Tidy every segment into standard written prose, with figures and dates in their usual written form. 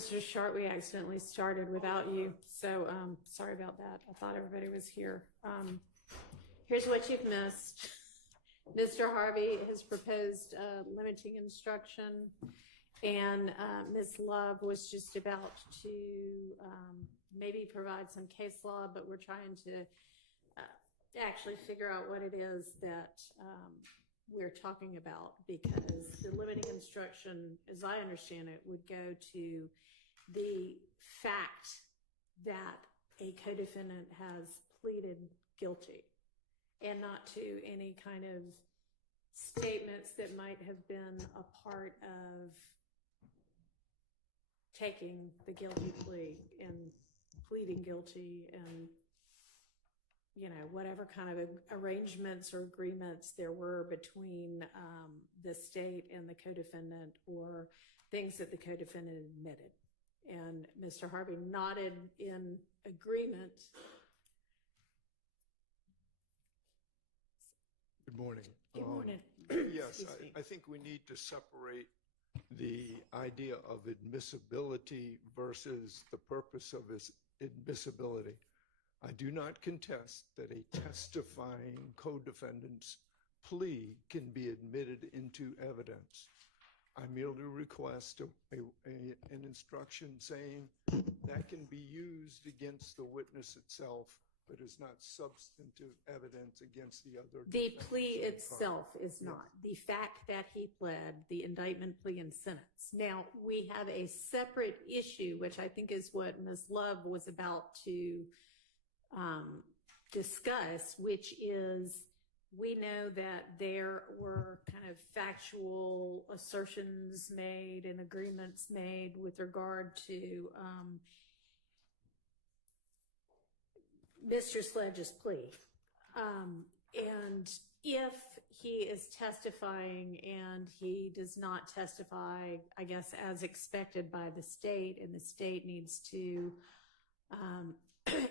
Mr. Short, we accidentally started without you, so sorry about that. I thought everybody was here. Here's what you've missed. Mr. Harvey has proposed limiting instruction, and Ms. Love was just about to maybe provide some case law, but we're trying to actually figure out what it is that we're talking about, because the limiting instruction, as I understand it, would go to the fact that a co-defendant has pleaded guilty, and not to any kind of statements that might have been a part of taking the guilty plea and pleading guilty, and whatever kind of arrangements or agreements there were between the state and the co-defendant, or things that the co-defendant admitted. And Mr. Harvey nodded in agreement. Good morning. Good morning. Yes, I think we need to separate the idea of admissibility versus the purpose of his admissibility. I do not contest that a testifying co-defendant's plea can be admitted into evidence. I merely request an instruction saying that can be used against the witness itself, but is not substantive evidence against the other. The plea itself is not. The fact that he pled, the indictment, plea, and sentence. Now, we have a separate issue, which I think is what Ms. Love was about to discuss, which is, we know that there were kind of factual assertions made and agreements made with regard to Mr. Sledge's plea. And if he is testifying and he does not testify, I guess, as expected by the state, and the state needs to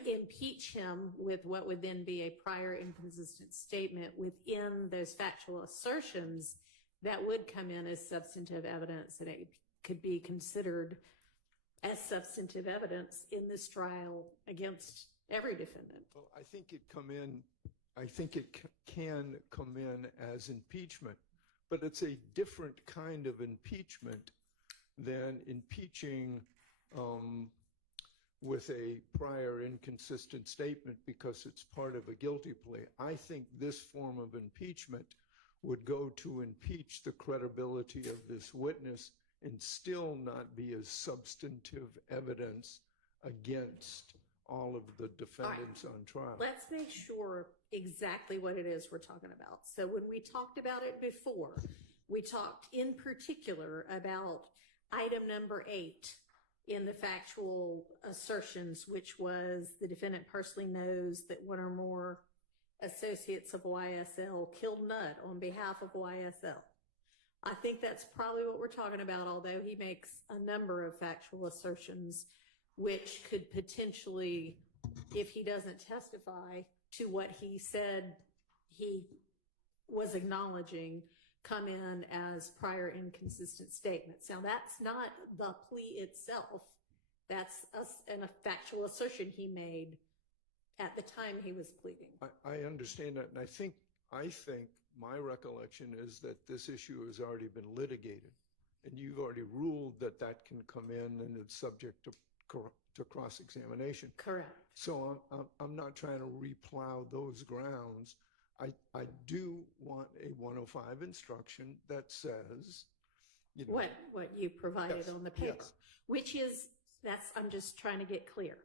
impeach him with what would then be a prior inconsistent statement within those factual assertions, that would come in as substantive evidence, and it could be considered as substantive evidence in this trial against every defendant. Well, I think it can come in as impeachment, but it's a different kind of impeachment than impeaching with a prior inconsistent statement because it's part of a guilty plea. I think this form of impeachment would go to impeach the credibility of this witness and still not be as substantive evidence against all of the defendants on trial. Let's make sure exactly what it is we're talking about. So when we talked about it before, we talked in particular about item number 8 in the factual assertions, which was the defendant personally knows that one or more associates of YSL killed Nudd on behalf of YSL. I think that's probably what we're talking about, although he makes a number of factual assertions which could potentially, if he doesn't testify to what he said he was acknowledging, come in as prior inconsistent statements. Now, that's not the plea itself. That's a factual assertion he made at the time he was pleading. I understand that, and I think my recollection is that this issue has already been litigated, and you've already ruled that that can come in and it's subject to cross-examination. Correct. So I'm not trying to replow those grounds. I do want a 105 instruction that says, what you provided yes, on the paper, yes. Which is, I'm just trying to get clear.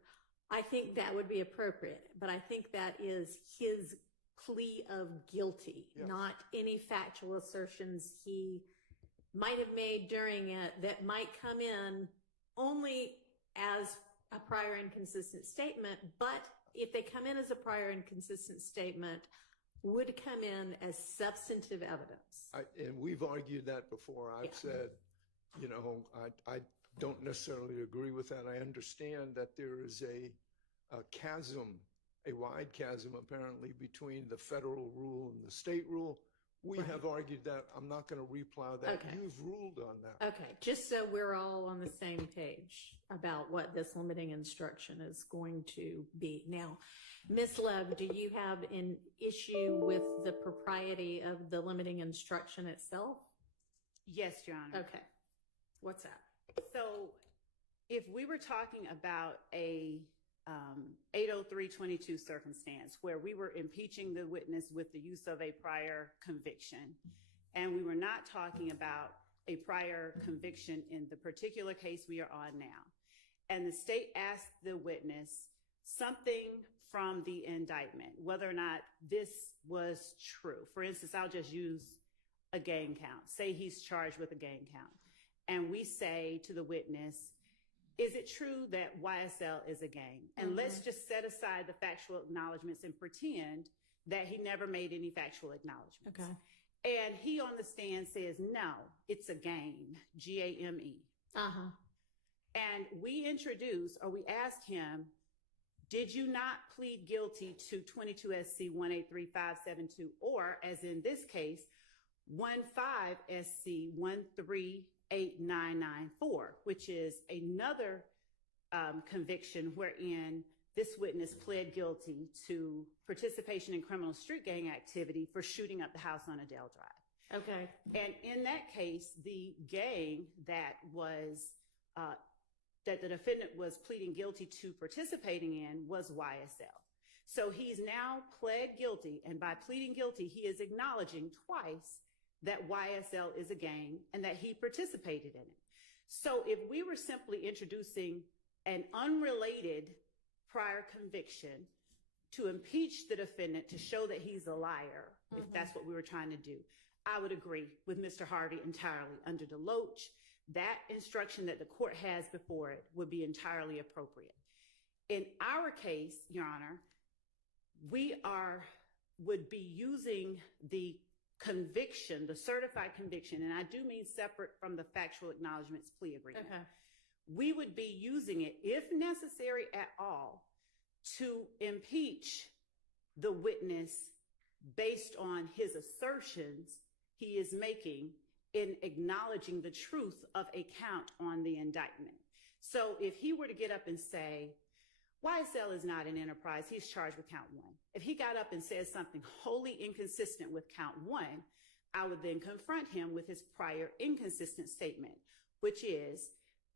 I think that would be appropriate, but I think that is his plea of guilty, yes. Not any factual assertions he might have made during it that might come in only as a prior inconsistent statement, but if they come in as a prior inconsistent statement, would come in as substantive evidence. And we've argued that before. I've said, I don't necessarily agree with that. I understand that there is a chasm, a wide chasm apparently between the federal rule and the state rule. We Right. have argued that. I'm not going to replow that. Okay. You've ruled on that. Okay, just so we're all on the same page about what this limiting instruction is going to be. Now, Ms. Love, do you have an issue with the propriety of the limiting instruction itself? Yes, Your Honor. Okay, what's that? So if we were talking about a 80322 circumstance where we were impeaching the witness with the use of a prior conviction, and we were not talking about a prior conviction in the particular case we are on now, and the state asked the witness something from the indictment, whether or not this was true. For instance, I'll just use a gang count. Say he's charged with a gang count. And we say to the witness, is it true that YSL is a gang? And let's just set aside the factual acknowledgments and pretend that he never made any factual acknowledgments. Okay. And he on the stand says, no, it's a game, G-A-M-E. Uh-huh. And we introduce, or we ask him, did you not plead guilty to 22 SC 183572, or as in this case, 15 SC 138994, which is another conviction wherein this witness pled guilty to participation in criminal street gang activity for shooting up the house on Adele Drive. Okay. And in that case, the gang that was that the defendant was pleading guilty to participating in was YSL. So he's now pled guilty, and by pleading guilty, he is acknowledging twice that YSL is a gang and that he participated in it. So if we were simply introducing an unrelated prior conviction to impeach the defendant to show that he's a liar, if that's what we were trying to do, I would agree with Mr. Harvey entirely. Under DeLoach, that instruction that the court has before it would be entirely appropriate. In our case, Your Honor, we would be using the conviction, the certified conviction, and I do mean separate from the factual acknowledgments plea agreement. Okay. We would be using it, if necessary at all, to impeach the witness based on his assertions he is making in acknowledging the truth of a count on the indictment. So if he were to get up and say, YSL is not an enterprise, he's charged with count one. If he got up and said something wholly inconsistent with count one, I would then confront him with his prior inconsistent statement, which is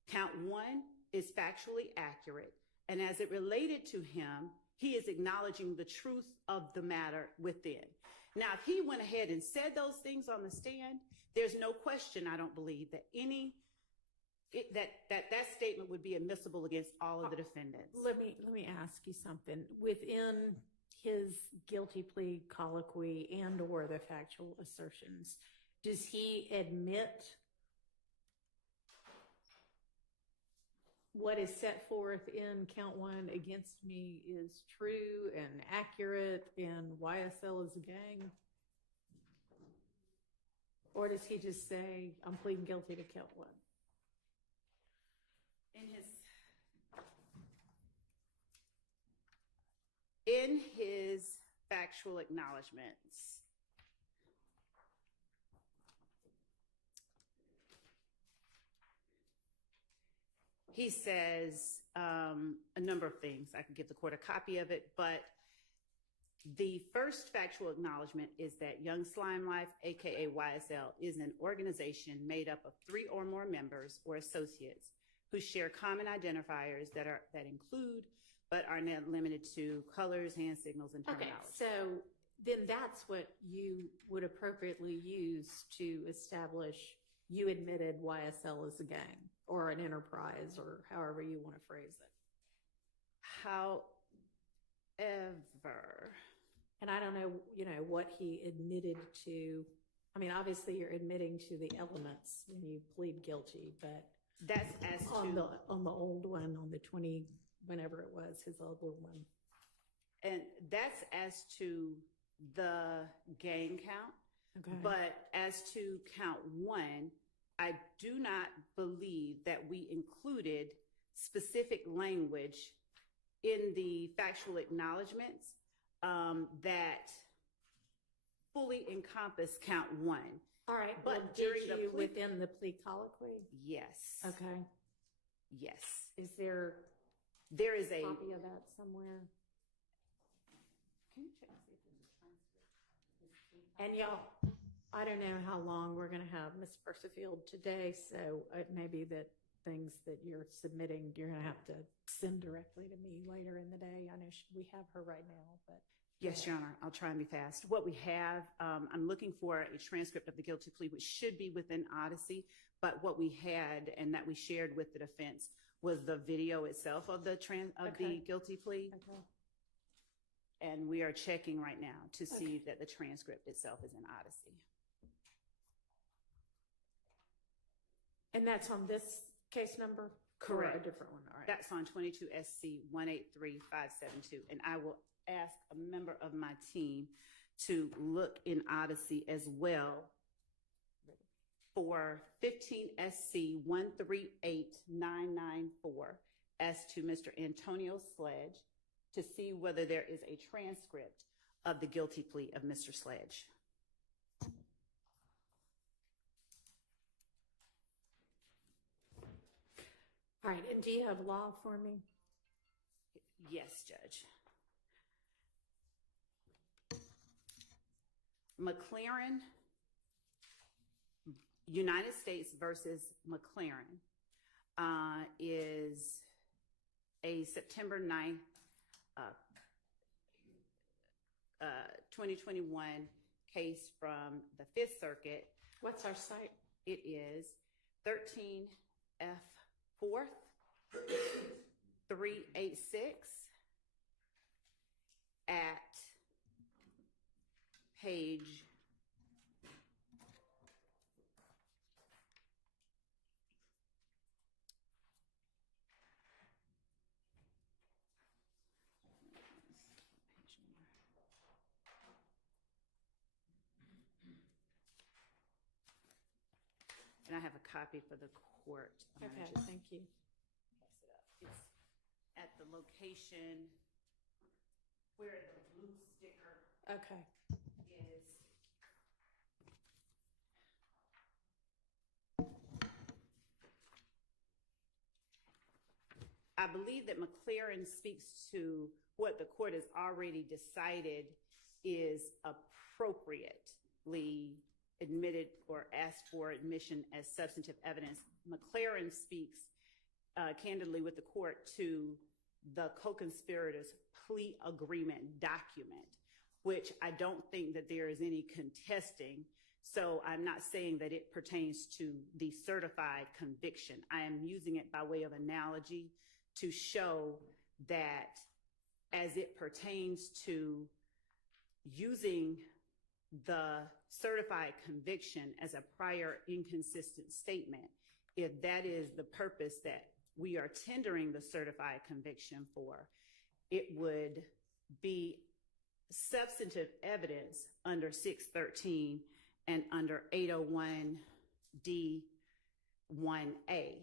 count one is factually accurate. And as it related to him, he is acknowledging the truth of the matter within. Now, if he went ahead and said those things on the stand, there's no question, I don't believe, that that statement would be admissible against all of the defendants. Let me ask you something. Within his guilty plea colloquy and or the factual assertions, does he admit what is set forth in count one against me is true and accurate and YSL is a gang? Or does he just say, I'm pleading guilty to count one? In his factual acknowledgments, he says a number of things. I can give the court a copy of it, but the first factual acknowledgement is that Young Slime Life, aka YSL, is an organization made up of 3 or more members or associates who share common identifiers that include but are not limited to colors, hand signals, and terminology. Okay, so then that's what you would appropriately use to establish you admitted YSL is a gang or an enterprise or however you want to phrase it. However, and I don't know, what he admitted to. I mean, obviously you're admitting to the elements when you plead guilty, but that's as on to the old one, on the 20, whenever it was, his old one. And that's as to the gang count. Okay. But as to count one, I do not believe that we included specific language in the factual acknowledgments that fully encompass count one. All right, But but did during the you, plea- within the plea colloquy? Yes. Okay. Yes. Is there There is a a. copy of that somewhere? Can you check and see if there's a transcript? And y'all, I don't know how long we're going to have Ms. Persifield today, so it may be that things that you're submitting, you're going to have to send directly to me later in the day. I know we have her right now, but. Yes, Your Honor, I'll try and be fast. What we have, I'm looking for a transcript of the guilty plea, which should be within Odyssey, but what we had and that we shared with the defense was the video itself of the Okay. guilty plea. Okay. And we are checking right now to see that the transcript itself is in Odyssey. And that's on this case number? Correct. Or a different one, all right. That's on 22 SC 183572. And I will ask a member of my team to look in Odyssey as well for 15 SC 138994 as to Mr. Antonio Sledge to see whether there is a transcript of the guilty plea of Mr. Sledge. All right, and do you have law for me? Yes, Judge. McLaren, United States versus McLaren is a September 9th, 2021 case from the Fifth Circuit. What's our site? It is 13F 4th 386 at page 5. And I have a copy for the court. I'm gonna Okay, just thank you. pass it up. It's at the location where the blue sticker Okay. is. I believe that McLaren speaks to what the court has already decided is appropriately admitted or asked for admission as substantive evidence. McLaren speaks candidly with the court to the co-conspirators plea agreement document, which I don't think that there is any contesting. So I'm not saying that it pertains to the certified conviction. I am using it by way of analogy to show that as it pertains to using the certified conviction as a prior inconsistent statement, if that is the purpose that we are tendering the certified conviction for, it would be substantive evidence under 613 and under 801D1A,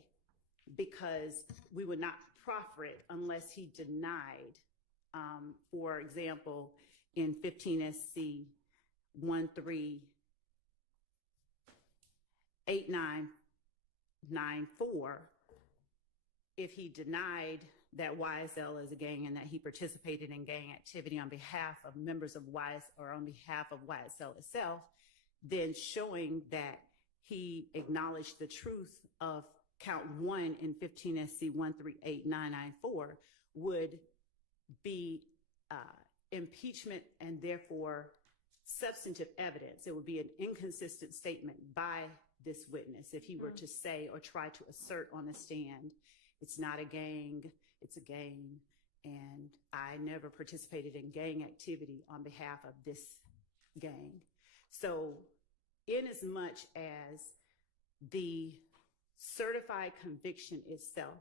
because we would not proffer it unless he denied, for example, in 15 SC 138994, if he denied that YSL is a gang and that he participated in gang activity on behalf of members of YSL or on behalf of YSL itself, then showing that he acknowledged the truth of count 1 in 15 SC 138994 would be impeachment and therefore substantive evidence. It would be an inconsistent statement by this witness if he were to say or try to assert on the stand, it's not a gang, it's a gang, and I never participated in gang activity on behalf of this gang. So in as much as the certified conviction itself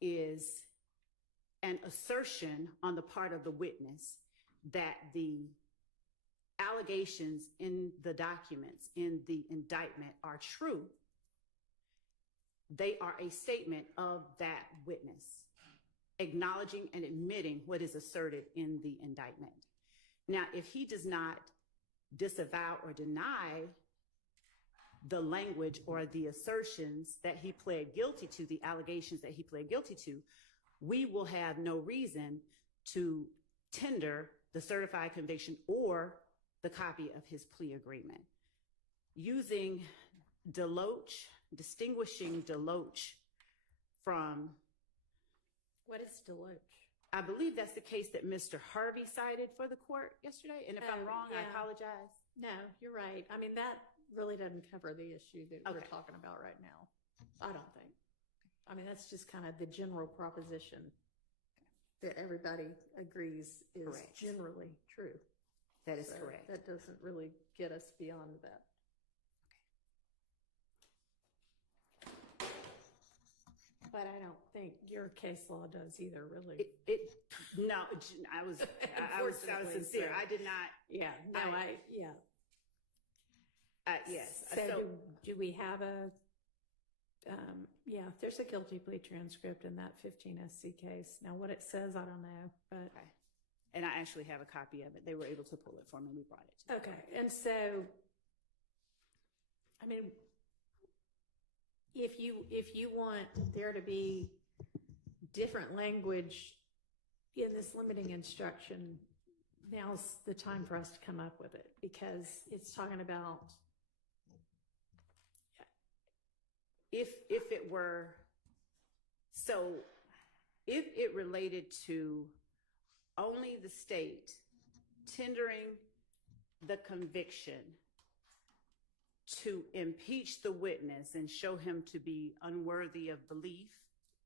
is an assertion on the part of the witness that the allegations in the documents, in the indictment are true, they are a statement of that witness, acknowledging and admitting what is asserted in the indictment. Now, if he does not disavow or deny the language or the assertions that he pled guilty to, the allegations that he pled guilty to, we will have no reason to tender the certified conviction or the copy of his plea agreement. Using distinguishing Deloach from... What is Deloach? I believe that's the case that Mr. Harvey cited for the court yesterday. And if I'm wrong, I apologize. No, you're right. I mean, that really doesn't cover the issue that we're Okay. talking about right now. I don't think. I mean, that's just kind of the general proposition that everybody agrees is Correct. generally true. That is So correct. That doesn't really get us beyond that. But I don't think your case law does either, really. No, I was Unfortunately, sincere. so. I did not. Yeah, no, yeah. Yes. So do we have a, there's a guilty plea transcript in that 15 SC case. Now what it says, I don't know, but. Okay. And I actually have a copy of it. They were able to pull it for me. We brought it to them. Okay. And so, I mean, if you want there to be different language in this limiting instruction, now's the time for us to come up with it, because it's talking about. If it were, so if it related to only the state tendering the conviction to impeach the witness and show him to be unworthy of belief,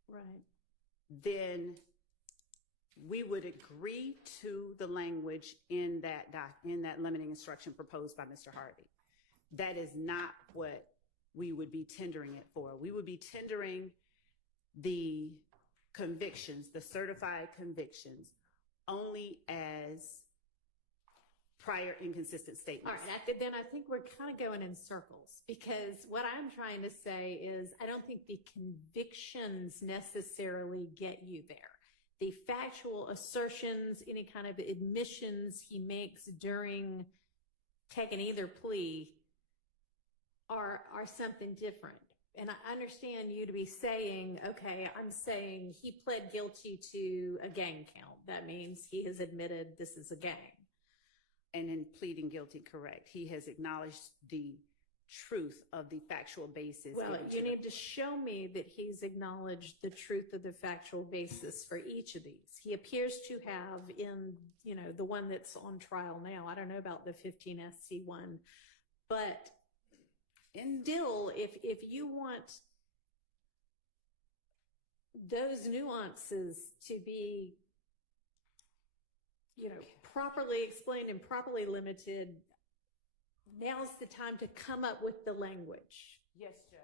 Right. then we would agree to the language in that limiting instruction proposed by Mr. Harvey. That is not what we would be tendering it for. We would be tendering the convictions, the certified convictions, only as prior inconsistent statements. All right, then I think we're kind of going in circles, because what I'm trying to say is I don't think the convictions necessarily get you there. The factual assertions, any kind of admissions he makes during taking either plea are something different. And I understand you to be saying, okay, I'm saying he pled guilty to a gang count. That means he has admitted this is a gang. And in pleading guilty, correct, he has acknowledged the truth of the factual basis. Well, you need to show me that he's acknowledged the truth of the factual basis for each of these. He appears to have in, the one that's on trial now. I don't know about the 15 SC one, but still, if you want those nuances to be, properly explained and properly limited, now's the time to come up with the language. Yes, Judge.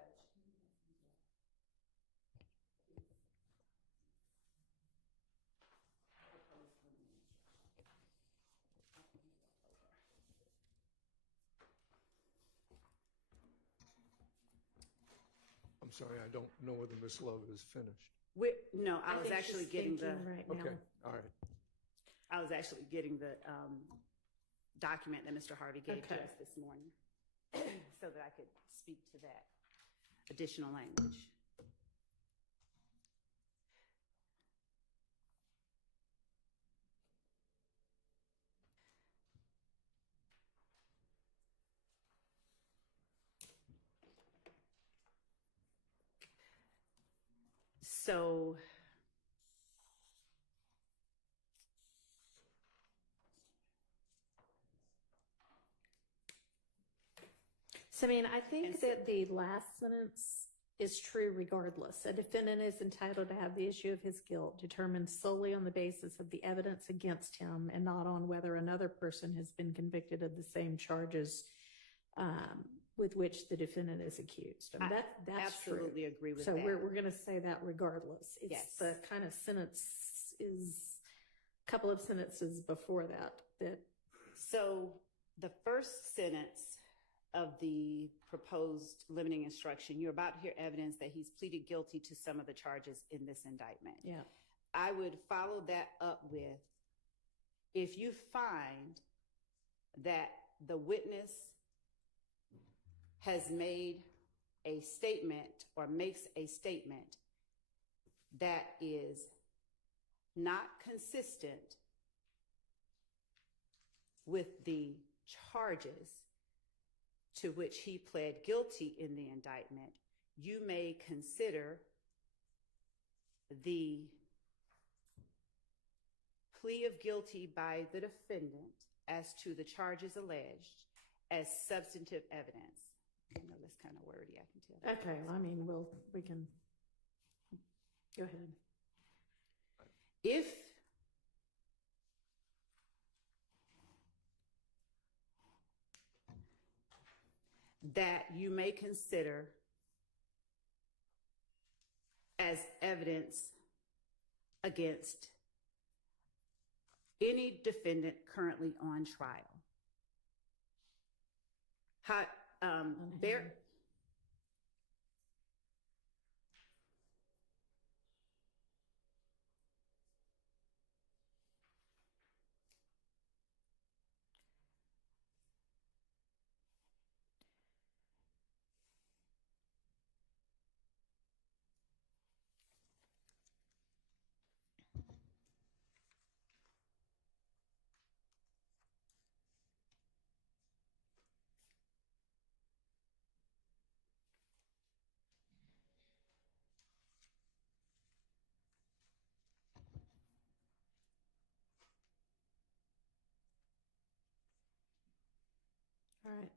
I'm sorry, I don't know whether Ms. Love is finished. No, I was think actually she's getting the. thinking right now. Okay, all right. I was actually getting the document that Mr. Harvey gave to Okay. us this morning so that I could speak to that additional language. So I mean, I think that the last sentence is true regardless. A defendant is entitled to have the issue of his guilt determined solely on the basis of the evidence against him and not on whether another person has been convicted of the same charges with which the defendant is accused. I mean, that's absolutely true. agree with so that. we're going to say that regardless. It's Yes. the kind of sentence is a couple of sentences before that. So the first sentence of the proposed limiting instruction, you're about to hear evidence that he's pleaded guilty to some of the charges in this indictment. Yeah. I would follow that up with, if you find that the witness has made a statement or makes a statement that is not consistent with the charges to which he pled guilty in the indictment, you may consider the plea of guilty by the defendant as to the charges alleged as substantive evidence. I know that's kind of wordy, I can tell. Okay, I mean, we can, go ahead. If that you may consider as evidence against any defendant currently on trial. All right.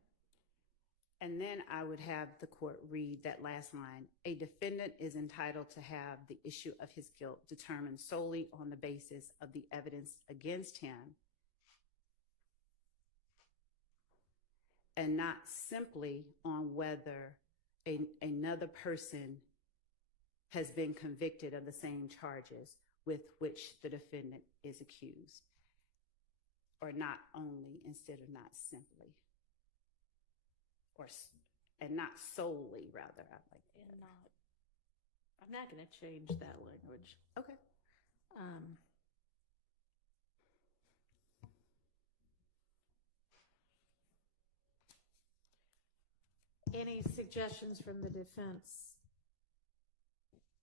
And then I would have the court read that last line. A defendant is entitled to have the issue of his guilt determined solely on the basis of the evidence against him and not simply on whether another person has been convicted of the same charges with which the defendant is accused. Or not only, instead of not simply. And not solely, rather. I like that. And I'm not going to change that language. Okay. Any suggestions from the defense?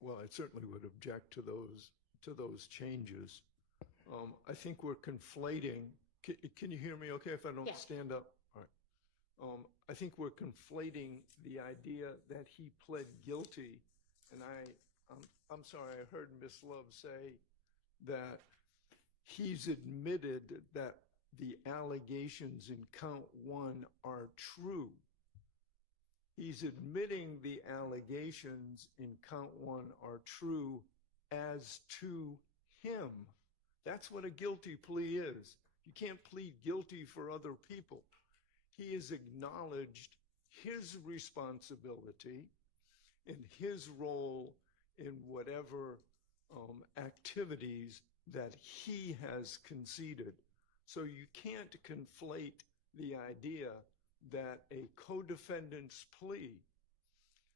Well, I certainly would object to those changes. I think we're conflating. Can you hear me okay if I don't stand up? All right. I think we're conflating the idea that he pled guilty, and I'm sorry, I heard Ms. Love say that he's admitted that the allegations in count 1 are true. He's admitting the allegations in count 1 are true as to him. That's what a guilty plea is. You can't plead guilty for other people. He has acknowledged his responsibility and his role in whatever activities that he has conceded. So you can't conflate the idea that a co-defendant's plea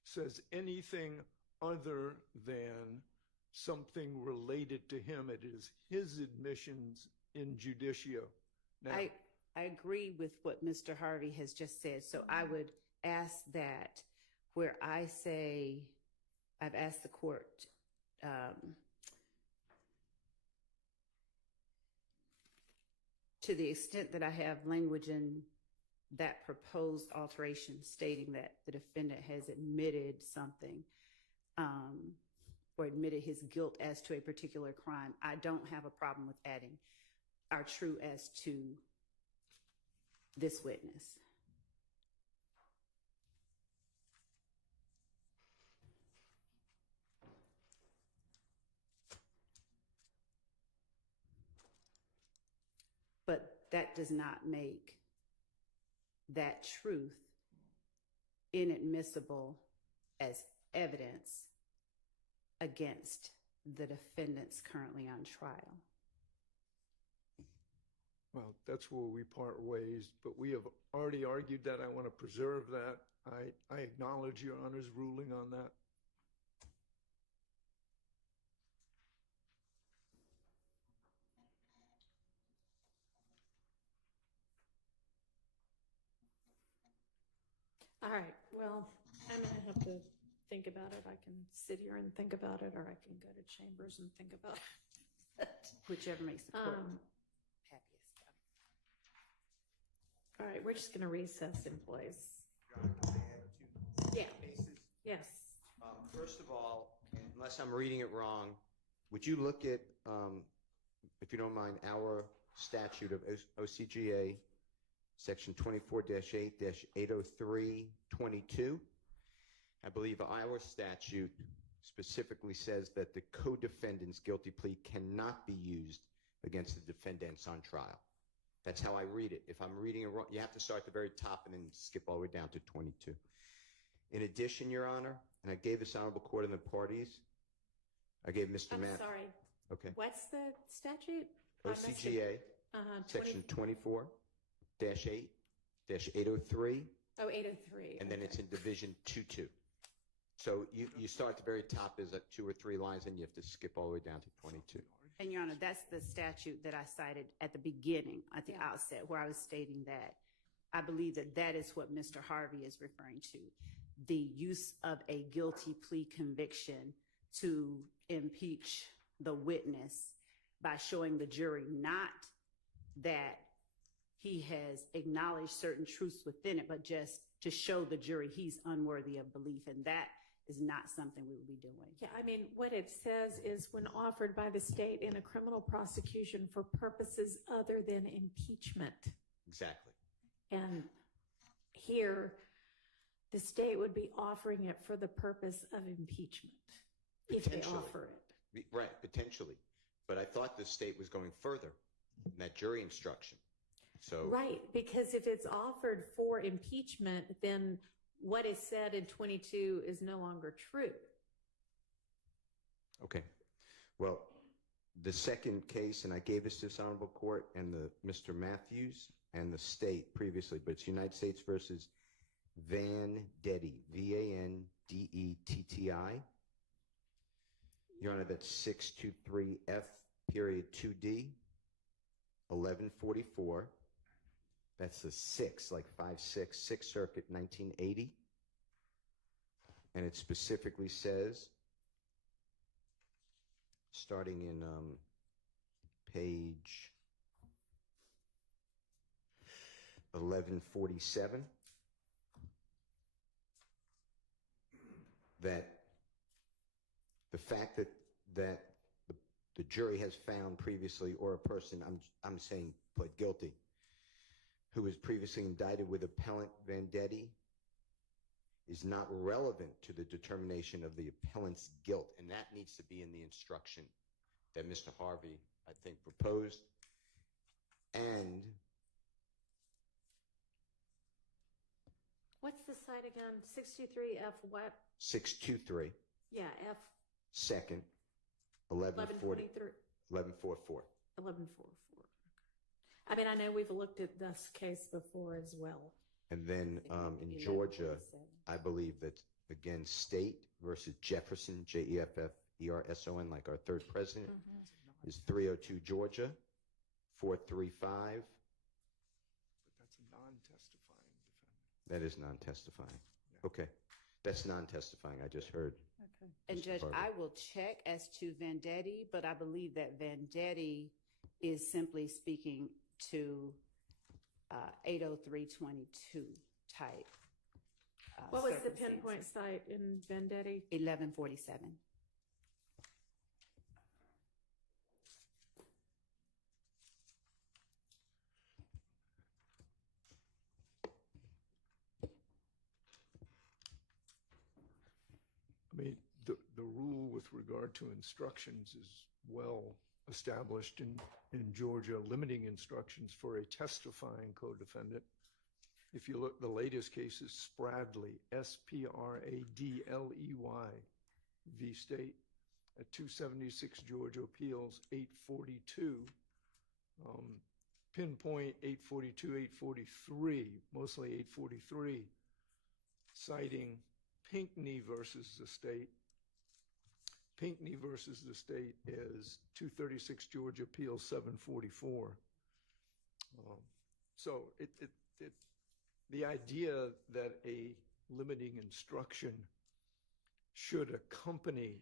says anything other than something related to him. It is his admissions in judicio. Now, I agree with what Mr. Harvey has just said. So I would ask that where I say, I've asked the court to the extent that I have language in that proposed alteration stating that the defendant has admitted something or admitted his guilt as to a particular crime, I don't have a problem with adding are true as to this witness. But that does not make that truth inadmissible as evidence against the defendants currently on trial. well, that's where we part ways, but we have already argued that. I want to preserve that. I acknowledge Your Honor's ruling on that. All right, well, I'm gonna have to think about it. I can sit here and think about it, or I can go to Chambers and think about it. Whichever makes the court happiest. All right, we're just gonna recess in place. Yeah. Cases. Yes. First of all, unless I'm reading it wrong, would you look at, if you don't mind, our statute of OCGA, section 24-8-803-22? I believe our statute specifically says that the co-defendant's guilty plea cannot be used against the defendants on trial. That's how I read it. If I'm reading it wrong, you have to start at the very top and then skip all the way down to 22. In addition, Your Honor, and I gave this honorable court and the parties, I gave Mr. I'm Matt. sorry. Okay. What's the statute? OCGA, section 24-8-803, Oh, 803. and then it's in division 2-2. So you start at the very top is at 2 or 3 lines, and you have to skip all the way down to 22. And Your Honor, that's the statute that I cited at the beginning, at the outset, where I was stating that I believe that that is what Mr. Harvey is referring to. The use of a guilty plea conviction to impeach the witness by showing the jury not that he has acknowledged certain truths within it, but just to show the jury he's unworthy of belief. And that is not something we would be doing. Yeah, I mean, what it says is when offered by the state in a criminal prosecution for purposes other than impeachment. Exactly. And here, the state would be offering it for the purpose of impeachment if they Potentially. offer it. Right, potentially. But I thought the state was going further in that jury instruction. So Right, because if it's offered for impeachment, then what is said in 22 is no longer true. okay. Well, the second case, and I gave this to this honorable court and Mr. Matthews and the state previously, but it's United States versus Vandetti, Vandetti. Your Honor, that's 623F period 2D, 1144. That's the 6, like 5-6, Sixth Circuit, 1980. And it specifically says, starting in page 1147, that the fact that the jury has found previously, or a person, I'm saying pled guilty, who was previously indicted with appellant Vandetti is not relevant to the determination of the appellant's guilt. And that needs to be in the instruction that Mr. Harvey, I think, proposed. And What's the site again? 623F what? 623, Yeah, F second, 1140, 1123. 1144. 1144. I mean, I know we've looked at this case before as well. And then in Georgia, I believe that, again, State versus Jefferson, Jefferson, like our third president, is 302 Georgia, 435. But that's a non-testifying defendant. That is non-testifying. Okay. That's non-testifying, I just heard. Okay. And Mr. Judge, Harvey. I will check as to Vandetti, but I believe that Vandetti is simply speaking to 80322 type. What was the circumstances. pinpoint site in Vendetti? 1147. I mean, the rule with regard to instructions is well established in Georgia, limiting instructions for a testifying co-defendant. If you look, the latest case is Spradley, Spradley v. State at 276 Georgia Appeals, 842. Pinpoint 842, 843, mostly 843, citing Pinckney versus the state. Pinckney versus the state is 236 Georgia Appeals 744. So the idea that a limiting instruction should accompany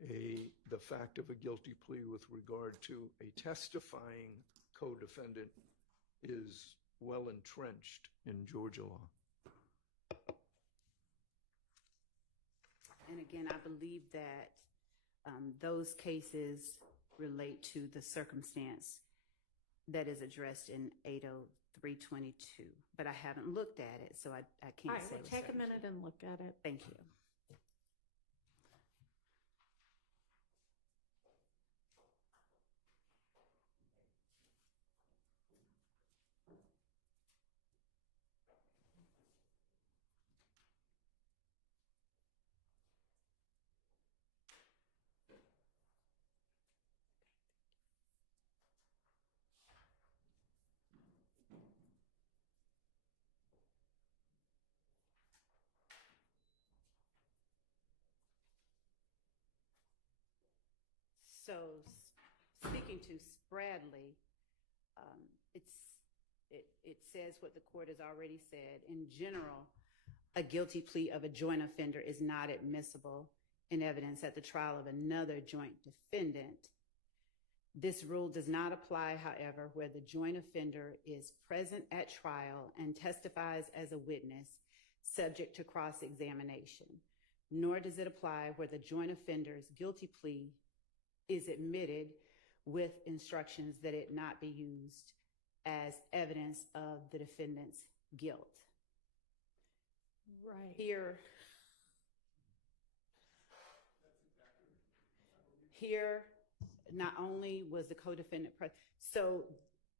the fact of a guilty plea with regard to a testifying co-defendant is well entrenched in Georgia law. And again, I believe that those cases relate to the circumstance that is addressed in 80322, but I haven't looked at it, so I All can't right, say. we'll with take a certainty. minute and look at it. Thank you. So, speaking to Spradley, it says what the court has already said. In general, a guilty plea of a joint offender is not admissible in evidence at the trial of another joint defendant. This rule does not apply, however, where the joint offender is present at trial and testifies as a witness subject to cross-examination, nor does it apply where the joint offender's guilty plea is admitted with instructions that it not be used as evidence of the defendant's guilt. Right. Here, not only was the co-defendant present, so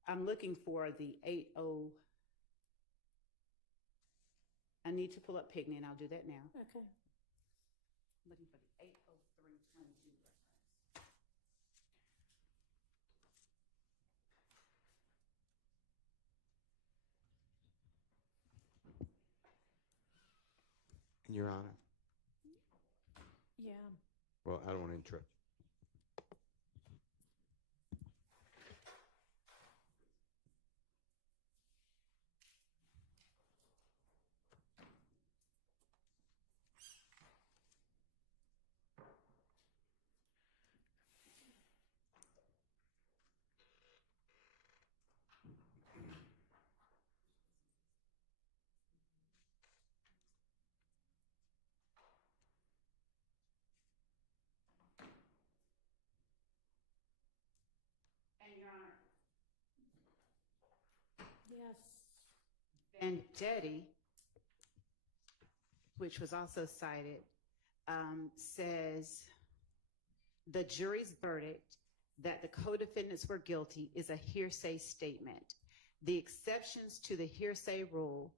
I'm looking for the 80. I need to pull up Pigney, and I'll do that now. Okay. Looking for the 80322 reference. Your Honor. Yeah. Well, I don't want to interrupt. And Your Honor, Yes. Vendetti, which was also cited, says the jury's verdict that the co-defendants were guilty is a hearsay statement. The exceptions to the hearsay rule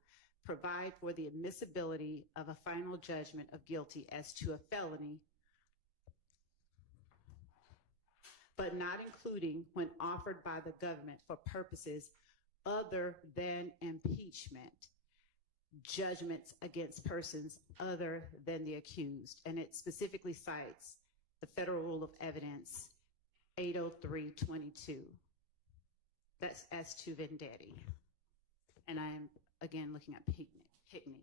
provide for the admissibility of a final judgment of guilty as to a felony, but not including when offered by the government for purposes other than impeachment, judgments against persons other than the accused. And it specifically cites the Federal Rule of Evidence 80322. That's as to Vendetti. And I am, again, looking at Pigney.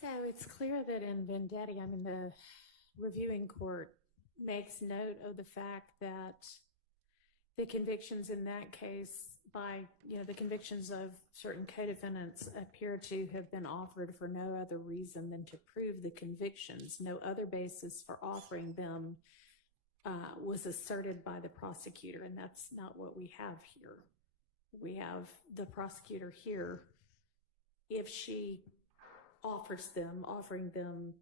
So it's clear that in Vendetti, I mean, the reviewing court makes note of the fact that the convictions in that case the convictions of certain co-defendants appear to have been offered for no other reason than to prove the convictions. No other basis for offering them was asserted by the prosecutor, and that's not what we have here. We have the prosecutor here, if she offering them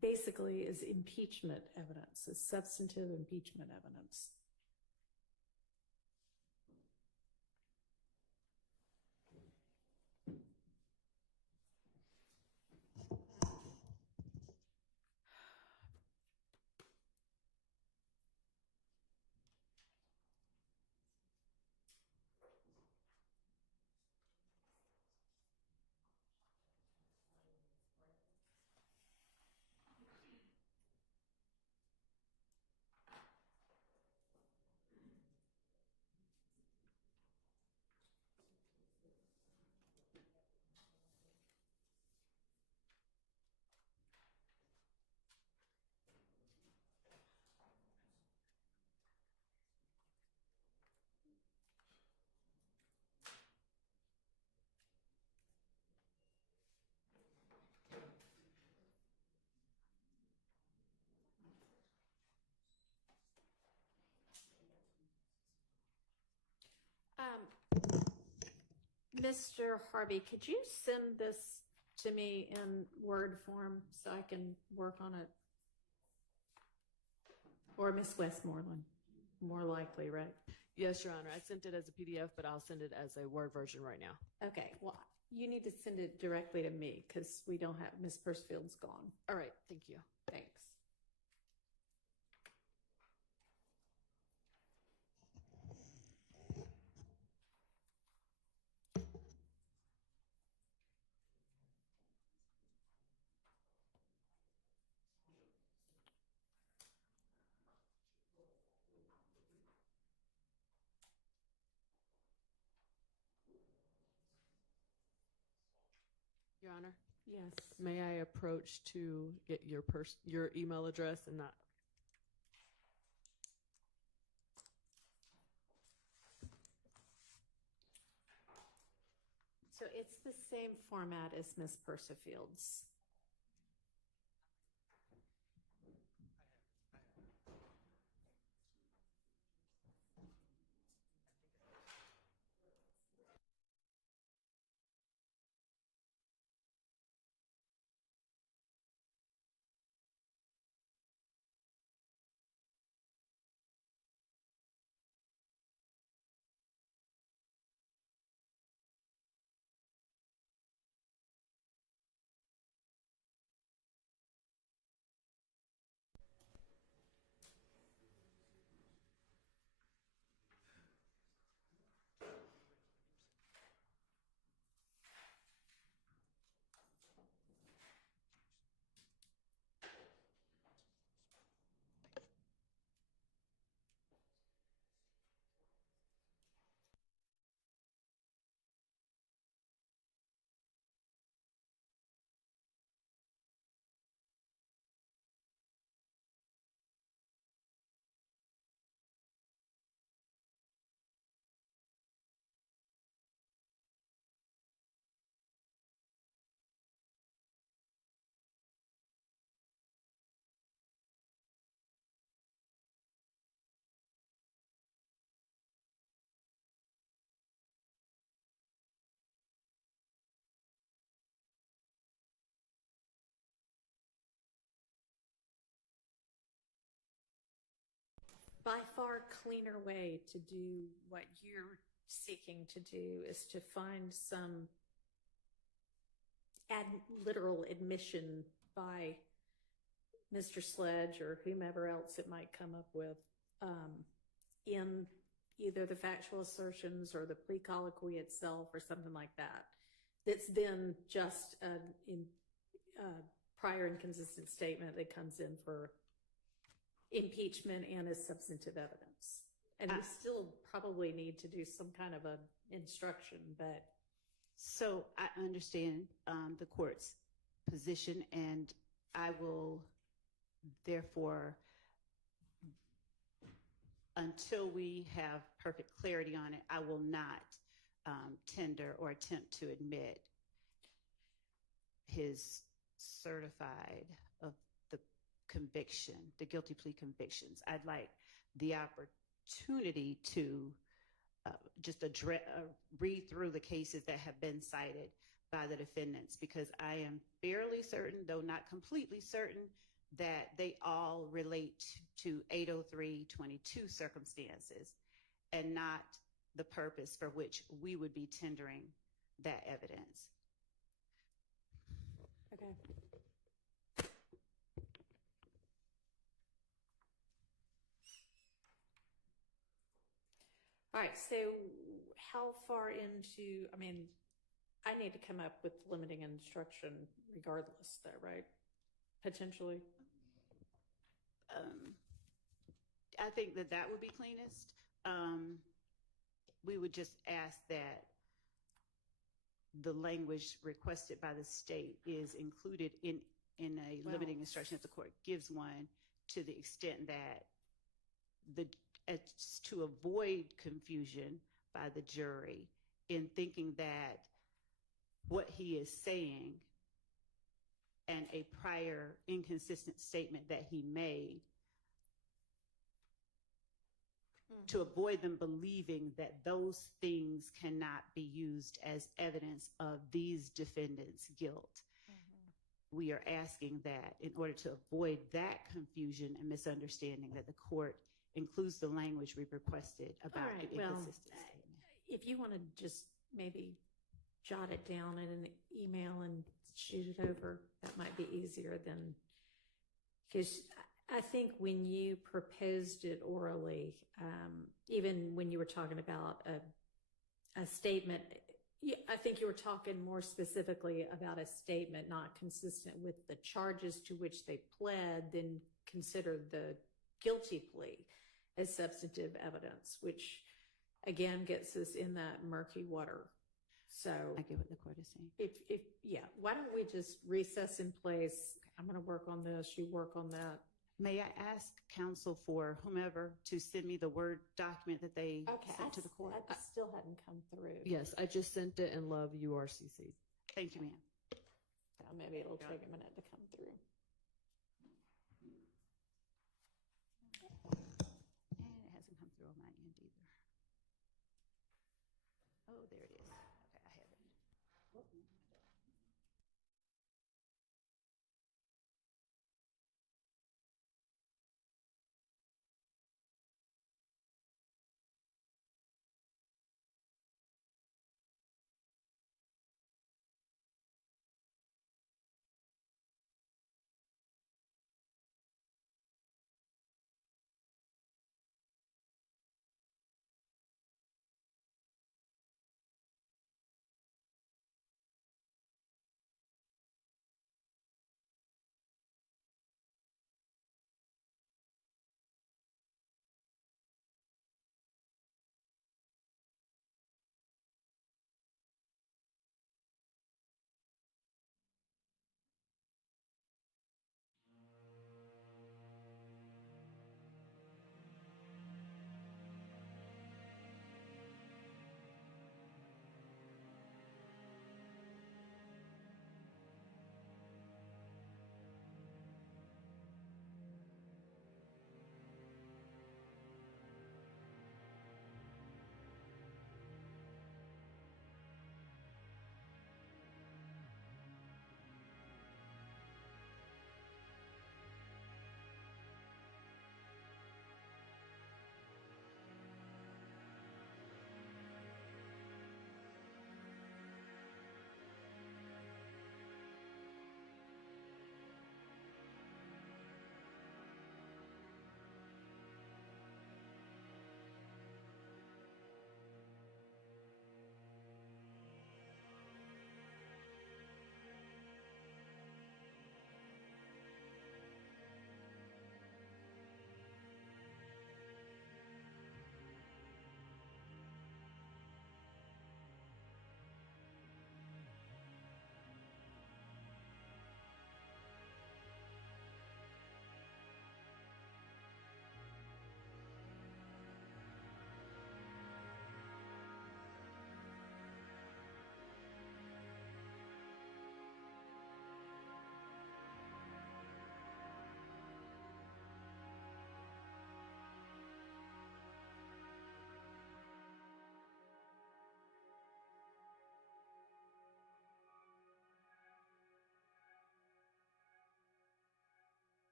basically is impeachment evidence, is substantive impeachment evidence. Mr. Harvey, could you send this to me in Word form so I can work on it? Or Miss Westmoreland, more likely, right? Yes, Your Honor. I sent it as a PDF, but I'll send it as a Word version right now. Okay, well, you need to send it directly to me because we don't have, Miss Pursfield's gone. All right. Thank you. Thanks. Your Honor, Yes. may I approach to get your email address and not? So it's the same format as Miss Pursfield's. By far cleaner way to do what you're seeking to do is to find some literal admission by Mr. Sledge or whomever else it might come up with in either the factual assertions or the plea colloquy itself or something like that. That's then just a prior inconsistent statement that comes in for impeachment and as substantive evidence. And we still probably need to do some kind of an instruction, but So I understand the court's position, and I will therefore, until we have perfect clarity on it, I will not tender or attempt to admit his certified of the conviction, the guilty plea convictions. I'd like the opportunity to just read through the cases that have been cited by the defendants, because I am fairly certain, though not completely certain, that they all relate to 803.22 circumstances and not the purpose for which we would be tendering that evidence. Okay. All right, so how far into, I mean, I need to come up with limiting instruction regardless though, right? Potentially. I think that that would be cleanest. We would just ask that the language requested by the state is included in a limiting instruction if the court gives one, to the extent that it's to avoid confusion by the jury in thinking that what he is saying and a prior inconsistent statement that he made, to avoid them believing that those things cannot be used as evidence of these defendants' guilt. We are asking that in order to avoid that confusion and misunderstanding, that the court includes the language we've requested about the inconsistent statement. If you want to just maybe jot it down in an email and shoot it over, that might be easier than, because I think when you proposed it orally, even when you were talking about a statement, I think you were talking more specifically about a statement not consistent with the charges to which they pled, then consider the guilty plea as substantive evidence, which again gets us in that murky water. So I get what the court is saying. if why don't we just recess in place? I'm going to work on this. You work on that. May I ask counsel for whomever to send me the Word document that they sent to the court? That still hadn't come through. Yes, I just sent it, and love, you are CC'd. Thank you, ma'am. Maybe it'll take a minute to come through. And it hasn't come through on my end either. Oh, there it is.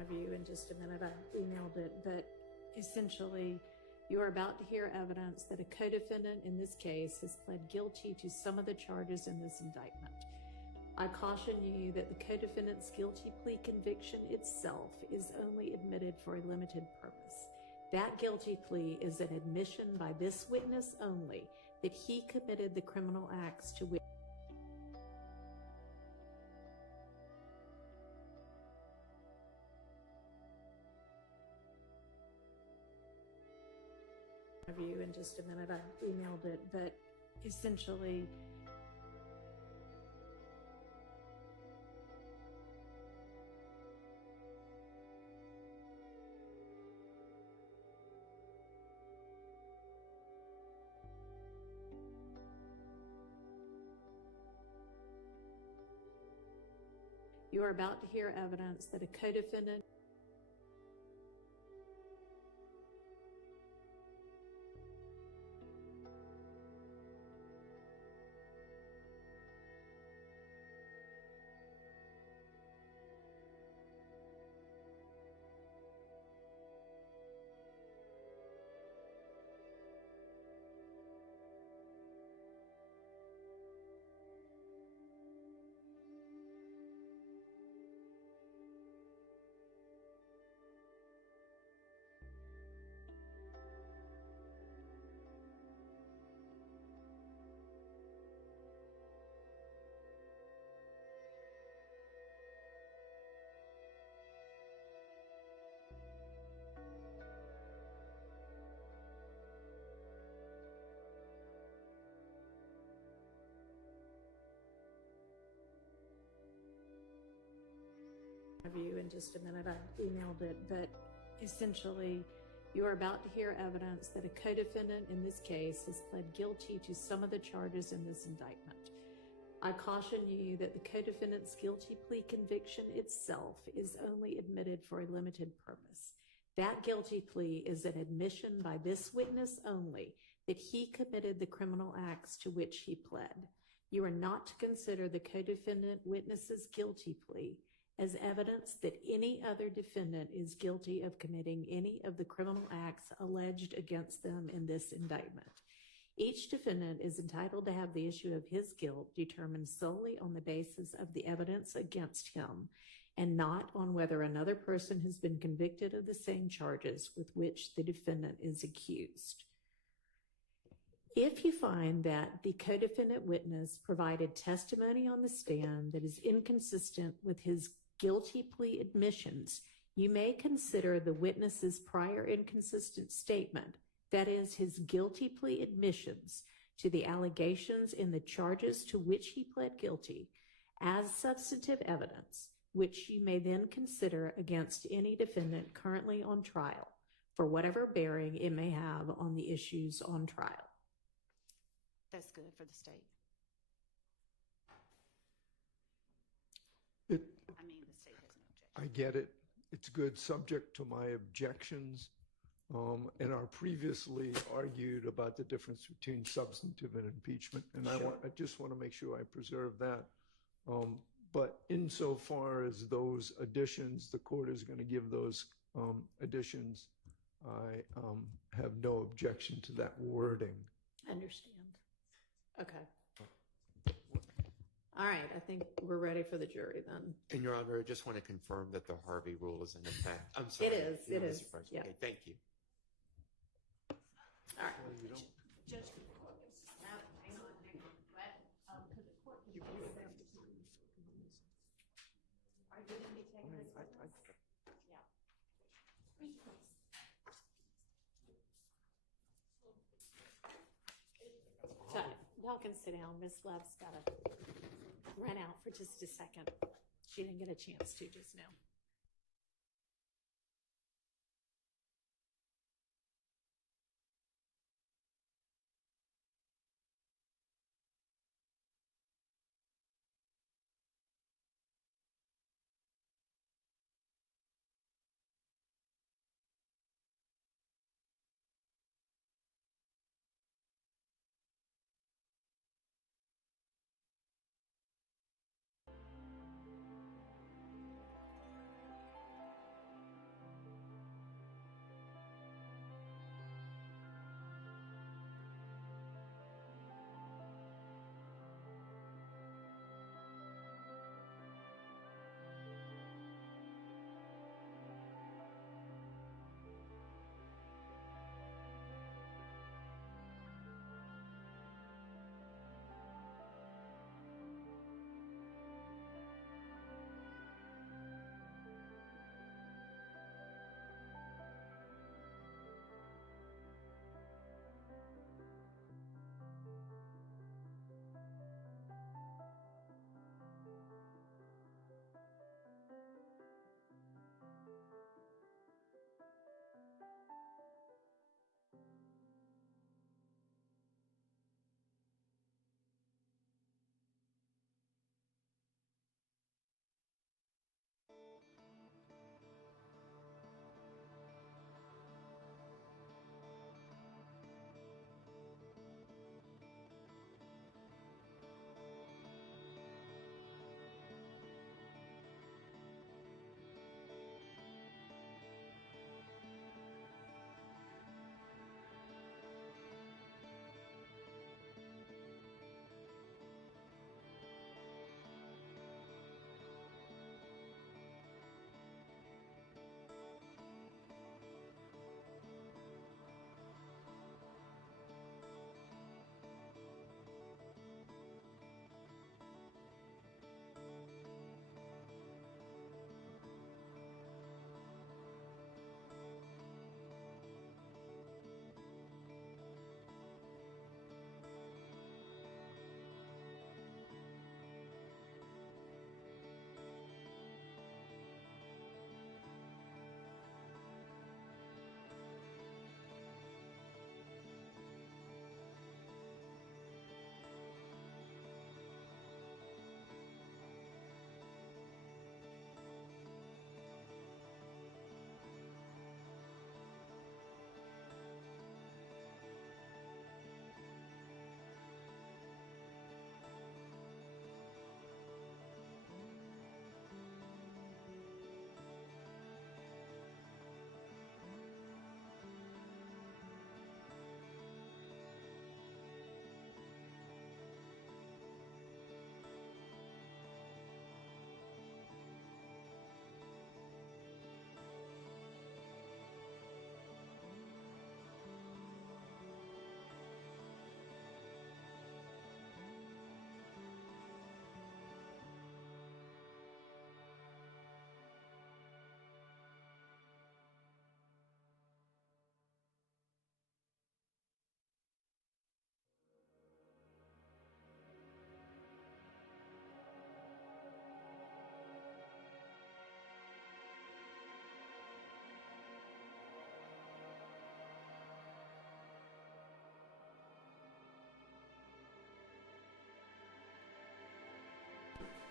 of you in just a minute. I emailed it, but essentially, you are about to hear evidence that a co-defendant in this case has pled guilty to some of the charges in this indictment. I caution you that the co-defendant's guilty plea conviction itself is only admitted for a limited purpose. That guilty plea is an admission by this witness only that he committed the criminal acts to which of you in just a minute. I emailed it, but essentially, you are about to hear evidence that a co-defendant of you in just a minute. I emailed it, but essentially, you are about to hear evidence that a co-defendant in this case has pled guilty to some of the charges in this indictment. I caution you that the co-defendant's guilty plea conviction itself is only admitted for a limited purpose. That guilty plea is an admission by this witness only that he committed the criminal acts to which he pled. You are not to consider the co-defendant witness's guilty plea as evidence that any other defendant is guilty of committing any of the criminal acts alleged against them in this indictment. Each defendant is entitled to have the issue of his guilt determined solely on the basis of the evidence against him and not on whether another person has been convicted of the same charges with which the defendant is accused. If you find that the co-defendant witness provided testimony on the stand that is inconsistent with his guilty plea admissions, you may consider the witness's prior inconsistent statement, that is, his guilty plea admissions to the allegations in the charges to which he pled guilty, as substantive evidence, which you may then consider against any defendant currently on trial, for whatever bearing it may have on the issues on trial. That's good for the state. I mean, the state has no objection. I get it. It's good, subject to my objections. And our previously argued about the difference between substantive and impeachment. And Sure. I just want to make sure I preserve that. But insofar as those additions, the court is going to give those additions. I have no objection to that wording. Understand. Okay. All right, I think we're ready for the jury then. And Your Honor, I just want to confirm that the Harvey rule is in effect. I'm sorry. It is, Mr. President. yeah. Okay, thank you. All right. Judge, now, hang on. But, could the court give you a second? Are you going to be taking this witness? Yeah. So, y'all can sit down. Miss Love's got to run out for just a second. She didn't get a chance to just now.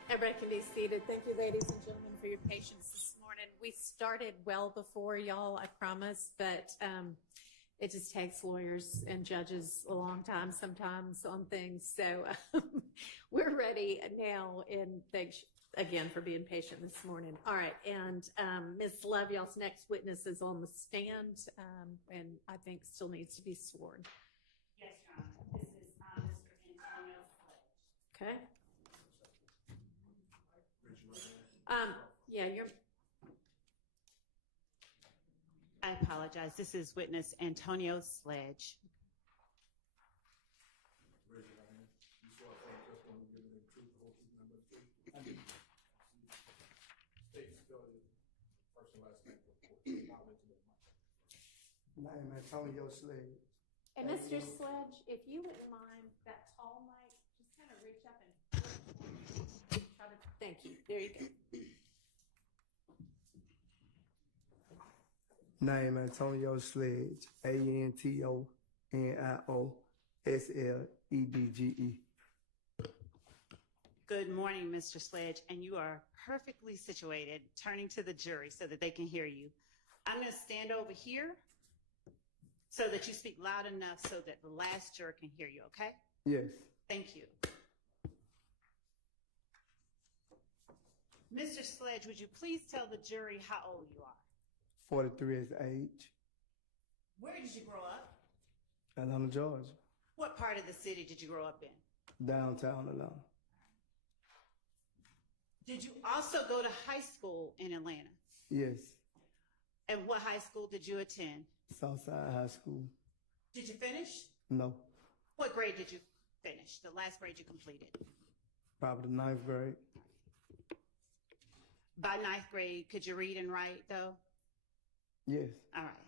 Everybody can be seated. Thank you, ladies and gentlemen, for your patience this morning. We started well before y'all, I promise, but it just takes lawyers and judges a long time sometimes on things. So we're ready now, and thanks again for being patient this morning. All right, and Ms. Love, y'all's next witness is on the stand, and I think still needs to be sworn. Yes, Your Honor. This is Mr. Antonio Sledge. Okay? Yeah, you're. I apologize. This is witness Antonio Sledge. Raise your right hand. You swear to affirm testimony given in truth, the whole truth, and nothing but the truth? I do. State, spell your first and last name for the court. I'll mention it in my My name is Antonio Sledge. And Mr. Sledge, if you wouldn't mind that tall mic, just kind of reach up and try to. Thank you. There you go. Name Antonio Sledge. ANTONIOSLEDGE. Good morning, Mr. Sledge, and you are perfectly situated, turning to the jury so that they can hear you. I'm going to stand over here so that you speak loud enough so that the last juror can hear you, okay? Yes. Thank you. Mr. Sledge, would you please tell the jury how old you are? 43 is age. Where did you grow up? Atlanta, Georgia. What part of the city did you grow up in? Downtown Atlanta. Did you also go to high school in Atlanta? Yes. And what high school did you attend? Southside High School. Did you finish? No. What grade did you finish? The last grade you completed? Probably the 9th grade. By 9th grade, could you read and write though? Yes. All right.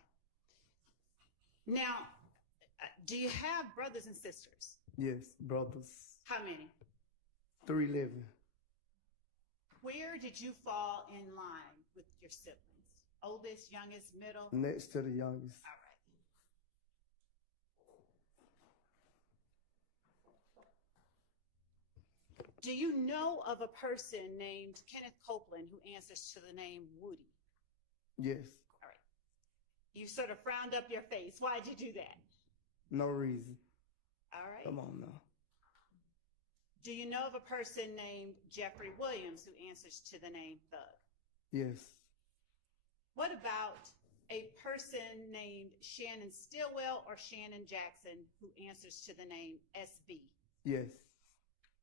Now, do you have brothers and sisters? Yes. Brothers. How many? 3 living. Where did you fall in line with your siblings? Oldest, youngest, middle? Next to the youngest. All right. Do you know of a person named Kenneth Copeland who answers to the name Woody? Yes. All right. You sort of frowned up your face. Why'd you do that? No reason. All right. Come on now. Do you know of a person named Jeffrey Williams who answers to the name Thug? Yes. What about a person named Shannon Stillwell or Shannon Jackson who answers to the name SB? Yes.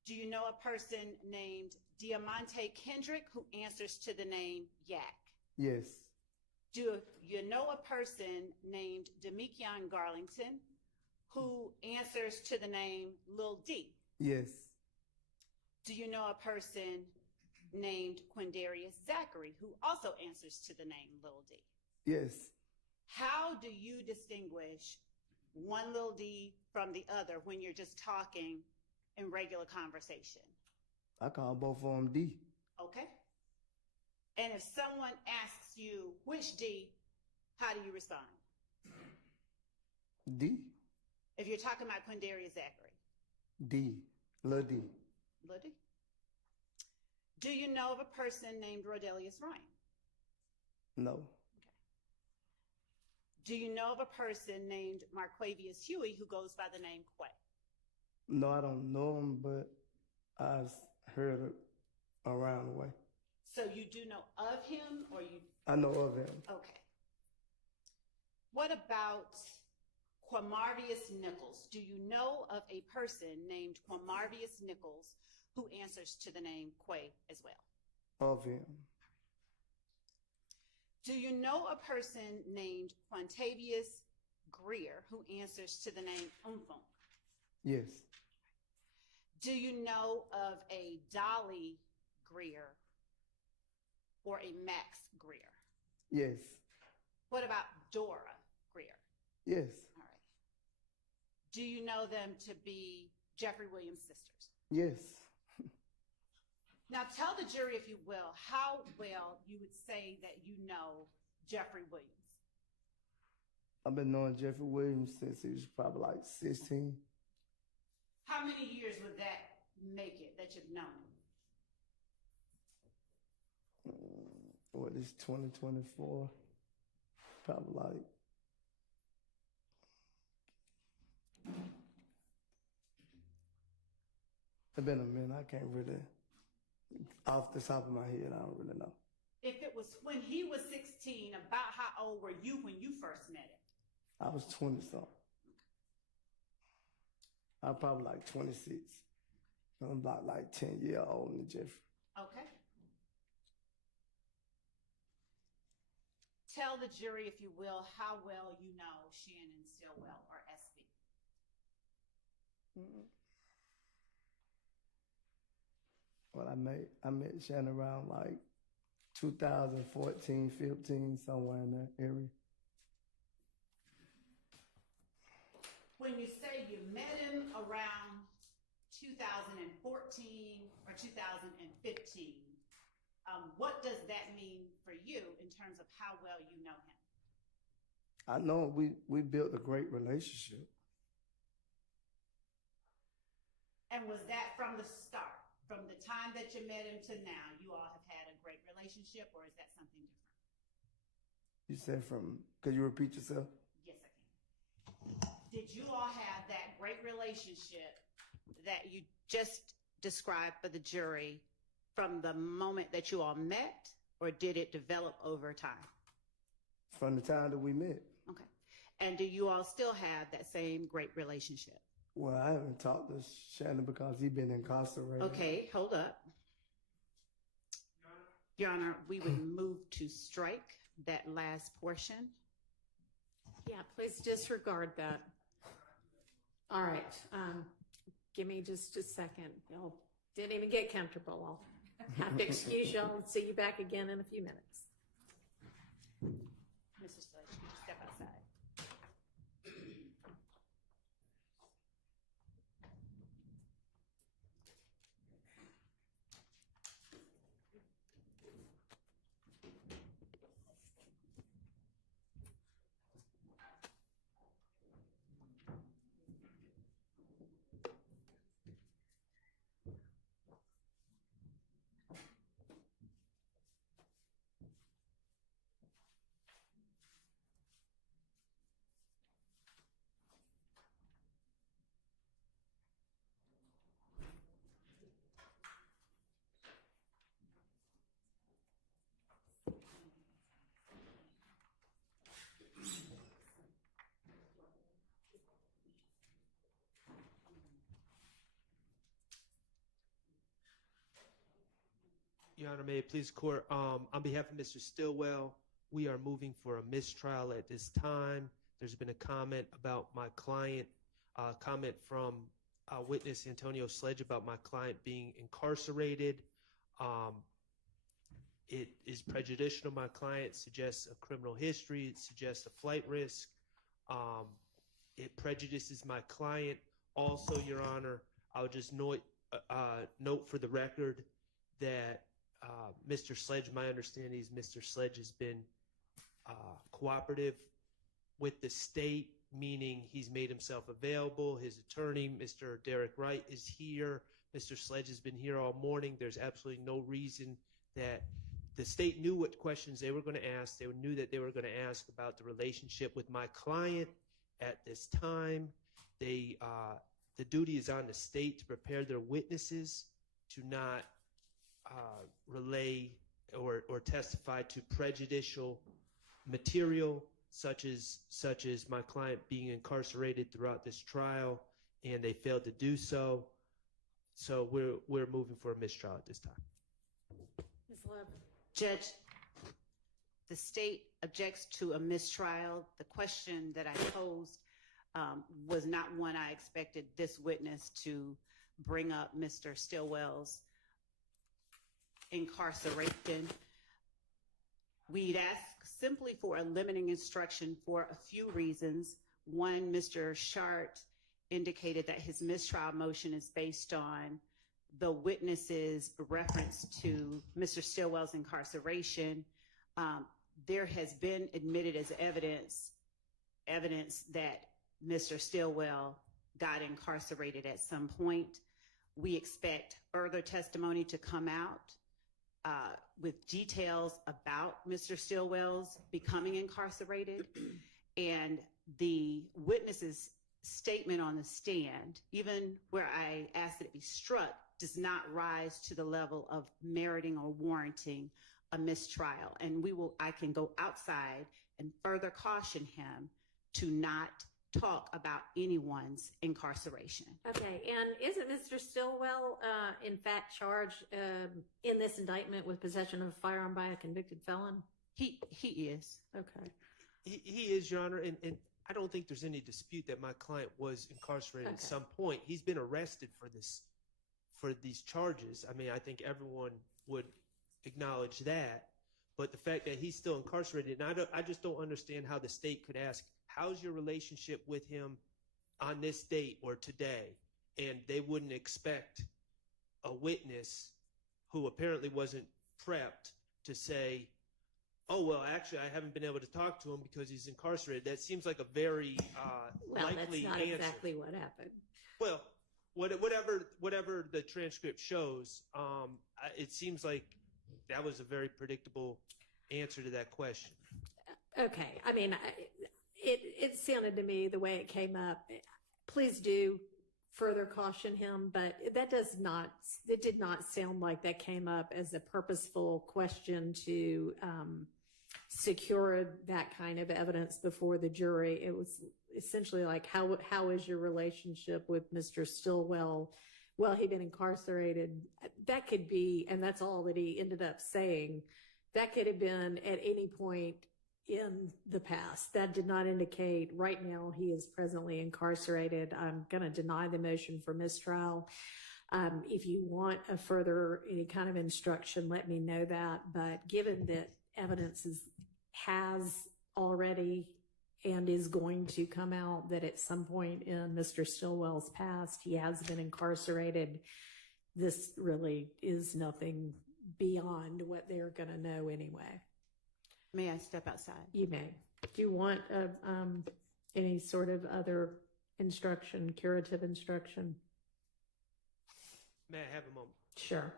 Do you know a person named Diamante Kendrick who answers to the name Yak? Yes. Do you know a person named Demikion Garlington who answers to the name Lil D? Yes. Do you know a person named Quindarius Zachary who also answers to the name Lil D? Yes. How do you distinguish one Lil D from the other when you're just talking in regular conversation? I call both of them D. Okay. And if someone asks you which D, how do you respond? D. If you're talking about Quindarius Zachary. D. Lil D. Lil D. Do you know of a person named Rodelius Ryan? No. Okay. Do you know of a person named Marquavius Huey who goes by the name Quay? No, I don't know him, but I've heard it around the way. So you do know of him or you? I know of him. Okay. What about Quamarvius Nichols? Do you know of a person named Quamarvius Nichols who answers to the name Quay as well? Of him. Do you know a person named Quantavius Greer who answers to the name Umfunk? Yes. Do you know of a Dolly Greer or a Max Greer? Yes. What about Dora Greer? Yes. All right. Do you know them to be Jeffrey Williams' sisters? Yes. Now tell the jury, if you will, how well you would say that you know Jeffrey Williams. I've been knowing Jeffrey Williams since he was probably like 16. How many years would that make it that you've known him? what is 2024? Probably like it's been a minute. I can't really, off the top of my head, I don't really know. If it was when he was 16, about how old were you when you first met him? I was 20 something. I was probably like 26. I'm about like 10 years older than Jeffrey. Okay. Tell the jury, if you will, how well you know Shannon Stillwell or SB. Well, I met Shannon around like 2014, 15, somewhere in that area. When you say you met him around 2014 or 2015, what does that mean for you in terms of how well you know him? I know we built a great relationship. And was that from the start? From the time that you met him to now, you all have had a great relationship, or is that something different? You said from, could you repeat yourself? Yes, I can. Did you all have that great relationship that you just described for the jury from the moment that you all met, or did it develop over time? From the time that we met. Okay. And do you all still have that same great relationship? Well, I haven't talked to Shannon because he's been incarcerated. Okay, hold up. Your Honor, we would move to strike that last portion. Yeah, please disregard that. All right, give me just a second. Y'all didn't even get comfortable. I'll have to excuse y'all and see you back again in a few minutes. Mr. Sledge, could you step outside? Your Honor, may it please the court. On behalf of Mr. Stillwell, we are moving for a mistrial at this time. There's been a comment about my client, comment from witness Antonio Sledge about my client being incarcerated. It is prejudicial to my client, suggests a criminal history, it suggests a flight risk. It prejudices my client. Also, Your Honor, I'll just note for the record that Mr. Sledge, my understanding is Mr. Sledge has been cooperative with the state, meaning he's made himself available. His attorney, Mr. Derek Wright, is here. Mr. Sledge has been here all morning. There's absolutely no reason that the state knew what questions they were going to ask. They knew that they were going to ask about the relationship with my client at this time. The duty is on the state to prepare their witnesses to not relay or testify to prejudicial material such as my client being incarcerated throughout this trial, and they failed to do so. So we're moving for a mistrial at this time. Ms. Love. Judge, the state objects to a mistrial. The question that I posed was not one I expected this witness to bring up Mr. Stillwell's incarceration. We'd ask simply for a limiting instruction for a few reasons. One, Mr. Shart indicated that his mistrial motion is based on the witness's reference to Mr. Stillwell's incarceration. There has been admitted as evidence that Mr. Stillwell got incarcerated at some point. We expect further testimony to come out with details about Mr. Stillwell's becoming incarcerated, and the witness's statement on the stand, even where I asked that it be struck, does not rise to the level of meriting or warranting a mistrial. And I can go outside and further caution him to not talk about anyone's incarceration. Okay, and isn't Mr. Stillwell, in fact, charged in this indictment with possession of a firearm by a convicted felon? He is. Okay. He is, Your Honor, and I don't think there's any dispute that my client was incarcerated at some point. He's been arrested for these charges. I mean, I think everyone would acknowledge that. But the fact that he's still incarcerated, and I just don't understand how the state could ask, how's your relationship with him on this date or today? And they wouldn't expect a witness who apparently wasn't prepped to say, oh, well, actually, I haven't been able to talk to him because he's incarcerated. That seems like a very likely that's not answer. exactly what happened. Well, whatever the transcript shows, it seems like that was a very predictable answer to that question. Okay, I mean, it sounded to me the way it came up. Please do further caution him, but it did not sound like that came up as a purposeful question to secure that kind of evidence before the jury. It was essentially like, how is your relationship with Mr. Stillwell? Well, he'd been incarcerated. That could be, and that's all that he ended up saying. That could have been at any point in the past. That did not indicate right now he is presently incarcerated. I'm going to deny the motion for mistrial. If you want any kind of instruction, let me know that. But given that evidence has already and is going to come out that at some point in Mr. Stillwell's past, he has been incarcerated, this really is nothing beyond what they're going to know anyway. May I step outside? You may. Do you want any sort of other instruction, curative instruction? May I have a moment? Sure.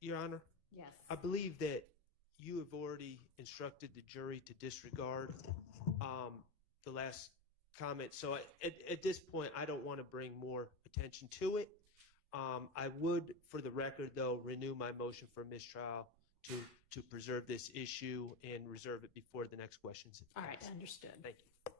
Your Honor, Yes. I believe that you have already instructed the jury to disregard the last comment. So at this point, I don't want to bring more attention to it. I would, for the record, though, renew my motion for mistrial to preserve this issue and reserve it before the next questions. All right, understood. Thank you.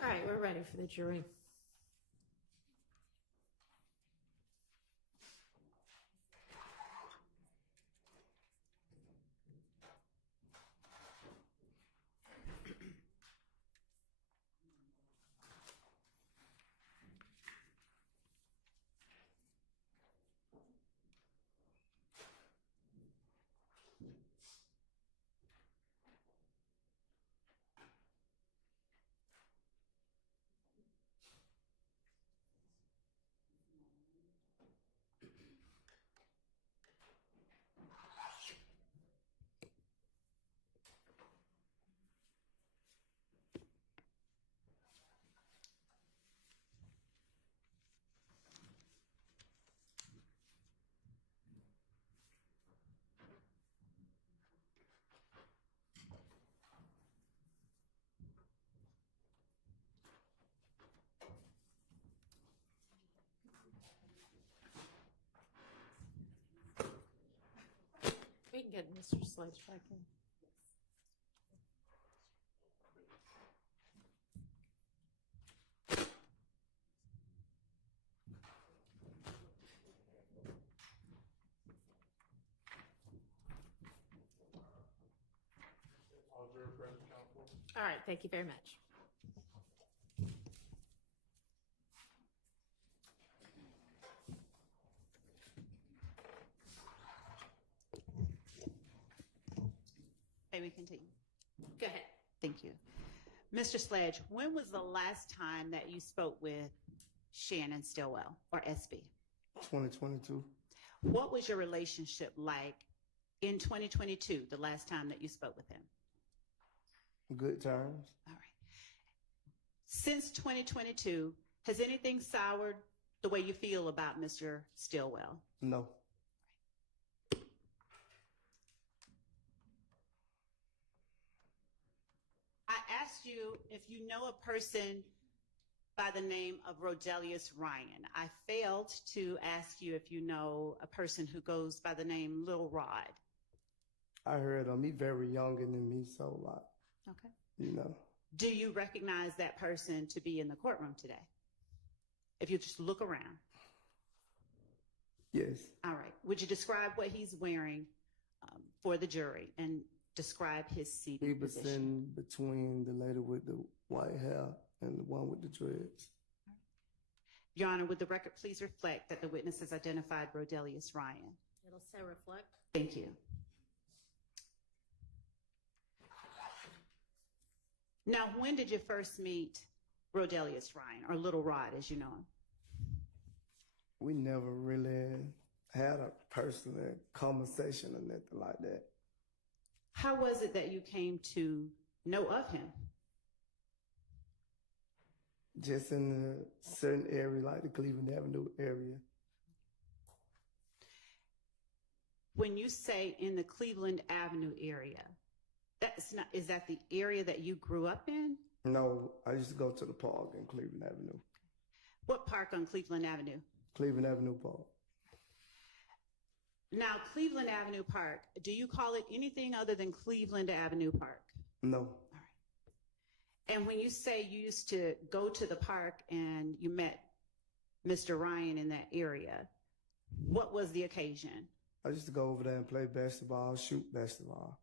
All right, we're ready for the jury. can get Mr. Sledge back in. All right, thank you very much. May we continue? Go ahead. Thank you. Mr. Sledge, when was the last time that you spoke with Shannon Stillwell, or SB? 2022. What was your relationship like in 2022, the last time that you spoke with him? Good terms. All right. Since 2022, has anything soured the way you feel about Mr. Stillwell? No. I asked you if you know a person by the name of Rodelius Ryan. I failed to ask you if you know a person who goes by the name Lil Rod. I heard him. He very younger than me, so Okay. you know. Do you recognize that person to be in the courtroom today? If you just look around. Yes. All right. Would you describe what he's wearing for the jury and describe his He seating was position? sitting between the lady with the white hair and the one with the dreads. Your Honor, would the record please reflect that the witness has identified Rodelius Ryan? It'll say reflect. Thank you. Now, when did you first meet Rodelius Ryan, or Little Rod, as you know him? We never really had a personal conversation or nothing like that. How was it that you came to know of him? Just in a certain area, like the Cleveland Avenue area. When you say in the Cleveland Avenue area, is that the area that you grew up in? No, I used to go to the park in Cleveland Avenue. What park on Cleveland Avenue? Cleveland Avenue Park. Now, Cleveland Avenue Park, do you call it anything other than Cleveland Avenue Park? No. All right. And when you say you used to go to the park and you met Mr. Ryan in that area, what was the occasion? I used to go over there and play basketball, shoot basketball.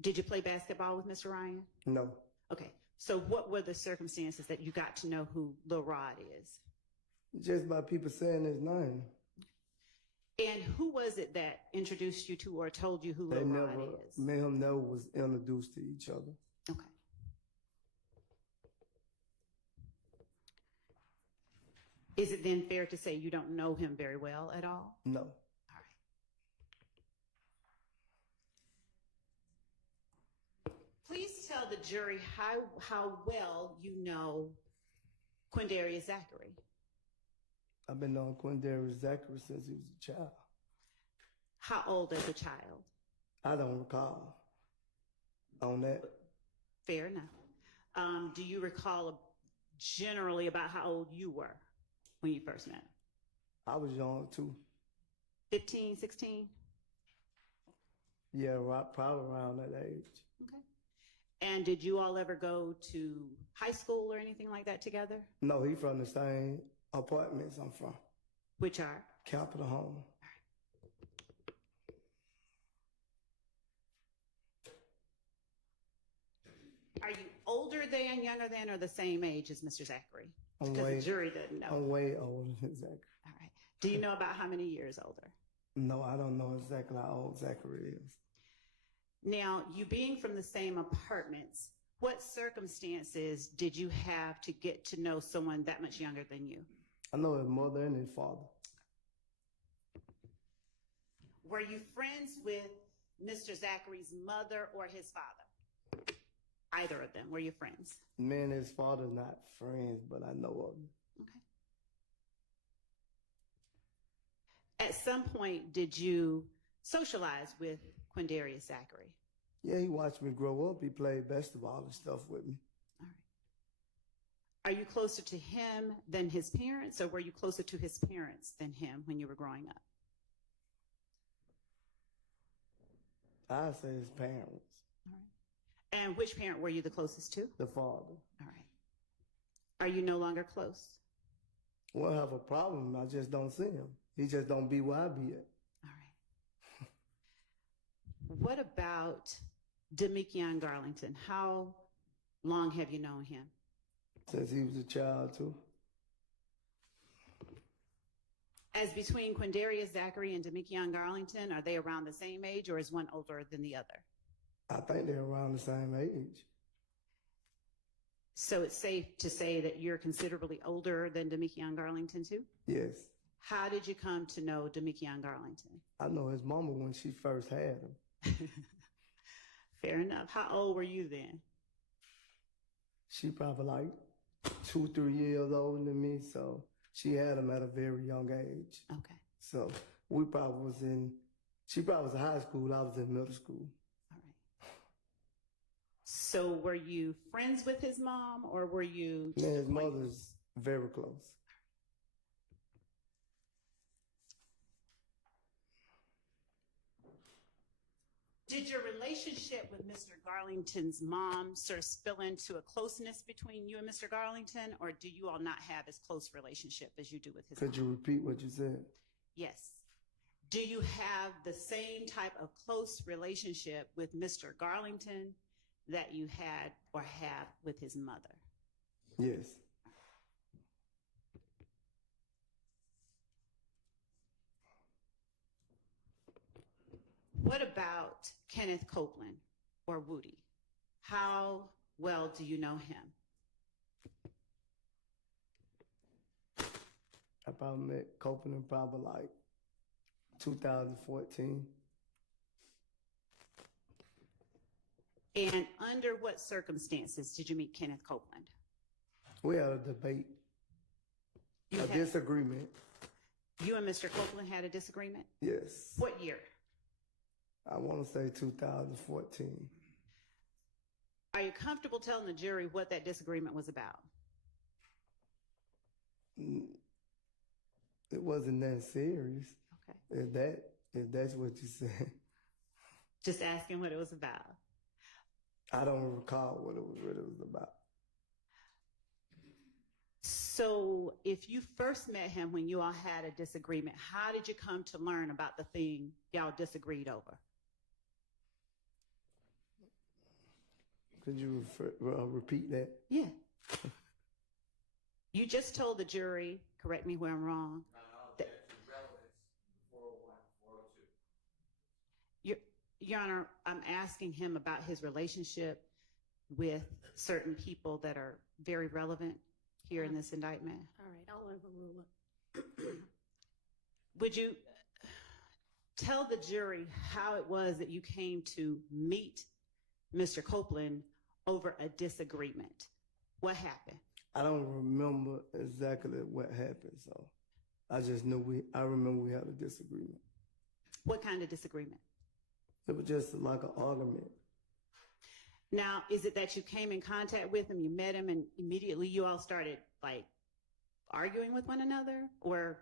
Did you play basketball with Mr. Ryan? No. Okay. So what were the circumstances that you got to know who Lil Rod is? Just by people saying his name. And who was it that introduced you to or told you who They Lil never, Rod is? me and him never was introduced to each other. Okay. Is it then fair to say you don't know him very well at all? No. All right. Please tell the jury how well you know Quindarius Zachary. I've been knowing Quindarius Zachary since he was a child. How old as a child? I don't recall on that. Fair enough. Do you recall generally about how old you were when you first met him? I was young too. 15, 16? Yeah, right, probably around that age. Okay. And did you all ever go to high school or anything like that together? No, he from the same apartments I'm from. Which are? Capitol Home. Are you older than, younger than, or the same age as Mr. Zachary? I'm Because way, the jury doesn't know. I'm way older than Zachary. All right. Do you know about how many years older? No, I don't know exactly how old Zachary is. Now, you being from the same apartments, what circumstances did you have to get to know someone that much younger than you? I know his mother and his father. Were you friends with Mr. Zachary's mother or his father? Either of them. Were you friends? Me and his father not friends, but I know of him. Okay. At some point, did you socialize with Quindarius Zachary? Yeah, he watched me grow up. He played basketball and stuff with me. All right. Are you closer to him than his parents, or were you closer to his parents than him when you were growing up? I say his parents, All right. And which parent were you the closest to? the father. All right. Are you no longer close? We don't have a problem. I just don't see him. He just don't be where I be at. All right. What about Demikion Garlington? How long have you known him? Since he was a child too. As between Quindarius Zachary and Demikion Garlington, are they around the same age or is one older than the other? I think they're around the same age. So it's safe to say that you're considerably older than Demikion Garlington too? Yes. How did you come to know Demikion Garlington? I know his mama when she first had him. Fair enough. How old were you then? She probably like 2, 3 years older than me, so she had him at a very young age. Okay. So she probably was in high school, I was in middle school. All right. So were you friends with his mom or were you? Me and his mother's very close. Did your relationship with Mr. Garlington's mom sort of spill into a closeness between you and Mr. Garlington, or do you all not have as close relationship as you do with his Could you mom? repeat what you said? Yes. Do you have the same type of close relationship with Mr. Garlington that you had or have with his mother? Yes. What about Kenneth Copeland or Woody? How well do you know him? I probably met Copeland probably like 2014. And under what circumstances did you meet Kenneth Copeland? We had a debate, a disagreement. You and Mr. Copeland had a disagreement? Yes. What year? I want to say 2014. Are you comfortable telling the jury what that disagreement was about? It wasn't that serious. Okay. If that's what you said. Just asking what it was about. I don't recall what it was about. So if you first met him when you all had a disagreement, how did you come to learn about the thing y'all disagreed over? Could you repeat that? Yeah. You just told the jury, correct me where I'm wrong. Your Honor, I'm asking him about his relationship with certain people that are very relevant here in this indictment. All right, I'll overrule it. Would you tell the jury how it was that you came to meet Mr. Copeland over a disagreement? What happened? I don't remember exactly what happened, so I just know I remember we had a disagreement. What kind of disagreement? It was just like an argument. Now, is it that you came in contact with him, you met him, and immediately you all started like arguing with one another, or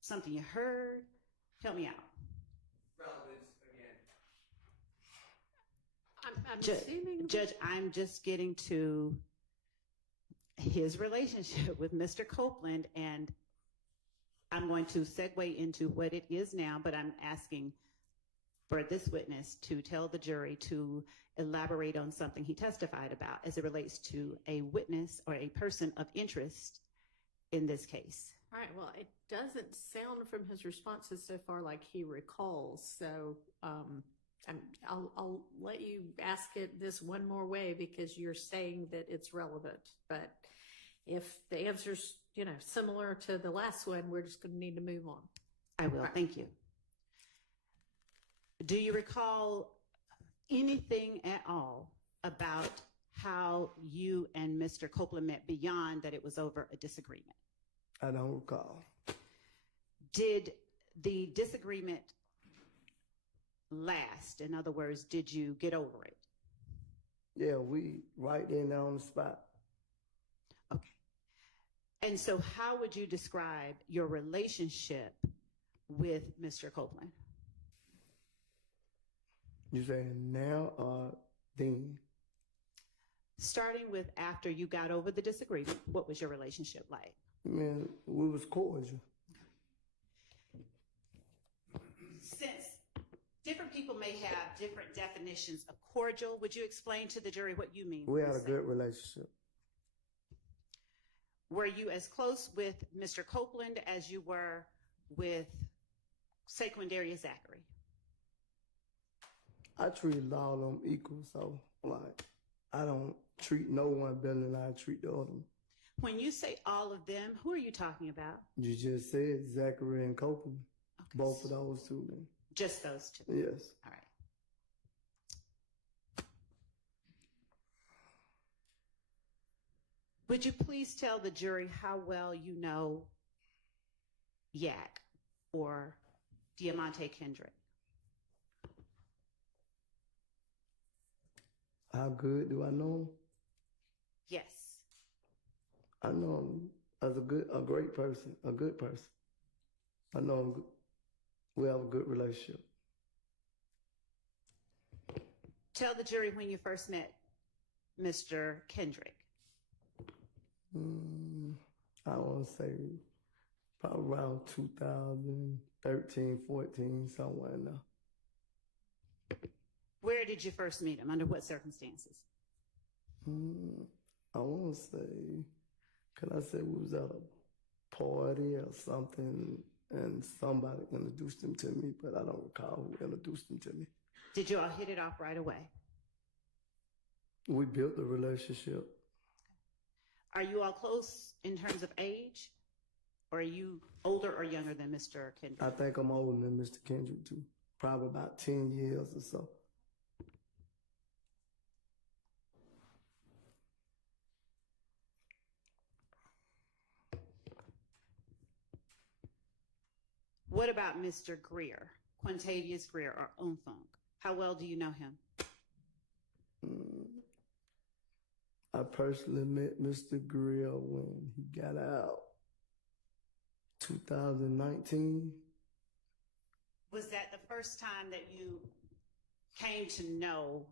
something you heard? Help me out. Relevance again. I'm assuming. Judge, I'm just getting to his relationship with Mr. Copeland, and I'm going to segue into what it is now, but I'm asking for this witness to tell the jury to elaborate on something he testified about as it relates to a witness or a person of interest in this case. All right, well, it doesn't sound from his responses so far like he recalls, so I'll let you ask it this one more way because you're saying that it's relevant, but if the answer's, similar to the last one, we're just going to need to move on. I will. Thank you. Do you recall anything at all about how you and Mr. Copeland met beyond that it was over a disagreement? I don't recall. Did the disagreement last? In other words, did you get over it? Yeah, we right in there on the spot. Okay. And so how would you describe your relationship with Mr. Copeland? You saying now or then? Starting with after you got over the disagreement, what was your relationship like? Man, we was cordial. Since different people may have different definitions of cordial, would you explain to the jury what you mean? We when had you a say- good relationship. Were you as close with Mr. Copeland as you were with Sequindaria Zachary? I treated all of them equal, so like I don't treat no one better than I treat the other one. When you say all of them, who are you talking about? You just said Zachary and Copeland, Okay. both of those two. Just those two. Yes. All right. Would you please tell the jury how well you know Yak or Diamante Kendrick? How good do I know him? Yes. I know him as a great person, a good person. I know him. We have a good relationship. Tell the jury when you first met Mr. Kendrick. I want to say probably around 2013, 14, somewhere in there. Where did you first meet him? Under what circumstances? I want to say, can I say we was at a party or something and somebody introduced him to me, but I don't recall who introduced him to me. Did you all hit it off right away? We built a relationship. Are you all close in terms of age? Or are you older or younger than Mr. Kendrick? I think I'm older than Mr. Kendrick too, probably about 10 years or so. What about Mr. Greer, Quintavious Greer or Unfunk? How well do you know him? I personally met Mr. Greer when he got out, 2019. Was that the first time that you came to know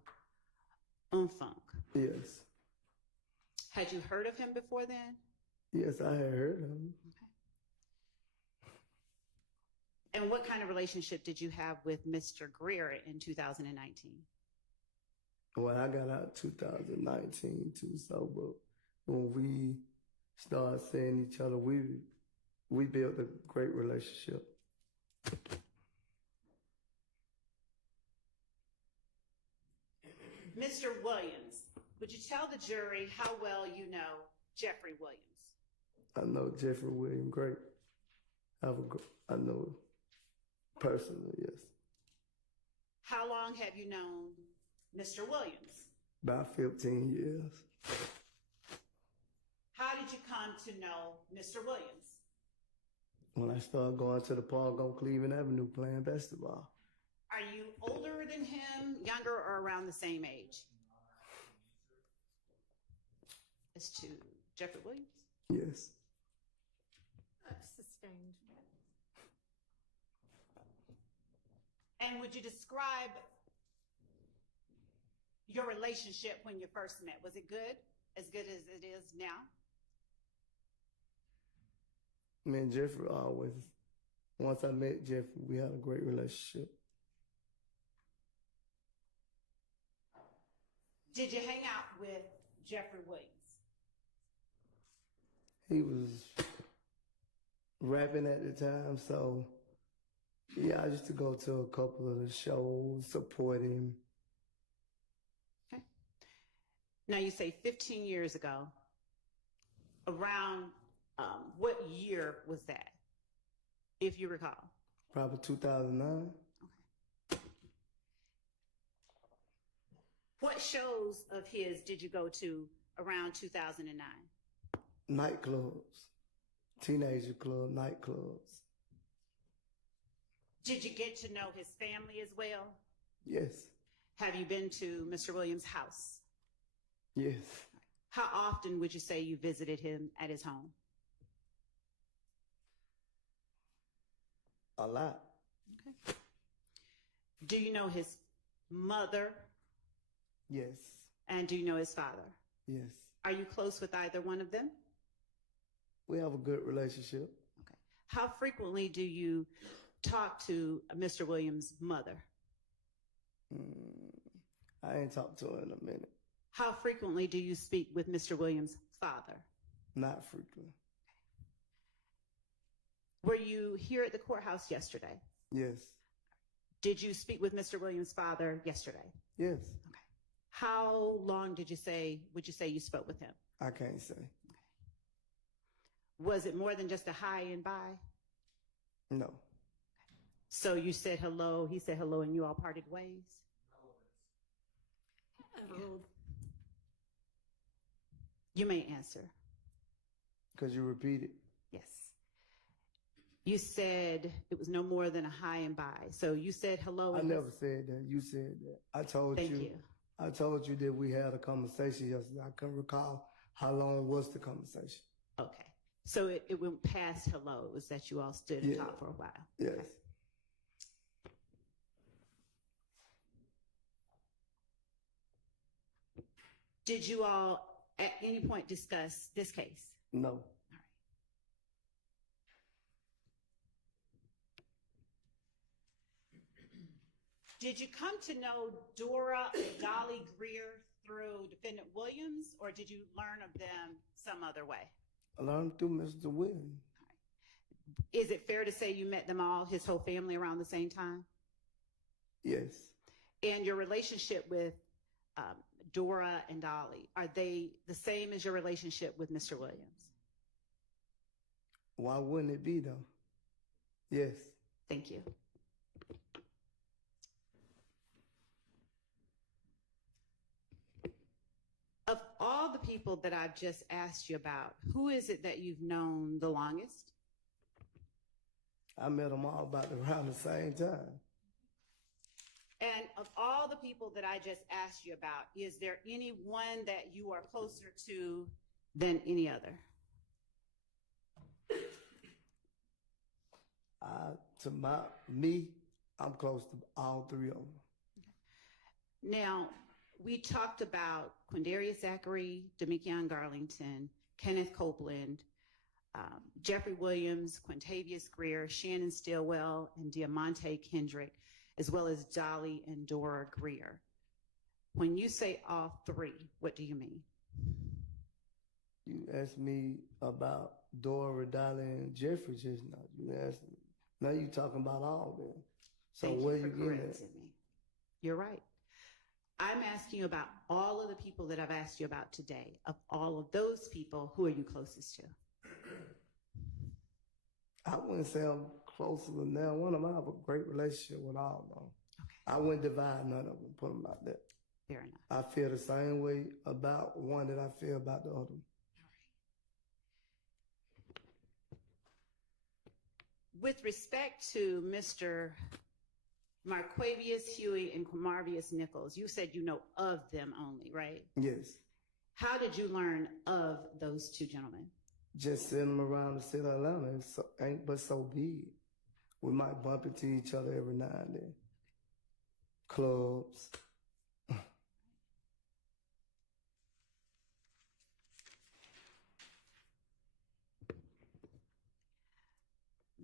Unfunk? Yes. Had you heard of him before then? Yes, I had heard of him. And what kind of relationship did you have with Mr. Greer in 2019? Well, I got out 2019 too, so but when we started seeing each other, we built a great relationship. Mr. Williams, would you tell the jury how well you know Jeffrey Williams? I know Jeffrey Williams great. I know him personally, yes. How long have you known Mr. Williams? About 15 years. How did you come to know Mr. Williams? When I started going to the park on Cleveland Avenue playing basketball. Are you older than him, younger, or around the same age? As to Jeffrey Williams? Yes. Sustained. And would you describe your relationship when you first met? Was it good? As good as it is now? Me and Jeffrey always, once I met Jeffrey, we had a great relationship. Did you hang out with Jeffrey Williams? He was rapping at the time, so yeah, I used to go to a couple of the shows, support him. Okay. Now you say 15 years ago. Around what year was that, if you recall? Probably 2009. What shows of his did you go to around 2009? Nightclubs, teenager club, nightclubs. Did you get to know his family as well? Yes, Have you been to Mr. Williams' house? yes. How often would you say you visited him at his home? A lot. Do you know his mother, Yes. and do you know his father? Yes. Are you close with either one of them? We have a good relationship. Okay. How frequently do you talk to Mr. Williams' mother? I ain't talked to her in a minute. How frequently do you speak with Mr. Williams' father? Not frequently. Were you here at the courthouse yesterday? Yes. Did you speak with Mr. Williams' father yesterday? Yes. Okay. How long would you say you spoke with him? I can't say. Was it more than just a hi and bye? No. So you said hello, he said hello, and you all parted ways? Oh, You may answer. Because you repeated. Yes. You said it was no more than a hi and bye. So you said hello. I never said that. You said that. I told Thank you. you. I told you that we had a conversation yesterday. I couldn't recall how long was the conversation. Okay. So it went past hello. It was that you all stood and Yeah. talked for a while. Yes. Okay. Did you all at any point discuss this case? No. Did you come to know Dora and Dolly Greer through Defendant Williams, or did you learn of them some other way? I learned through Mr. Williams. Is it fair to say you met them all, his whole family, around the same time? Yes. And your relationship with Dora and Dolly, are they the same as your relationship with Mr. Williams? Why wouldn't it be, though? Yes. Thank you. Of all the people that I've just asked you about, who is it that you've known the longest? I met them all about around the same time. And of all the people that I just asked you about, is there any one that you are closer to than any other? I'm close to all three of them. Now, we talked about Quindarius Zachary, Demekion Garlington, Kenneth Copeland, Jeffrey Williams, Quintavious Greer, Shannon Stillwell, and Diamante Kendrick, as well as Dolly and Dora Greer. When you say all three, what do you mean? You asked me about Dora, Dolly, and Jeffrey just now. You asked me. Now you talking about all of them. So Thank where you for you getting at? correcting me. You're right. I'm asking you about all of the people that I've asked you about today. Of all of those people, who are you closest to? I wouldn't say I'm closer than now. One of them, I have a great relationship with all of them. Okay. I wouldn't divide none of them, put them like that. Fair enough. I feel the same way about one that I feel about the other one. With respect to Mr. Marquavius Huey and Quamarvius Nichols, you said you know of them only, right? Yes. How did you learn of those two gentlemen? Just sitting them around the city of Atlanta ain't but so big. We might bump into each other every now and then. Clubs.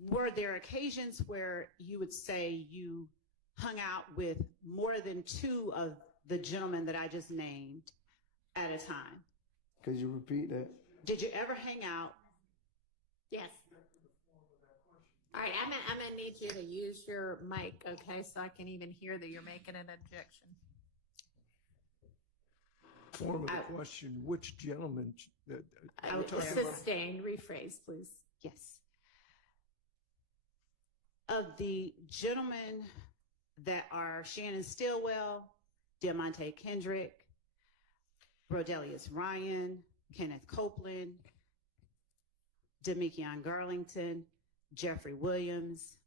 Were there occasions where you would say you hung out with more than two of the gentlemen that I just named at a time? Could you repeat that? Did you ever hang out? yes. All right, I'm gonna need you to use your mic, okay, so I can even hear that you're making an objection. Form of the question, which gentleman? would talking about- Sustained, rephrase, please. Yes. Of the gentlemen that are Shannon Stillwell, Diamante Kendrick, Rodelius Ryan, Kenneth Copeland, Demekion Garlington, Jeffrey Williams,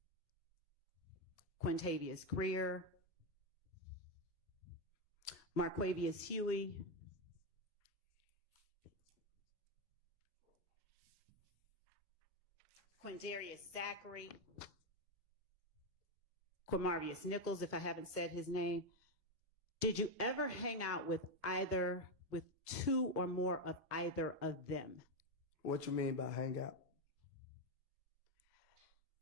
Quintavious Greer, Marquavius Huey, Quindarius Zachary, Quamarvius Nichols, if I haven't said his name, Did you ever hang out with two or more of either of them? What you mean by hang out?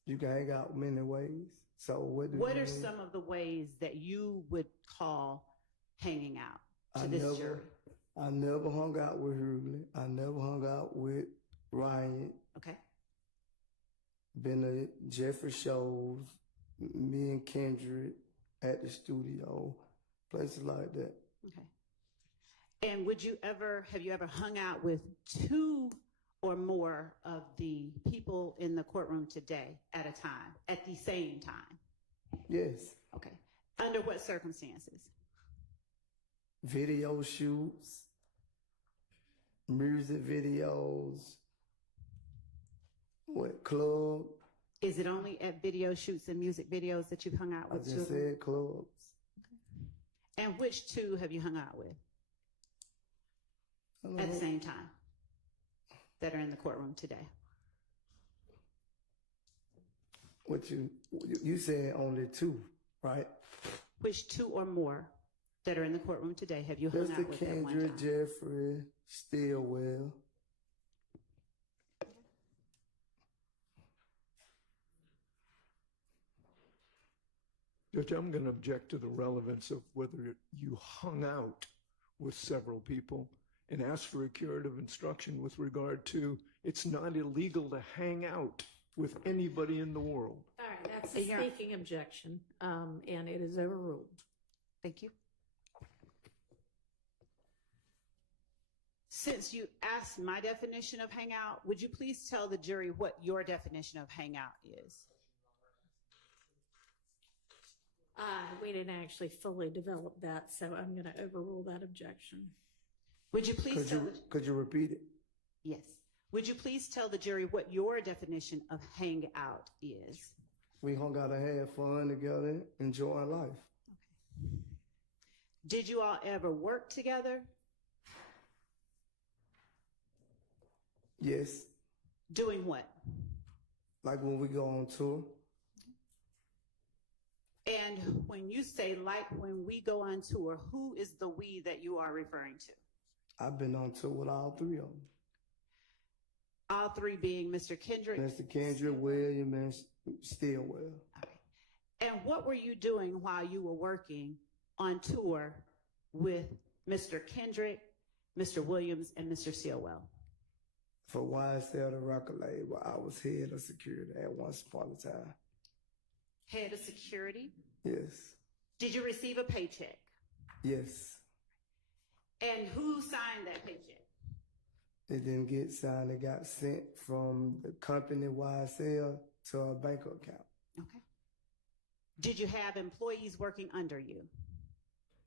You can hang out many ways. So what What are some of the ways that you would call hanging out to this jury? I never hung out with Hurley. I never hung out with Ryan. Okay. Been to Jeffrey shows, me and Kendrick at the studio, places like that. Okay. And have you ever hung out with two or more of the people in the courtroom today at a time, at the same time? Yes. Okay. Under what circumstances? Video shoots, music videos, club. Is it only at video shoots and music videos that you've hung out I with? just said clubs. Okay. And which two have you hung out with at the same time that are in the courtroom today? What you said only two, right? Which two or more that are in the courtroom today have you hung out with at one time? Kendrick, Jeffrey, Stillwell. Judge, I'm going to object to the relevance of whether you hung out with several people and ask for a curative instruction with regard to it's not illegal to hang out with anybody in the world. All right, that's a speaking objection, and it is overruled. Thank you. Since you asked my definition of hangout, would you please tell the jury what your definition of hangout is? We didn't actually fully develop that, so I'm going to overrule that objection. Would you please could you repeat it? Yes. Would you please tell the jury what your definition of hangout is? We hung out and had fun together, enjoying life. Okay. Did you all ever work together? Yes. Doing what? Like when we go on tour. And when you say like when we go on tour, who is the we that you are referring to? I've been on tour with all three of them. All three being Mr. Kendrick? Mr. Kendrick, William, and Stillwell. Okay. And what were you doing while you were working on tour with Mr. Kendrick, Mr. Williams, and Mr. Stillwell? For YSL, the record label, I was head of security at once upon a time. Head of security? Yes. Did you receive a paycheck? Yes. And who signed that paycheck? It didn't get signed. It got sent from the company YSL to a bank account. Okay. Did you have employees working under you?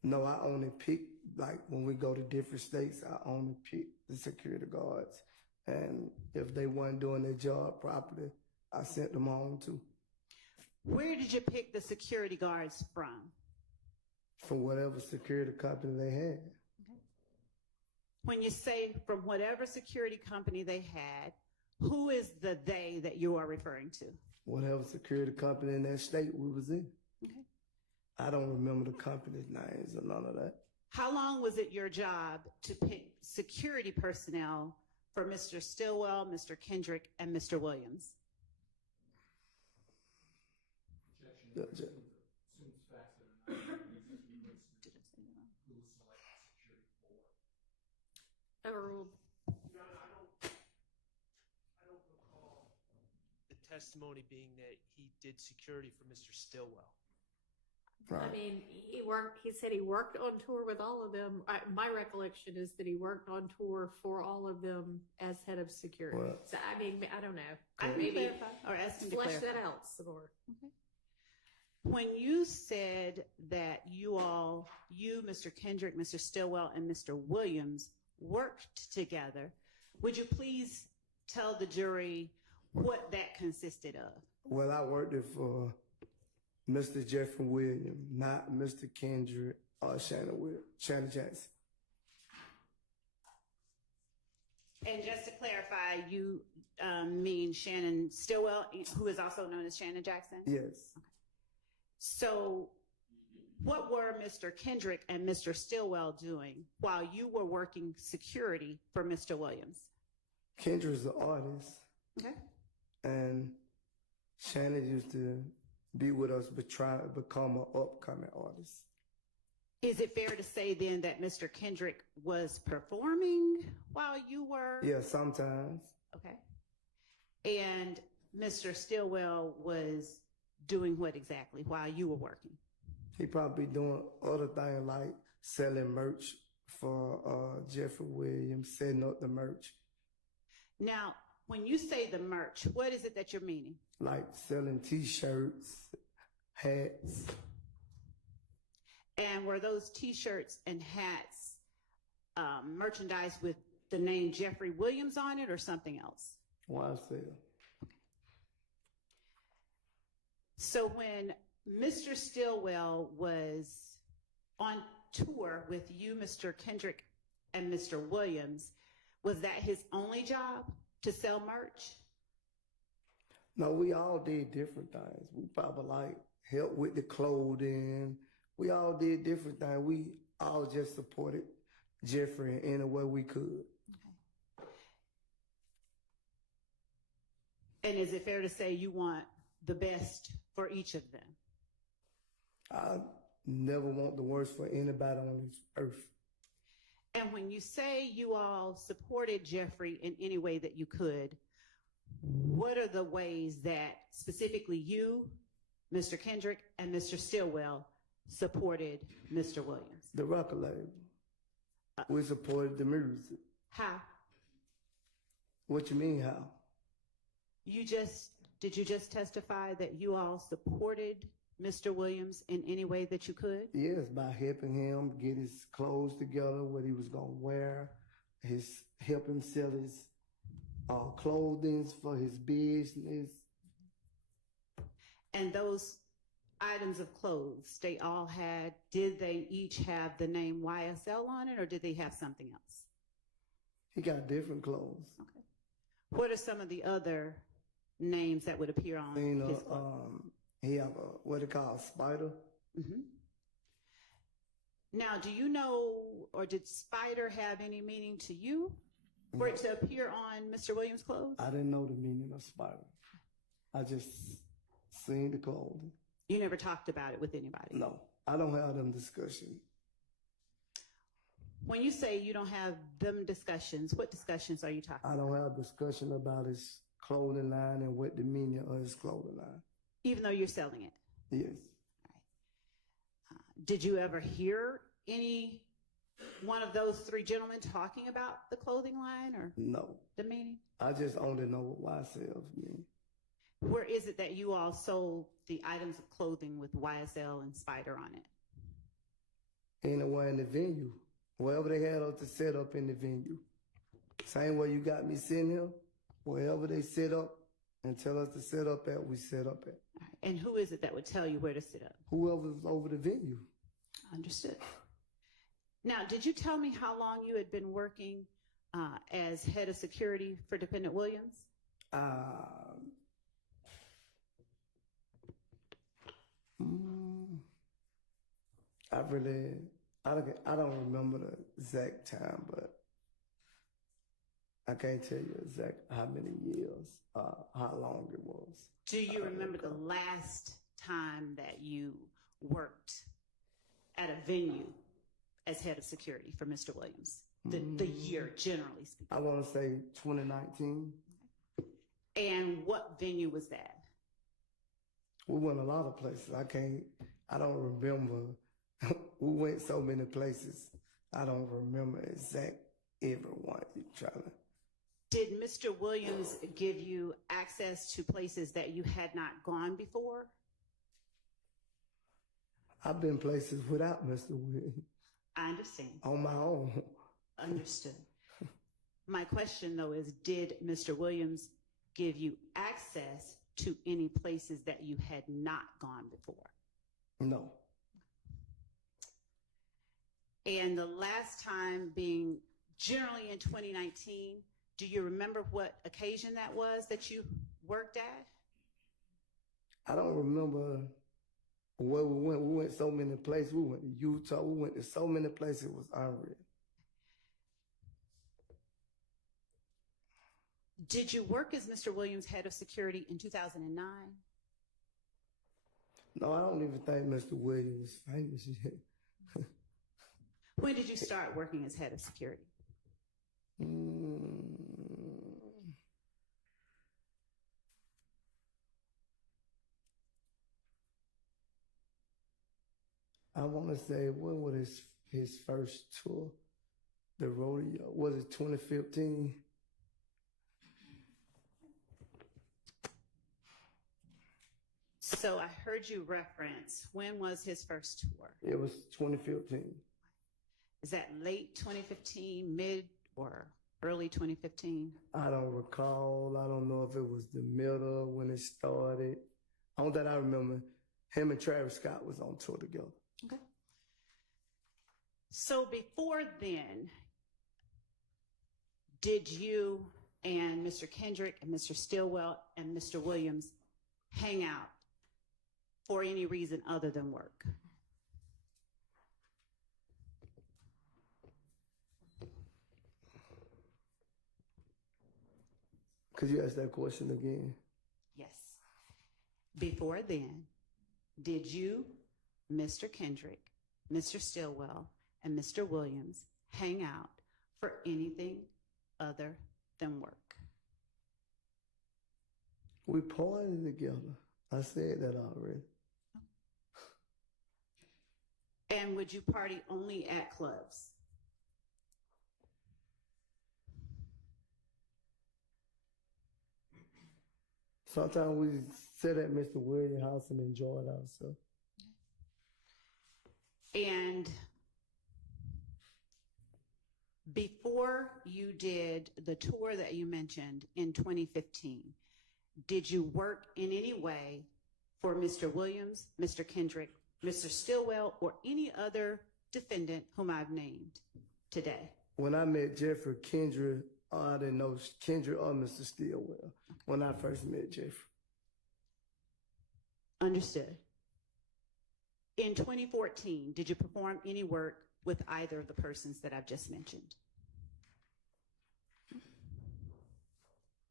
No, I only pick, like when we go to different states, I only pick the security guards. And if they weren't doing their job properly, I sent them home too. Where did you pick the security guards from? From whatever security company they had. Okay. When you say from whatever security company they had, who is the they that you are referring to? Whatever security company in that state we was in. Okay. I don't remember the company's names or none of that. How long was it your job to pick security personnel for Mr. Stillwell, Mr. Kendrick, and Mr. Williams? Assumes facts that are not who selected security for. Overruled. Your Honor, I don't recall the testimony being that he did security for Mr. Stillwell. Right. I mean, he said he worked on tour with all of them. My recollection is that he worked on tour for all of them as head of security. Well, so, I mean, I don't know. I can Maybe clarify or ask him to flesh clarify. that out some more. Okay. When you said that you, Mr. Kendrick, Mr. Stillwell, and Mr. Williams worked together, would you please tell the jury what that consisted of? Well, I worked it for Mr. Jeffrey Williams, not Mr. Kendrick or Shannon Jackson. And just to clarify, you mean Shannon Stillwell, who is also known as Shannon Jackson? Yes. Okay. So What were Mr. Kendrick and Mr. Stillwell doing while you were working security for Mr. Williams? Kendra's an artist, Okay. and Shannon used to be with us, but try to become an upcoming artist. Is it fair to say then that Mr. Kendrick was performing while you were? Yeah, sometimes. Okay. And Mr. Stillwell was doing what exactly while you were working? He probably doing other things like selling merch for Jeffrey Williams, setting up the merch, Now, when you say the merch, what is it that you're meaning? like selling T-shirts, hats. And were those T-shirts and hats merchandise with the name Jeffrey Williams on it or something else? YSL. So when Mr. Stillwell was on tour with you, Mr. Kendrick, and Mr. Williams, was that his only job to sell merch? No, we all did different things. We probably like helped with the clothing. We all did different things. We all just supported Jeffrey in any way we could. And is it fair to say you want the best for each of them? I never want the worst for anybody on this earth. And when you say you all supported Jeffrey in any way that you could, what are the ways that specifically you, Mr. Kendrick, and Mr. Stillwell supported Mr. Williams? The record label. We supported the music. How? What you mean, how? Did you just testify that you all supported Mr. Williams in any way that you could? Yes, by helping him get his clothes together, what he was going to wear, help him sell his clothing for his business. And those items of clothes, did they each have the name YSL on it, or did they have something else? He got different clothes. Okay. What are some of the other names that would appear on his clothes? He have what they call a spider. Mm-hmm. Now, do you know, or did spider have any meaning to you for it to appear on Mr. Williams' clothes? I didn't know the meaning of spider. I just seen the clothing. You never talked about it with anybody? No, I don't have them discussions. When you say you don't have them discussions, what discussions are you talking about? I don't have discussion about his clothing line and what the meaning of his clothing line. Even though you're selling it? Yes. All right. Did you ever hear any one of those three gentlemen talking about the clothing line or No. the meaning? I just only know what YSL mean. Where is it that you all sold the items of clothing with YSL and Spider on it? Anywhere in the venue. Wherever they had us to set up in the venue. Same way you got me sitting here. Wherever they set up and tell us to set up at, we set up at. All right. And who is it that would tell you where to sit up? Whoever's over the venue. Understood. Now, did you tell me how long you had been working as head of security for Defendant Williams? I don't remember the exact time, but I can't tell you exact how many years, how long it was. Do you remember the last time that you worked at a venue as head of security for Mr. Williams? The year, generally speaking. I want to say 2019. And what venue was that? We went a lot of places. I don't remember. We went so many places. I don't remember exact everyone you're trying to. Did Mr. Williams give you access to places that you had not gone before? I've been places without Mr. Williams. I understand. On my own. Understood. My question, though, is did Mr. Williams give you access to any places that you had not gone before? No. And the last time being generally in 2019, do you remember what occasion that was that you worked at? I don't remember where we went. We went so many places. We went to Utah. We went to so many places. It was unreal. Did you work as Mr. Williams' head of security in 2009? No, I don't even think Mr. Williams was famous yet. When did you start working as head of security? I want to say, when was his first tour? The rodeo, was it 2015? So I heard you reference, when was his first tour? It was 2015. Is that late 2015, mid or early 2015? I don't recall. I don't know if it was the middle when it started. All that I remember, him and Travis Scott was on tour together. Okay. So before then, did you and Mr. Kendrick and Mr. Stillwell and Mr. Williams hang out for any reason other than work? Could you ask that question again? Yes. Before then, did you, Mr. Kendrick, Mr. Stillwell, and Mr. Williams hang out for anything other than work? We partied together. I said that already. And would you party only at clubs? Sometimes we sit at Mr. Williams' house and enjoy it ourselves. And before you did the tour that you mentioned in 2015, did you work in any way for Mr. Williams, Mr. Kendrick, Mr. Stillwell, or any other defendant whom I've named today? When I met Jeffrey Kendrick, I didn't know Kendrick or Mr. Stillwell when I first met Jeffrey. Understood. In 2014, did you perform any work with either of the persons that I've just mentioned?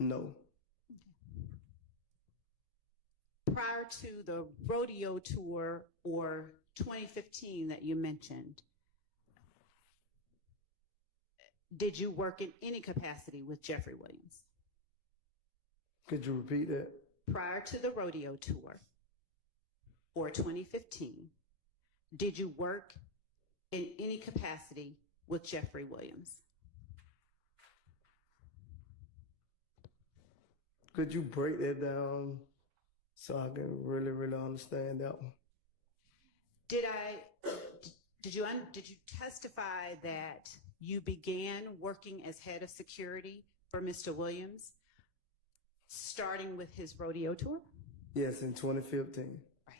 No. Prior to the rodeo tour or 2015 that you mentioned, did you work in any capacity with Jeffrey Williams? Could you repeat that? Prior to the rodeo tour or 2015, did you work in any capacity with Jeffrey Williams? Could you break that down so I can really understand that one? Did you testify that you began working as head of security for Mr. Williams starting with his rodeo tour? Yes, in 2015. Right.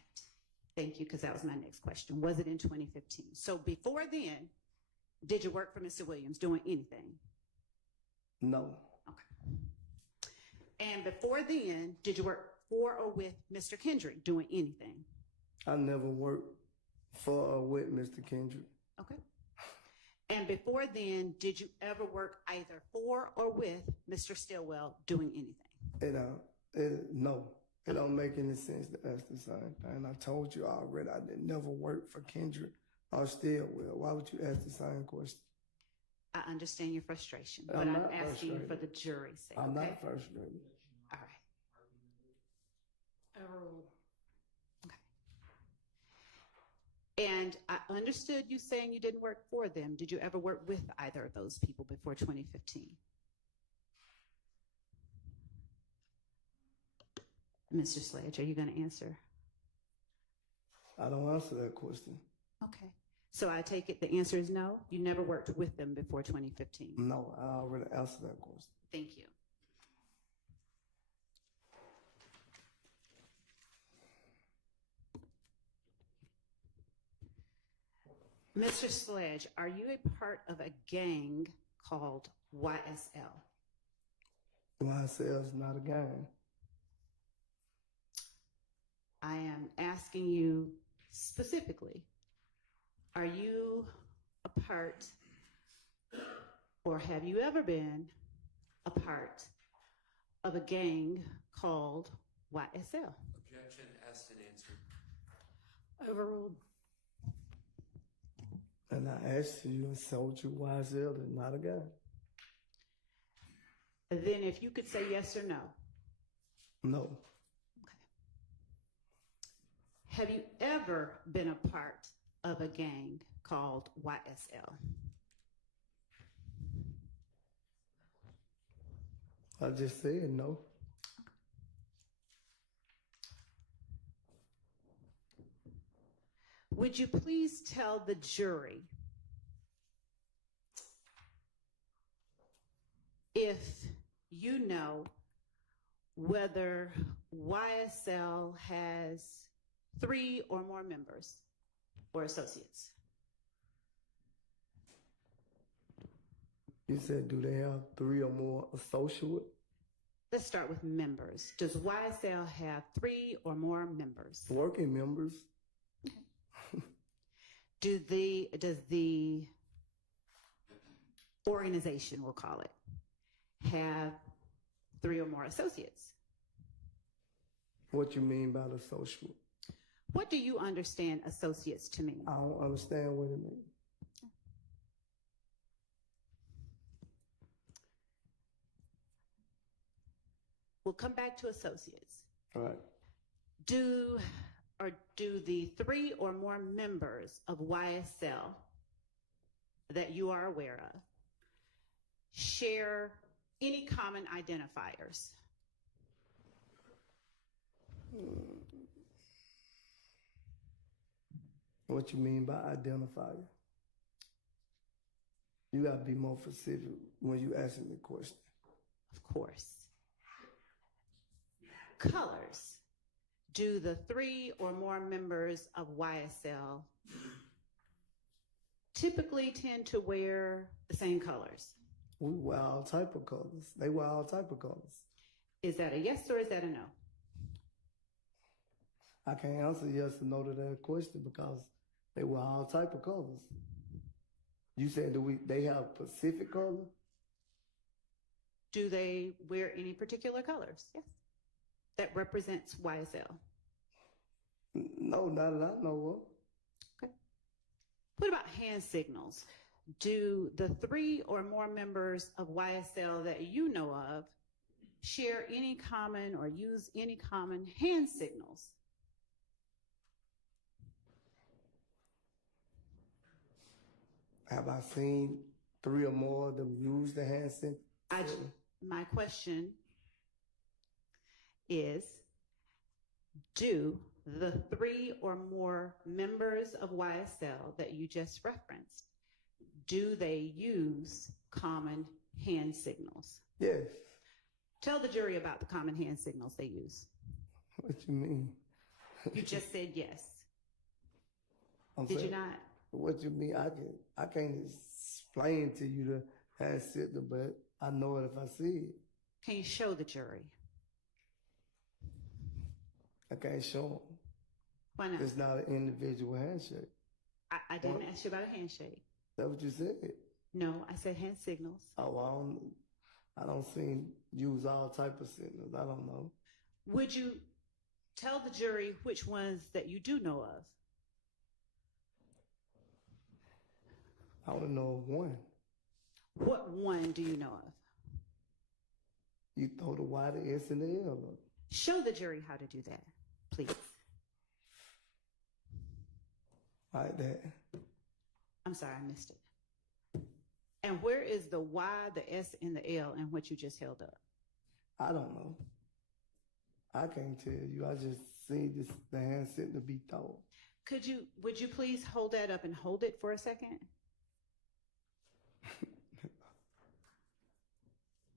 Thank you, because that was my next question. Was it in 2015? So before then, did you work for Mr. Williams doing anything? No. Okay. And before then, did you work for or with Mr. Kendrick doing anything? I never worked for or with Mr. Kendrick. Okay. And before then, did you ever work either for or with Mr. Stillwell doing anything? No. It don't make any sense to ask the same thing. I told you already I didn't never work for Kendrick or Stillwell. Why would you ask the same question? I understand your frustration, but I'm I'm not asking you frustrated. for the jury's sake. I'm okay? not frustrated. All right. Overruled. Okay. And I understood you saying you didn't work for them. Did you ever work with either of those people before 2015? Mr. Sledge, are you going to answer? I don't answer that question. Okay. So I take it the answer is no? You never worked with them before 2015? No, I already answered that question. Thank you. Mr. Sledge, are you a part of a gang called YSL? YSL is not a gang. I am asking you Specifically, are you a part, or have you ever been a part of a gang called YSL? Objection, asked and answered. Overruled. And I asked you and told you YSL is not a guy. Then if you could say yes or no. No. Have you ever been a part of a gang called YSL? I just said no. Would you please tell the jury if you know whether YSL has 3 or more members or associates? You said, do they have 3 or more associates? Let's start with members. Does YSL have 3 or more members? Working members. Does the organization, we'll call it, have 3 or more associates? What you mean by the associate? What do you understand associates to mean? I don't understand what it means. We'll come back to associates. All right. Do the 3 or more members of YSL that you are aware of share any common identifiers? What you mean by identifier? You got to be more specific when you asking the question. Of course. Colors. Do the 3 or more members of YSL typically tend to wear the same colors? We wear all type of colors. They wear all type of colors. Is that a yes or is that a no? I can't answer yes or no to that question because they wear all type of colors. You said they have specific color? Do they wear any particular colors? Yes. That represents YSL. No, not that I know of. Okay. What about hand signals? Do the 3 or more members of YSL that you know of share any common or use any common hand signals? Have I seen 3 or more of them use the hand signal? My question is, do the 3 or more members of YSL that you just referenced, do they use common hand signals? Yes. Tell the jury about the common hand signals they use. What you mean? You just said yes. I'm Did saying, you not? What you mean? I can't explain to you the hand signal, but I know it if I see it. Can you show the jury? I can't show them. Why not? It's not an individual handshake. I didn't ask you about a handshake. That's what you said. No, I said hand signals. Oh, I don't see use all type of signals. I don't know. Would you tell the jury which ones that you do know of? I want to know of one. What one do you know of? You throw the Y, the S, and the L up. Show the jury how to do that, please. Like that. I'm sorry, I missed it. And where is the Y, the S, and the L in what you just held up? I don't know. I can't tell you. I just see the hand signal be thrown. Would you please hold that up and hold it for a second?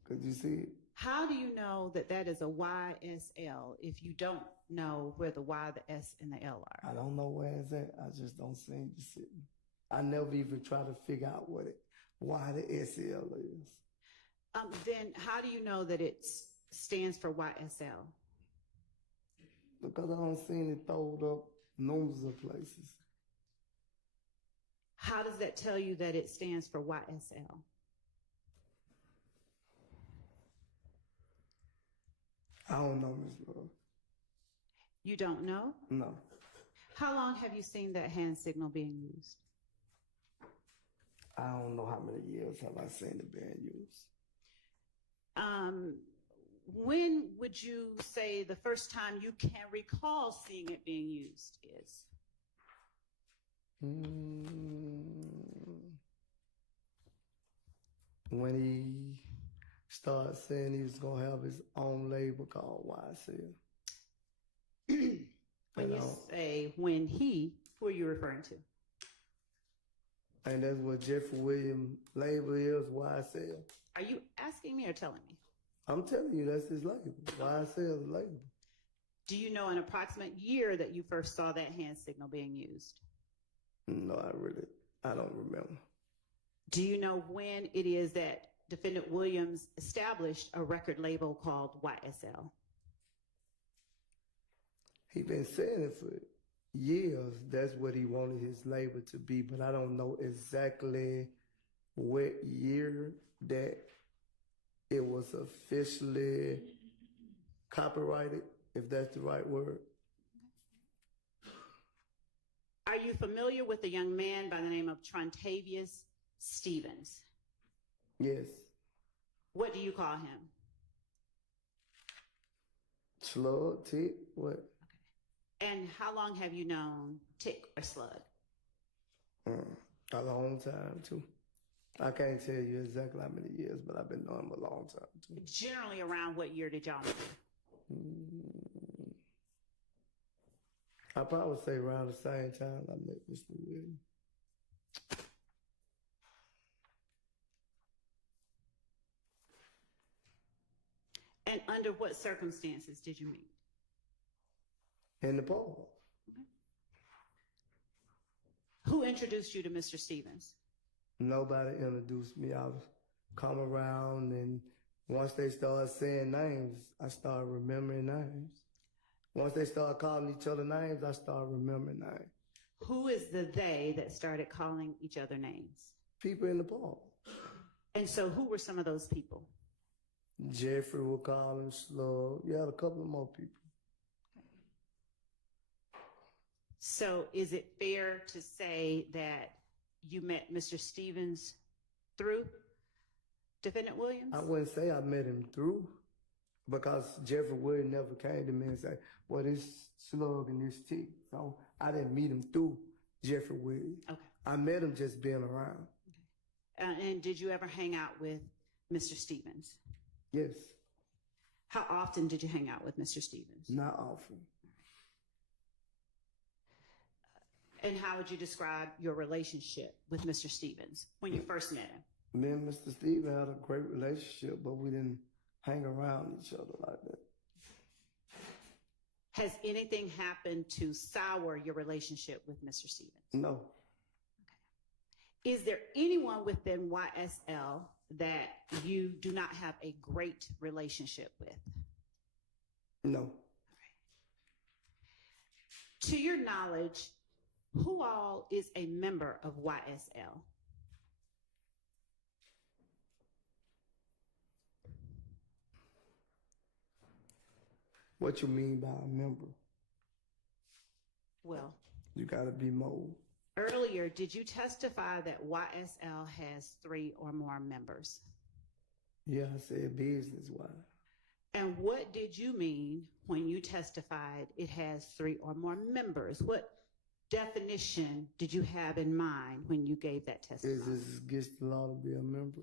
Could you see it? How do you know that that is a YSL if you don't know where the Y, the S, and the L are? I don't know where it's at. I just don't see it sitting. I never even try to figure out why the SL is. Then how do you know that it stands for YSL? Because I don't see it throwed up numbers of places. How does that tell you that it stands for YSL? I don't know, Ms. Love. You don't know? No. How long have you seen that hand signal being used? I don't know how many years have I seen it being used. When would you say the first time you can recall seeing it being used is? When he started saying he was going to have his own label called YSL. When you say when he, who are you referring to? And that's what Jeffrey Williams' label is, YSL. Are you asking me or telling me? I'm telling you, that's his label. YSL is the label. Do you know an approximate year that you first saw that hand signal being used? No, I don't remember. Do you know when it is that Defendant Williams established a record label called YSL? He been saying it for years. That's what he wanted his label to be, but I don't know exactly what year that it was officially copyrighted, if that's the right word. Are you familiar with a young man by the name of Trontavious Stevens? Yes. What do you call him? Slug, tick, what? And how long have you known Tick or Slug? A long time, too. I can't tell you exactly how many years, but I've been knowing him a long time, too. Generally around what year did y'all meet? I probably say around the same time I met Mr. Williams. And under what circumstances did you meet? In the park. Who introduced you to Mr. Stevens? Nobody introduced me. I was come around, and once they started saying names, I started remembering names. Once they started calling each other names, I started remembering names. Who is the they that started calling each other names? People in the park. And so who were some of those people? Jeffrey would call him Slug. You had a couple of more people. So is it fair to say that you met Mr. Stevens through Defendant Williams? I wouldn't say I met him through, because Jeffrey Williams never came to me and said, well, this Slug and this Tick. So I didn't meet him through Jeffrey Williams. Okay. I met him just being around. Okay. And did you ever hang out with Mr. Stevens? Yes. How often did you hang out with Mr. Stevens? Not often. And how would you describe your relationship with Mr. Stevens when you first met him? Me and Mr. Stevens had a great relationship, but we didn't hang around each other like that. Has anything happened to sour your relationship with Mr. Stevens? No. Okay. Is there anyone within YSL that you do not have a great relationship with? No. All right. To your knowledge, who all is a member of YSL? What you mean by a member? Well, You got to be more. earlier, did you testify that YSL has 3 or more members? Yeah, I said business-wise. And what did you mean when you testified it has 3 or more members? What definition did you have in mind when you gave that testimony? Is this against the law to be a member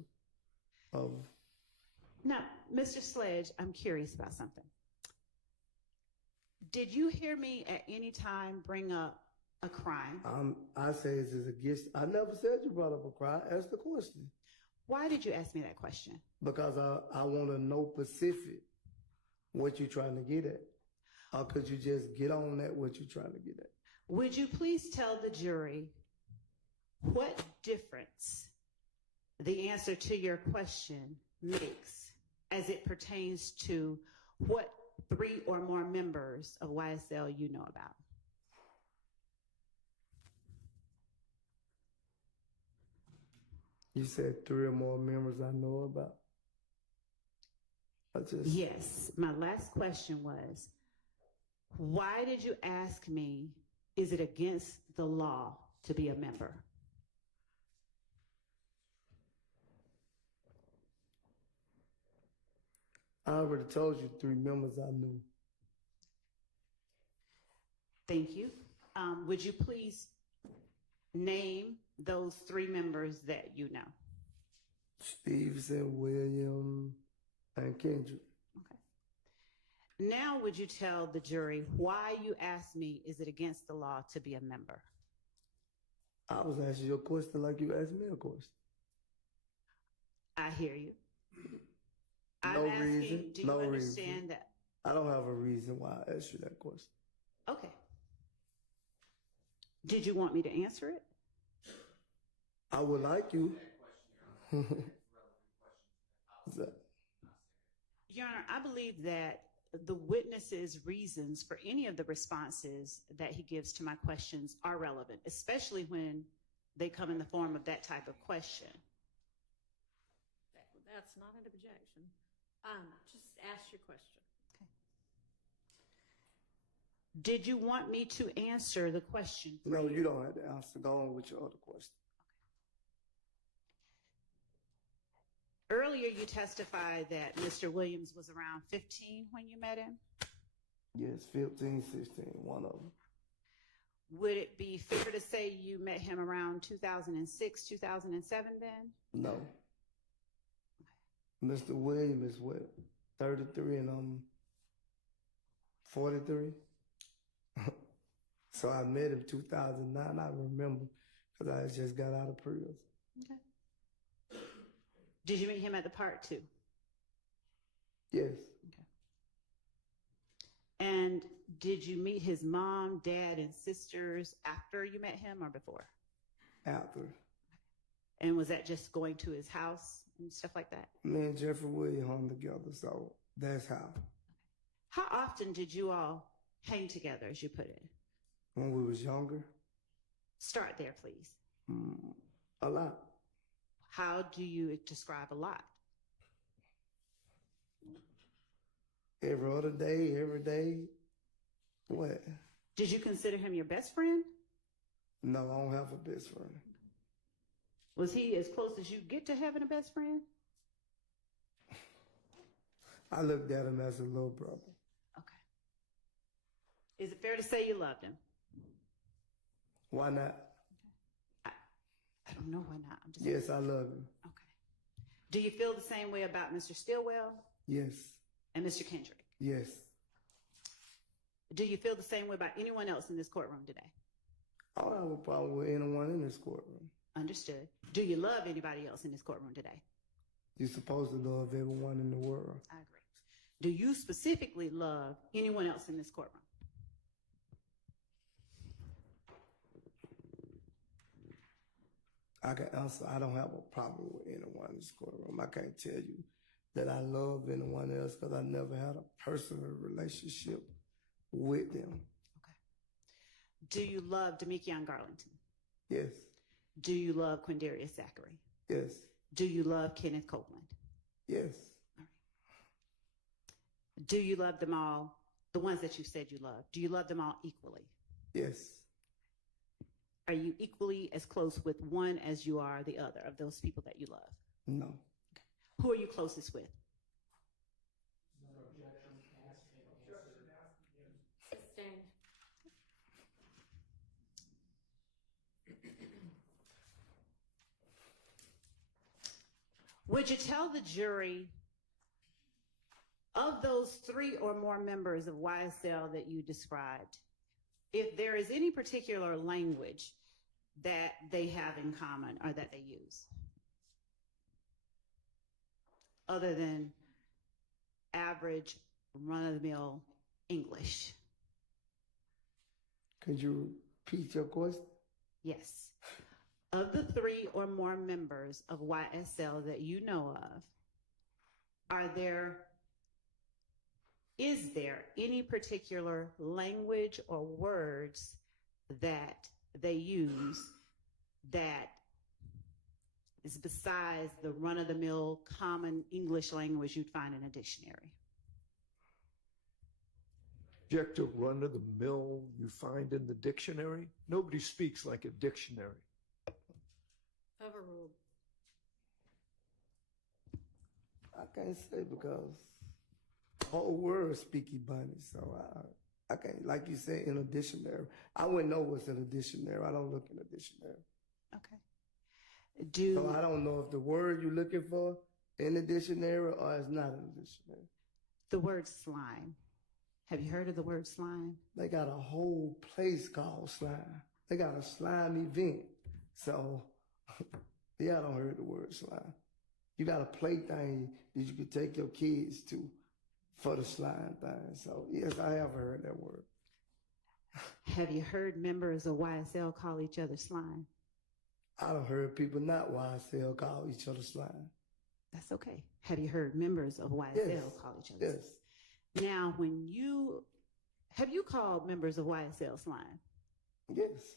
of? Now, Mr. Sledge, I'm curious about something. Did you hear me at any time bring up a crime? I say is this against? I never said you brought up a crime. Ask the question. Why did you ask me that question? Because I want to know specific what you're trying to get at. Or could you just get on that what you're trying to get at? Would you please tell the jury what difference the answer to your question makes as it pertains to what 3 or more members of YSL you know about? You said 3 or more members I know about. Yes. My last question was, why did you ask me, is it against the law to be a member? I already told you 3 members I knew. Thank you. Would you please name those 3 members that you know? Stevenson, William, and Kendrick. Okay. Now, would you tell the jury why you asked me, is it against the law to be a member? I was asking you a question like you asked me a question. I hear you. No I'm asking, reason. do you No understand reason. that? I don't have a reason why I asked you that question. Okay. Did you want me to answer it? I would like you. Your Honor, I believe that the witness's reasons for any of the responses that he gives to my questions are relevant, especially when they come in the form of that type of question. That's not an objection. Just ask your question. Okay. Did you want me to answer the question? No, you don't have to answer. Go on with your other question. Earlier, you testified that Mr. Williams was around 15 when you met him. Yes, 15, 16, one of them. Would it be fair to say you met him around 2006, 2007 then? No. Mr. Williams is what, 33 and I'm 43? So I met him 2009, I remember, because I just got out of prison. Okay. Did you meet him at the park too? Yes. Okay. And did you meet his mom, dad, and sisters after you met him or before? After. And was that just going to his house and stuff like that? Me and Jeffrey Williams hung together, so that's how. How often did you all hang together, as you put it? When we was younger? Start there, please. A lot. How do you describe a lot? Every other day, every day. What? Did you consider him your best friend? No, I don't have a best friend. Was he as close as you get to having a best friend? I looked at him as a little brother. Okay. Is it fair to say you loved him? Why not? I don't know why not. I'm just Yes, I love him. Okay. Do you feel the same way about Mr. Stillwell Yes. and Mr. Kendrick? Yes. Do you feel the same way about anyone else in this courtroom today? I don't have a problem with anyone in this courtroom. Understood. Do you love anybody else in this courtroom today? You're supposed to love everyone in the world. I agree. Do you specifically love anyone else in this courtroom? I can answer, I don't have a problem with anyone in this courtroom. I can't tell you that I love anyone else because I never had a personal relationship with them. Okay. Do you love Demekion Garlington? Yes. Do you love Quindarius Zachary? Yes. Do you love Kenneth Copeland? Yes. All right. Do you love them all, the ones that you said you love? Do you love them all equally? Yes. Are you equally as close with one as you are the other of those people that you love? No. Okay. Who are you closest with? Sustained. Would you tell the jury of those 3 or more members of YSL that you described, if there is any particular language that they have in common or that they use, other than average run-of-the-mill English? Could you repeat your question? Yes. Of the 3 or more members of YSL that you know of, is there any particular language or words that they use that is besides the run-of-the-mill common English language you'd find in a dictionary? Object to run-of-the-mill you find in the dictionary? Nobody speaks like a dictionary. Overruled. I can't say because the whole world speaky bunny, so I can't, like you said, in a dictionary. I wouldn't know what's in a dictionary. I don't look in a dictionary. Okay. So I don't know if the word you're looking for in the dictionary or it's not in the dictionary. The word slime. Have you heard of the word slime? They got a whole place called slime. They got a slime event. So, yeah, I don't heard the word slime. You got a play thing that you could take your kids to for the slime thing. So, yes, I have heard that word. Have you heard members of YSL call each other slime? I done heard people not YSL call each other slime. That's okay. Have you heard members of YSL Yes. call each other slime? Yes. Now, have you called members of YSL slime? Yes.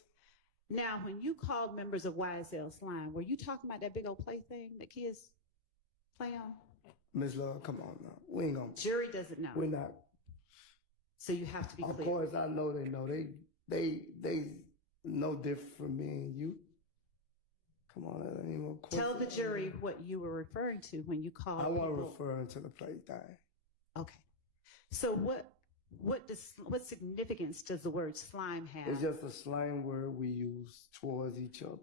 Now, when you called members of YSL slime, were you talking about that big old play thing that kids play on? Miss Love, come on now. We ain't gonna. Jury doesn't know. We're not. So you have to be Of clear. course, I know they know. They no different from me and you. Come on, that ain't no question. Tell the jury what you were referring to when you called I wasn't people. referring to the play thing. Okay. So what significance does the word slime have? It's just a slang word we use towards each other.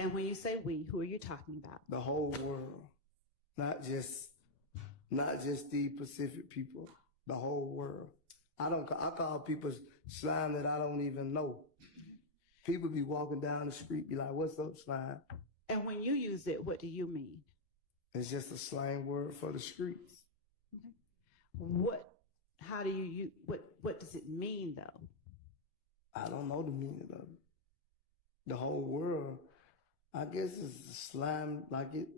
And when you say we, who are you talking about? The whole world, not just the Pacific people. The whole world. I call people slime that I don't even know. People be walking down the street, be like, "What's up, slime?" And when you use it, what do you mean? It's just a slang word for the streets. Okay. How do you what does it mean though? I don't know the meaning of it. The whole world, I guess it's slime like it,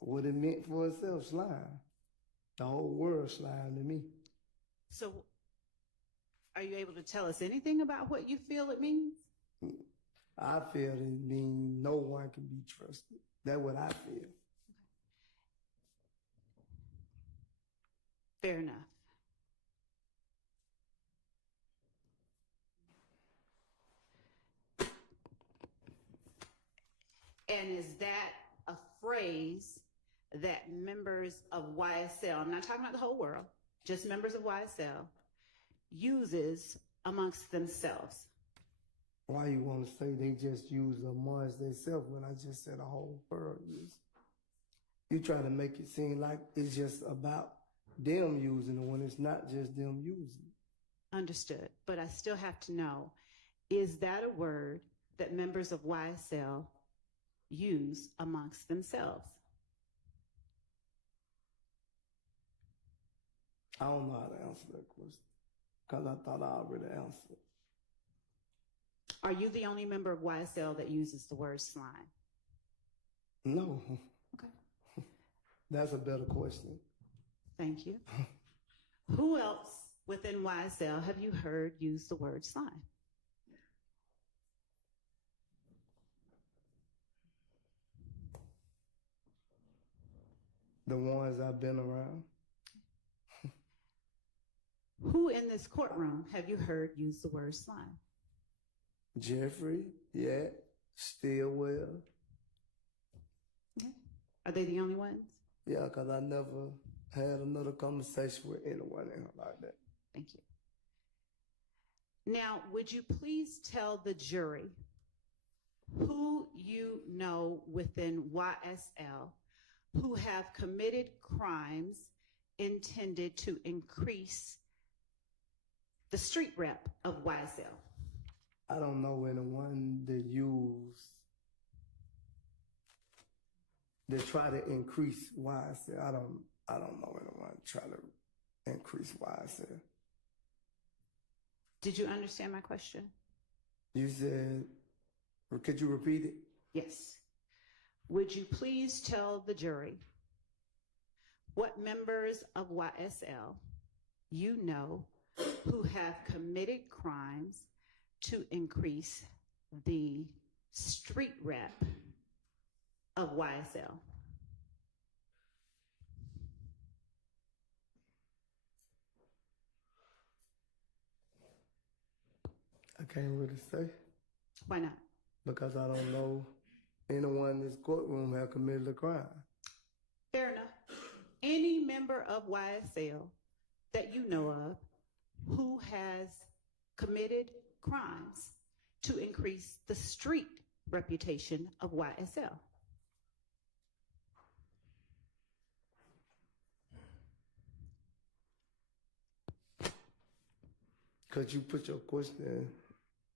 what it meant for itself, slime. The whole world slime to me. So are you able to tell us anything about what you feel it means? I feel it means no one can be trusted. That's what I feel. Fair enough. And is that a phrase that members of YSL, I'm not talking about the whole world, just members of YSL, uses amongst themselves? Why you want to say they just use amongst themselves when I just said the whole world use? You try to make it seem like it's just about them using it when it's not just them using it. Understood. But I still have to know, is that a word that members of YSL use amongst themselves? I don't know how to answer that question because I thought I already answered. Are you the only member of YSL that uses the word slime? No. Okay. That's a better question. Thank you. Who else within YSL have you heard use the word slime? The ones I've been around. Who in this courtroom have you heard use the word slime? Jeffrey, yeah, Stillwell. Okay. Are they the only ones? Yeah, because I never had another conversation with anyone like that. Thank you. Now, would you please tell the jury who you know within YSL who have committed crimes intended to increase the street rep of YSL? I don't know anyone that try to increase YSL. I don't know anyone try to increase YSL. Did you understand my question? You said, could you repeat it? Yes. Would you please tell the jury what members of YSL you know who have committed crimes to increase the street rep of YSL? I can't really say Why not? because I don't know anyone in this courtroom have committed a crime. Fair enough. Any member of YSL that you know of who has committed crimes to increase the street reputation of YSL? Could you put your question,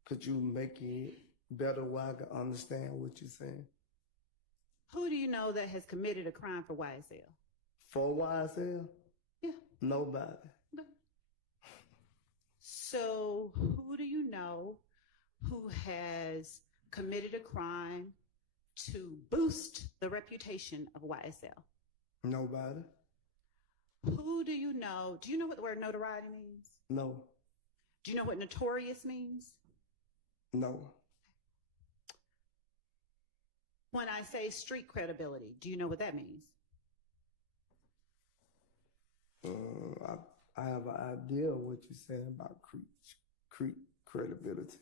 could you make it better where I can understand what you're saying? Who do you know that has committed a crime for YSL? For YSL? Yeah. Nobody. Okay. So who do you know who has committed a crime to boost the reputation of YSL? Nobody. Who do you know? Do you know what the word notoriety means? No. Do you know what notorious means? No. When I say street credibility, do you know what that means? I have an idea of what you're saying about credibility.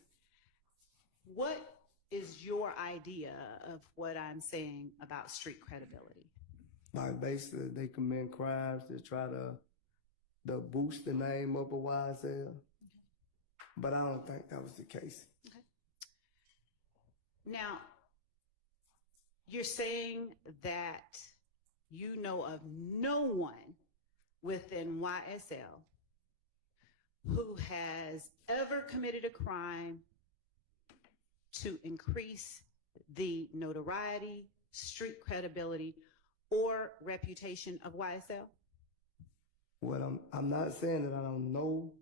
What is your idea of what I'm saying about street credibility? Like basically they commit crimes to try to boost the name up of YSL. But I don't think that was the case. Okay. Now, you're saying that you know of no one within YSL who has ever committed a crime to increase the notoriety, street credibility, or reputation of YSL? Well, I'm not saying that I don't know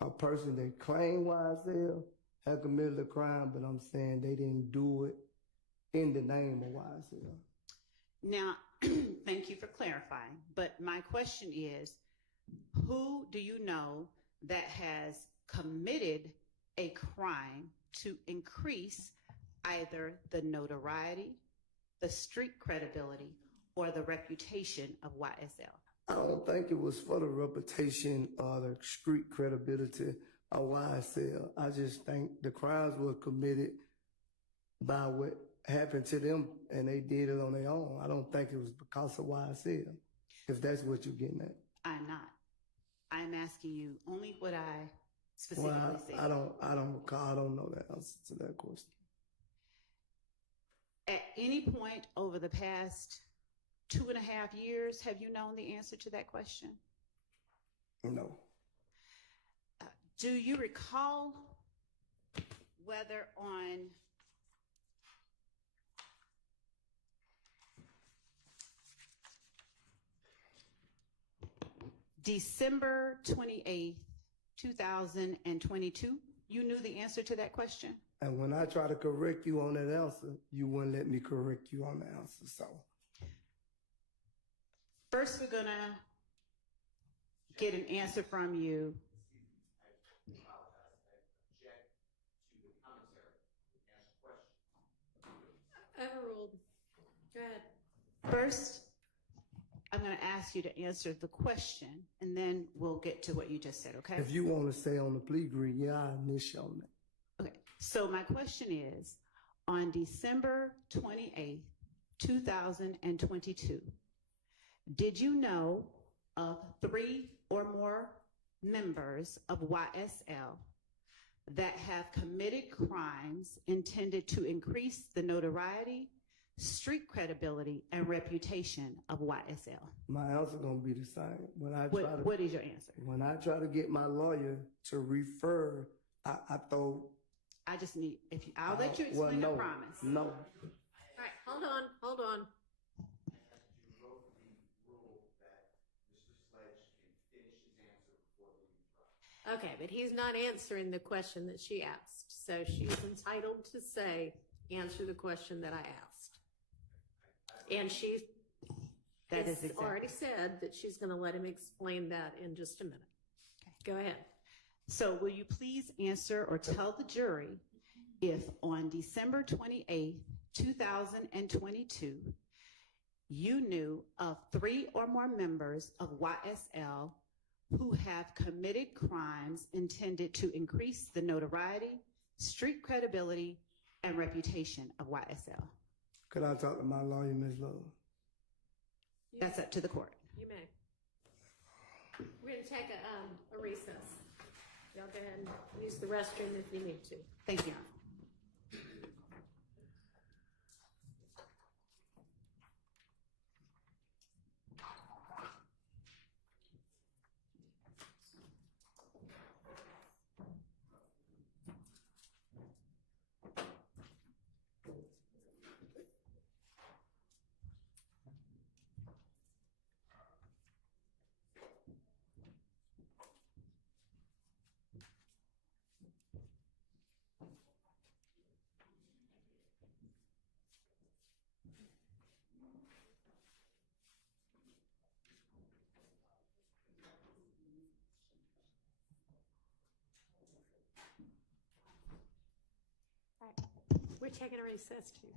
a person that claimed YSL had committed a crime, but I'm saying they didn't do it in the name of YSL. Now, thank you for clarifying, but my question is, who do you know that has committed a crime to increase either the notoriety, the street credibility, or the reputation of YSL? I don't think it was for the reputation or the street credibility of YSL. I just think the crimes were committed by what happened to them and they did it on their own. I don't think it was because of YSL, if that's what you're getting at. I'm not. I'm asking you only what I specifically said. I don't recall. I don't know the answer to that question. At any point over the past 2.5 years, have you known the answer to that question? No. Do you recall whether on December 28th, 2022, you knew the answer to that question? And when I try to correct you on that answer, you wouldn't let me correct you on the answer. So first, we're going to get an answer from you. Overruled. Go ahead. First, I'm going to ask you to answer the question, and then we'll get to what you just said, okay? if you want to say on the plea agreement, yeah, I initiate on that. Okay, so my question is, on December 28th, 2022, did you know of 3 or more members of YSL that have committed crimes intended to increase the notoriety, street credibility, and reputation of YSL? My answer gonna be the same. What is your answer? When I try to get my lawyer to refer, I throw. I just need, I'll let you explain, no, I promise. No. All right, hold on. Okay, but he's not answering the question that she asked. So she's entitled to say, answer the question that I asked. And she has already said that she's going to let him explain that in just a minute. Okay. Go ahead. So will you please answer or tell the jury if on December 28th, 2022, you knew of 3 or more members of YSL who have committed crimes intended to increase the notoriety, street credibility, and reputation of YSL? Could I talk to my lawyer, Ms. Love? That's up to the court. You may. We're going to take a recess. Y'all go ahead and use the restroom if you need to. Thank you. We're taking a recess too.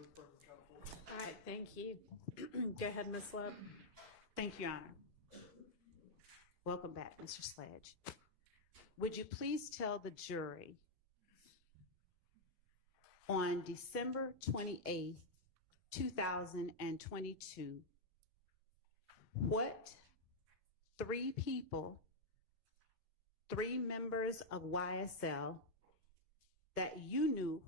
to affirm the count of 4. All right, thank you. Go ahead, Ms. Love. Thank you, Your Honor. Welcome back, Mr. Sledge. Would you please tell the jury on December 28th, 2022, what three people, three members of YSL that you knew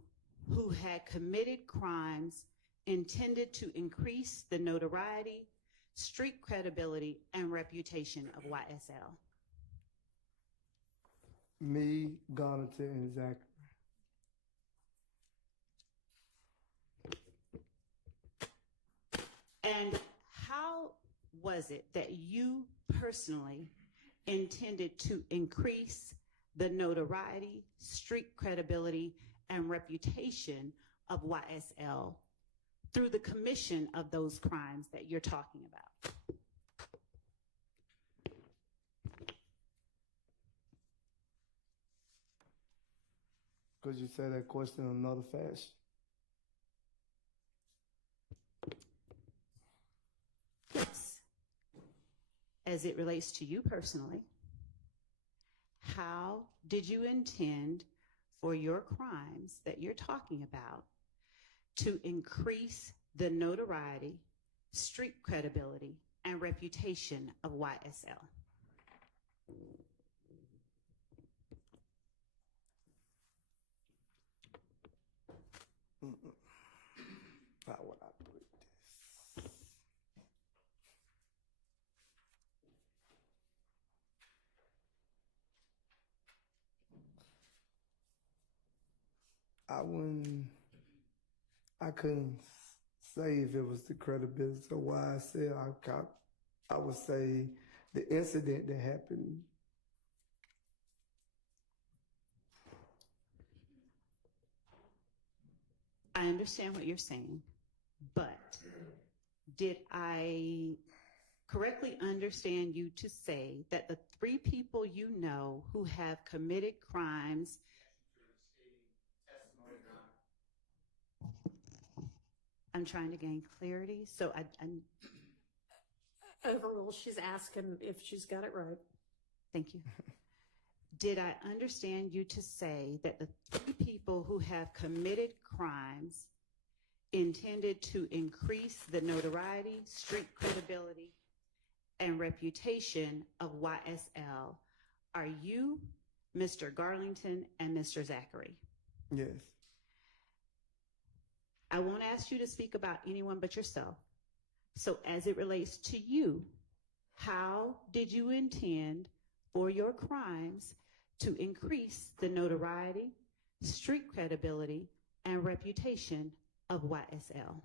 who had committed crimes intended to increase the notoriety, street credibility, and reputation of YSL? Me, Garnett, and Zachary. And how was it that you personally intended to increase the notoriety, street credibility, and reputation of YSL through the commission of those crimes that you're talking about? Could you say that question in another fashion? Yes. As it relates to you personally, how did you intend for your crimes that you're talking about to increase the notoriety, street credibility, and reputation of YSL? How would I put this? I couldn't say if it was the credibility of YSL. I would say the incident that happened. I understand what you're saying, but did I correctly understand you to say that the three people you know who have committed crimes? I'm trying to gain clarity, so Overall, she's asking if she's got it right. thank you. Did I understand you to say that the three people who have committed crimes intended to increase the notoriety, street credibility, and reputation of YSL are you, Mr. Garlington, and Mr. Zachary? Yes. I won't ask you to speak about anyone but yourself. So as it relates to you, how did you intend for your crimes to increase the notoriety, street credibility, and reputation of YSL?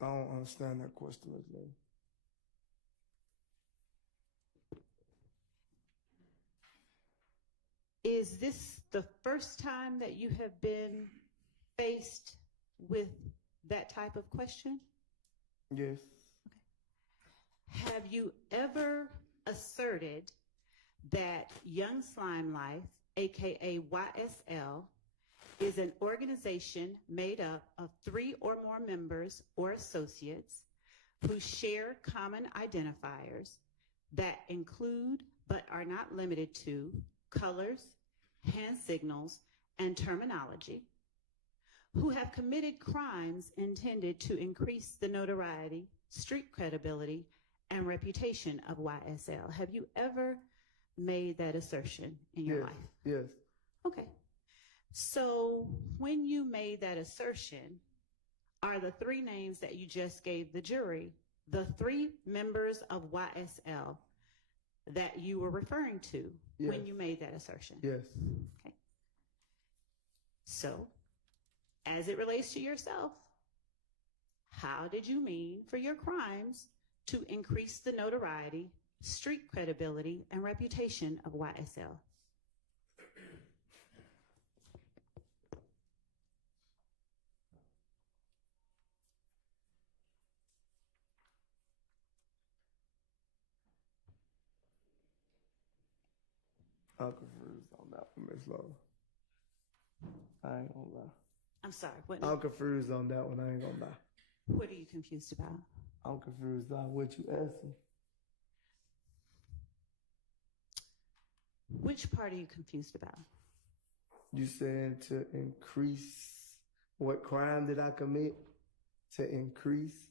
I don't understand that question, Ms. Love. Is this the first time that you have been faced with that type of question? Yes. Have you ever asserted that Young Slime Life, aka YSL, is an organization made up of 3 or more members or associates who share common identifiers that include but are not limited to colors, hand signals, and terminology, who have committed crimes intended to increase the notoriety, street credibility, and reputation of YSL? Have you ever made that assertion in your life? Yes. Okay. So when you made that assertion, are the 3 names that you just gave the jury the 3 members of YSL that you were referring to when you made that assertion? Yes. Okay. So, as it relates to yourself, how did you mean for your crimes to increase the notoriety, street credibility, and reputation of YSL? I'm confused. confused on that one, Miss Lowe. I ain't gonna lie. I'm sorry. What, I'm confused on that one. I ain't gonna lie. what are you confused about? I'm confused on what you asking. Which part are you confused about? You saying to increase what crime did I commit? To increase?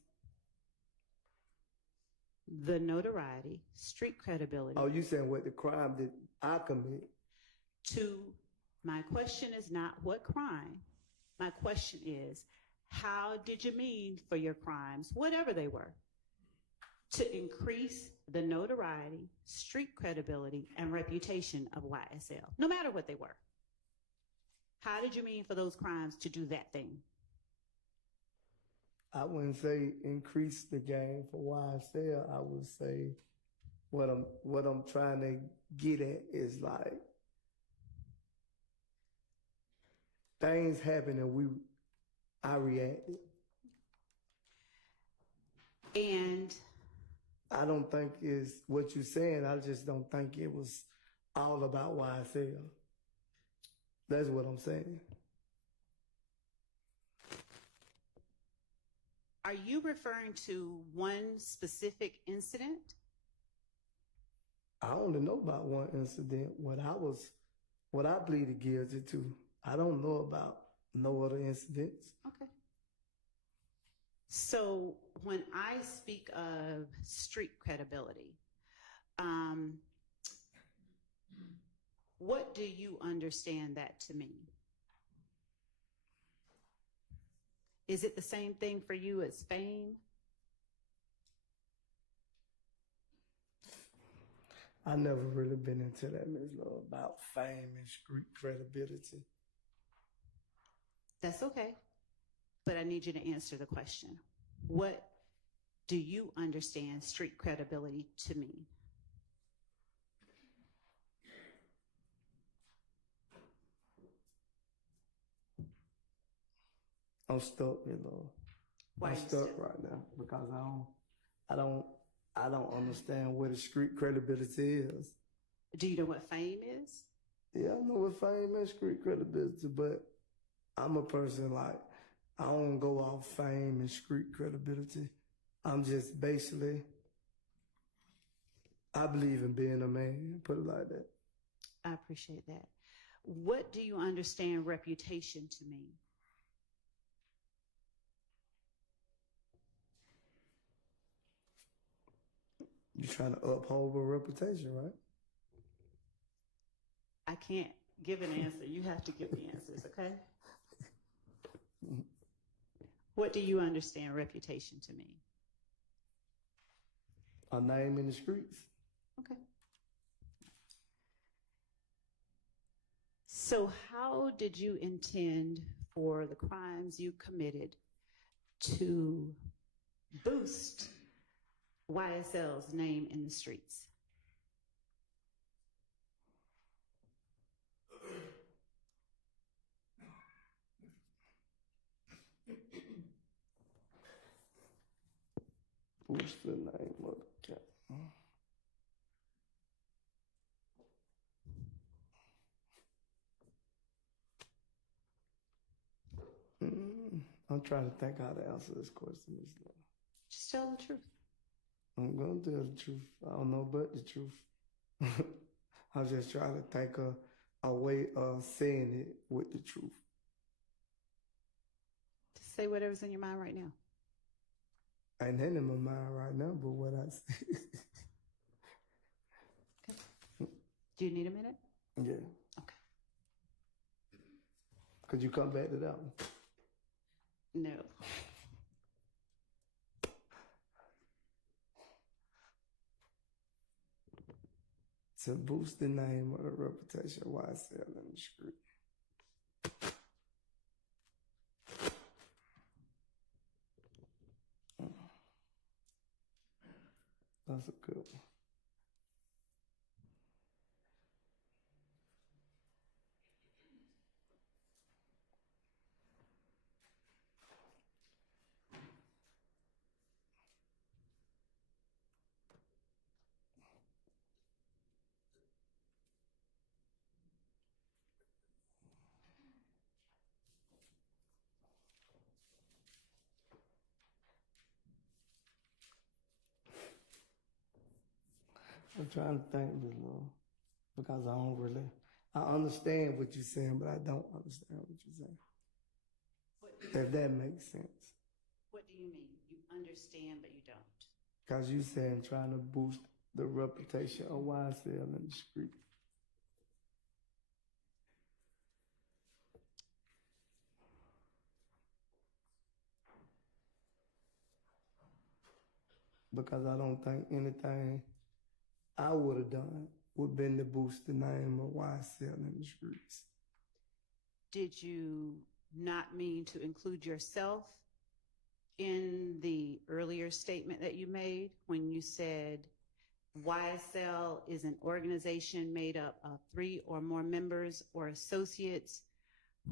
The notoriety, street credibility. Oh, you saying what the crime did I commit? My question is not what crime. My question is, how did you mean for your crimes, whatever they were, to increase the notoriety, street credibility, and reputation of YSL, no matter what they were? How did you mean for those crimes to do that thing? I wouldn't say increase the game for YSL. I would say what I'm trying to get at is like things happen and I reacted. And I don't think it's what you're saying. I just don't think it was all about YSL. That's what I'm saying. are you referring to one specific incident? I only know about one incident. What I pleaded guilty to. I don't know about no other incidents. Okay. So when I speak of street credibility, what do you understand that to mean? Is it the same thing for you as fame? I never really been into that, Ms. Love, about fame and street credibility. That's okay. But I need you to answer the question. What do you understand street credibility to mean? I'm stuck, you know. Why I'm are you stuck stuck? right now because I don't understand what a street credibility is. Do you know what fame is? Yeah, I know what fame and street credibility, but I'm a person like I don't go off fame and street credibility. I'm just basically I believe in being a man, put it like that. I appreciate that. What do you understand reputation to mean? You're trying to uphold a reputation, right? I can't give an answer. You have to give the answers, okay? What do you understand reputation to mean? A name in the streets. Okay. So how did you intend for the crimes you committed to boost YSL's name in the streets? What's the name of the cat? I'm trying to think how to answer this question. Just tell the truth. I'm gonna tell the truth. I don't know but the truth. I'm just trying to think a way of saying it with the truth. Just say whatever's in your mind right now. Ain't nothing in my mind right now, but what I say. Okay. Do you need a minute? Yeah. Okay. Could you come back to that one? No. To boost the name or the reputation of YSL in the street. That's a good one. I'm trying to think, Ms. Laura, because I understand what you're saying, but I don't understand what you're saying. If that makes sense. What do you mean? You understand, but you don't. Because you saying trying to boost the reputation of YSL in the street. Because I don't think anything I would have done would been to boost the name of YSL in the streets. Did you not mean to include yourself in the earlier statement that you made when you said YSL is an organization made up of 3 or more members or associates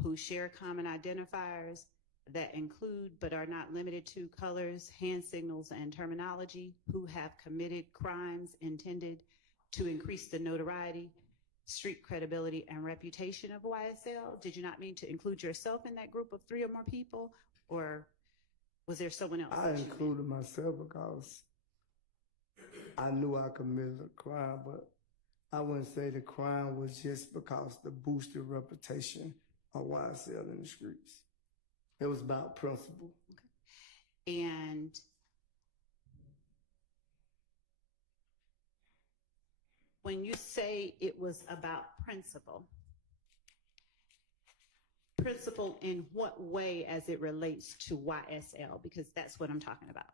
who share common identifiers that include but are not limited to colors, hand signals, and terminology, who have committed crimes intended to increase the notoriety, street credibility, and reputation of YSL? Did you not mean to include yourself in that group of 3 or more people, or was there someone else? I included myself because I knew I committed a crime, but I wouldn't say the crime was just because the boosted reputation of YSL in the streets. It was about principle. Okay. And when you say it was about principle in what way as it relates to YSL? Because that's what I'm talking about.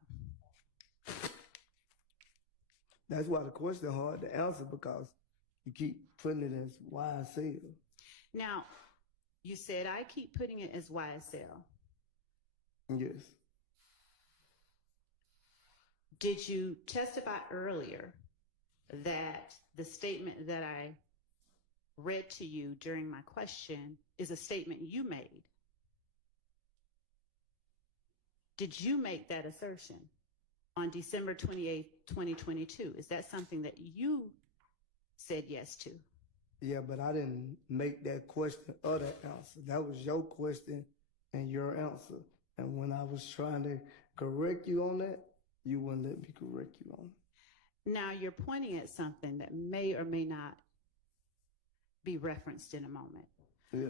That's why the question hard to answer, because you keep putting it as YSL. Now, you said I keep putting it as YSL. Yes. Did you testify earlier that the statement that I read to you during my question is a statement you made? Did you make that assertion on December 28th, 2022? Is that something that you said yes to? Yeah, but I didn't make that question or that answer. That was your question and your answer. And when I was trying to correct you on that, you wouldn't let me correct you on it. Now you're pointing at something that may or may not be referenced in a moment. Yeah.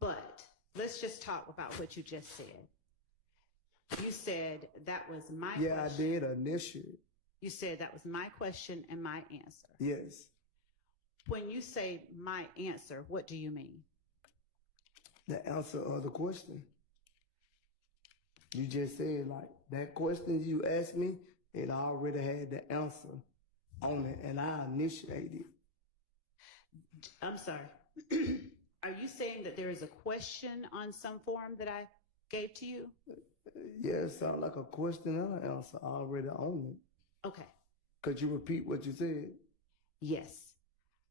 But let's just talk about what you just said. You said that was my question. Yeah, I did initially. You said that was my question and my answer. Yes. When you say my answer, what do you mean? The answer of the question. You just said, like, that question you asked me, it already had the answer on it, and I initiated. I'm sorry. Are you saying that there is a question on some form that I gave to you? Yeah, it sounds like a question and an answer already on it. Okay. Could you repeat what you said? Yes.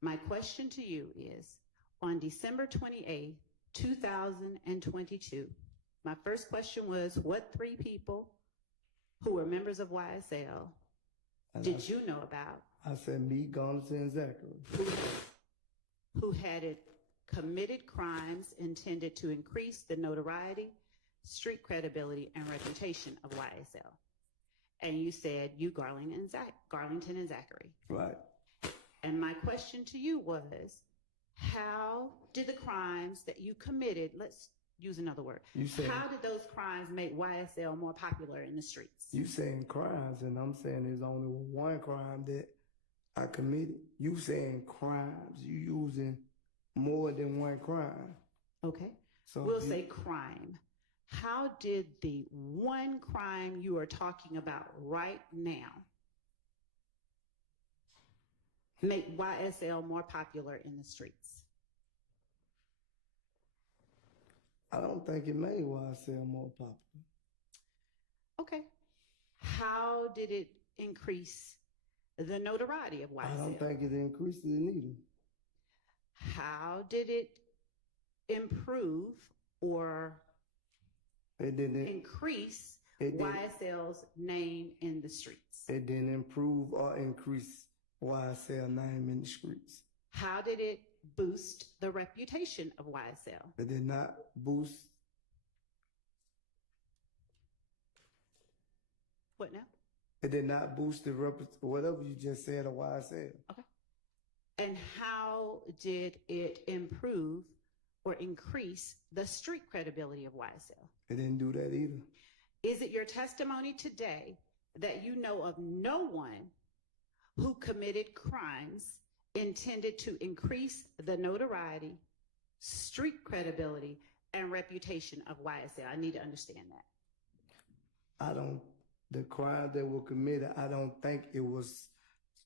My question to you is, on December 28th, 2022, my first question was, what 3 people who were members of YSL did you know about? I said me, Garnison, and Zachary. Who had committed crimes intended to increase the notoriety, street credibility, and reputation of YSL. And you said you, Garlington and Zachary. Right. And my question to you was, how did the crimes that you committed, let's use another word, how did those crimes make YSL more popular in the streets? You saying crimes, and I'm saying there's only one crime that I committed. You saying crimes, you using more than one crime. Okay. So we'll say crime. How did the one crime you are talking about right now make YSL more popular in the streets? I don't think it made YSL more popular. Okay. How did it increase the notoriety of YSL? I don't think it increased it either. How did it improve or it didn't increase YSL's name in the streets? It didn't improve or increase YSL name in the streets. How did it boost the reputation of YSL? It did not boost. What now? It did not boost the whatever you just said or YSL. Okay. And how did it improve or increase the street credibility of YSL? It didn't do that either. Is it your testimony today that you know of no one who committed crimes intended to increase the notoriety, street credibility, and reputation of YSL? I need to understand that. The crime that were committed, I don't think it was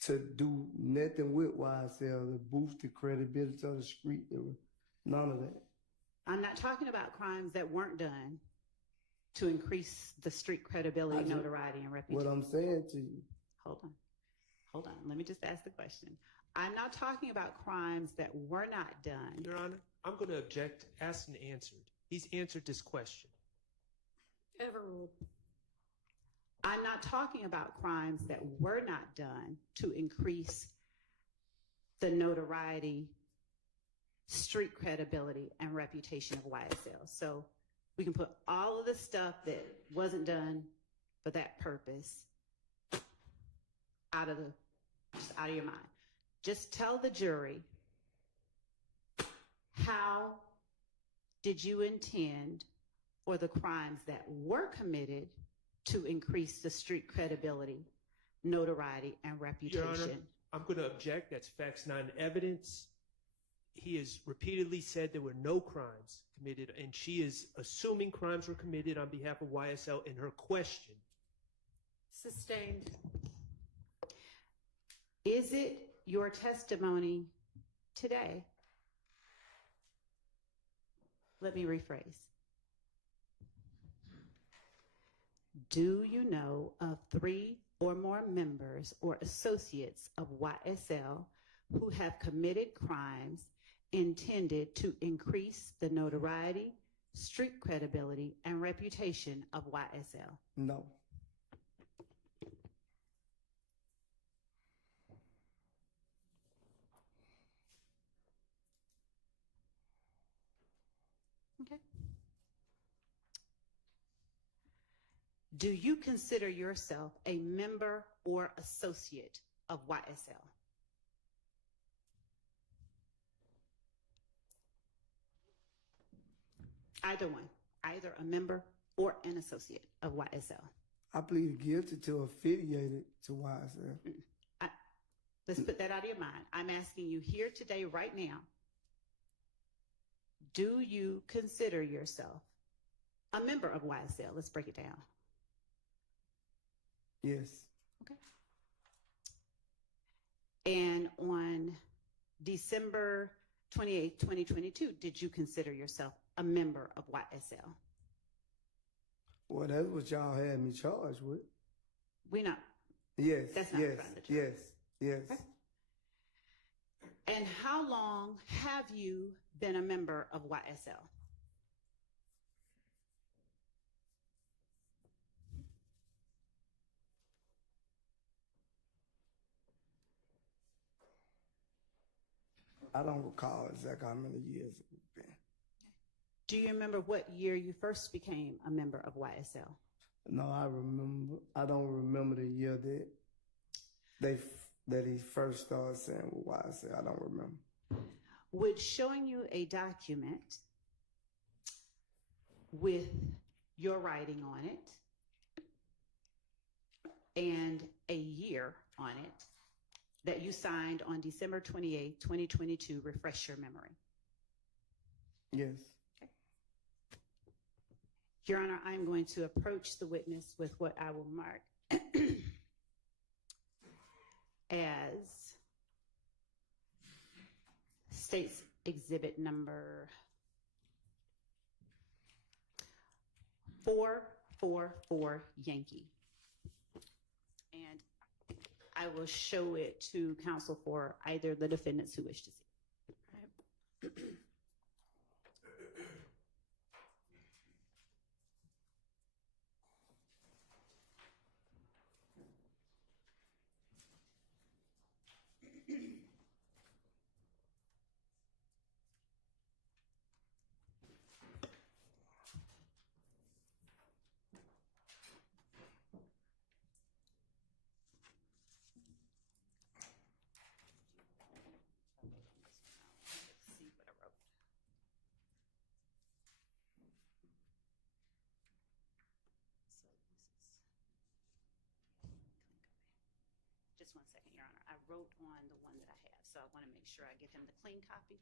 to do nothing with YSL to boost the credibility of the street. There was none of that. I'm not talking about crimes that weren't done to increase the street credibility, notoriety, and reputation. What I'm saying to you. Hold on. Let me just ask the question. I'm not talking about crimes that were not done. Your Honor, I'm going to object, asked and answered. He's answered this question. Overruled. I'm not talking about crimes that were not done to increase the notoriety, street credibility, and reputation of YSL. So we can put all of the stuff that wasn't done for that purpose out of your mind. Just tell the jury, how did you intend for the crimes that were committed to increase the street credibility, notoriety, and reputation? Your Honor, I'm going to object. That's facts, not evidence. He has repeatedly said there were no crimes committed, and she is assuming crimes were committed on behalf of YSL in her question. Sustained. Is it your testimony today? Let me rephrase. Do you know of 3 or more members or associates of YSL who have committed crimes intended to increase the notoriety, street credibility, and reputation of YSL? No. Okay. Do you consider yourself a member or associate of YSL? Either one, either a member or an associate of YSL. I plead guilty to affiliated to YSL. Let's put that out of your mind. I'm asking you here today, right now, do you consider yourself a member of YSL? Let's break it down. Yes. Okay. And on December 28th, 2022, did you consider yourself a member of YSL? Well, that's what y'all had me charged with. We not. Yes. That's not yes. in front of the jury. Yes. Okay. And how long have you been a member of YSL? I don't recall exactly how many years it's been. Do you remember what year you first became a member of YSL? No, I don't remember the year that he first started saying with YSL. I don't remember. Would showing you a document with your writing on it and a year on it that you signed on December 28, 2022, refresh your memory? Yes. Okay. Your Honor, I'm going to approach the witness with what I will mark as State's Exhibit number 444 Yankee. And I will show it to counsel for either the defendants who wish to see. All right. Just 1 second, Your Honor. I wrote on the one that I have, so I want to make sure I give him the clean copy.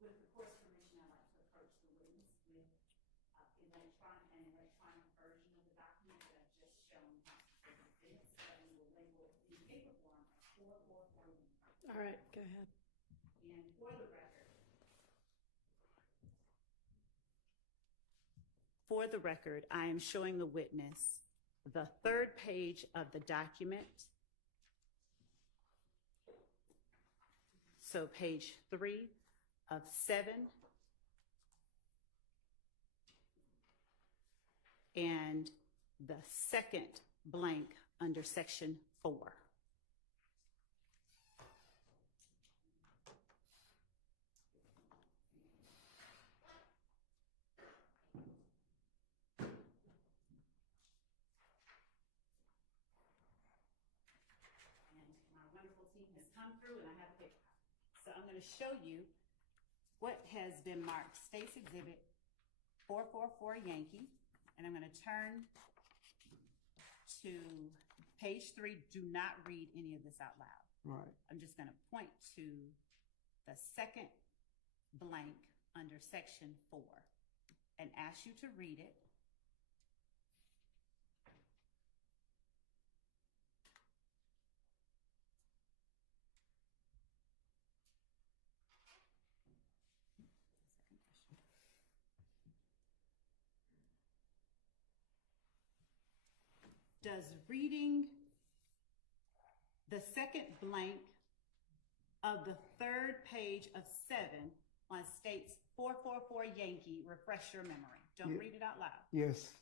With the court's permission, I'd like to approach the witness with an electronic version of the document that I've just shown how to fit it. So we will label in paper form 444. All right, go ahead. And for the record, I am showing the witness the third page of the document. So page 3 of 7 and the second blank under section 4. And I have a paper copy. So I'm going to show you what has been marked State's Exhibit 444 Yankee. And I'm going to turn to page 3. Do not read any of this out loud. Right. I'm just going to point to the second blank under section 4 and ask you to read it. Does reading the second blank of the third page of 7 on State's 444 Yankee refresh your memory? Don't read it out loud. Yes.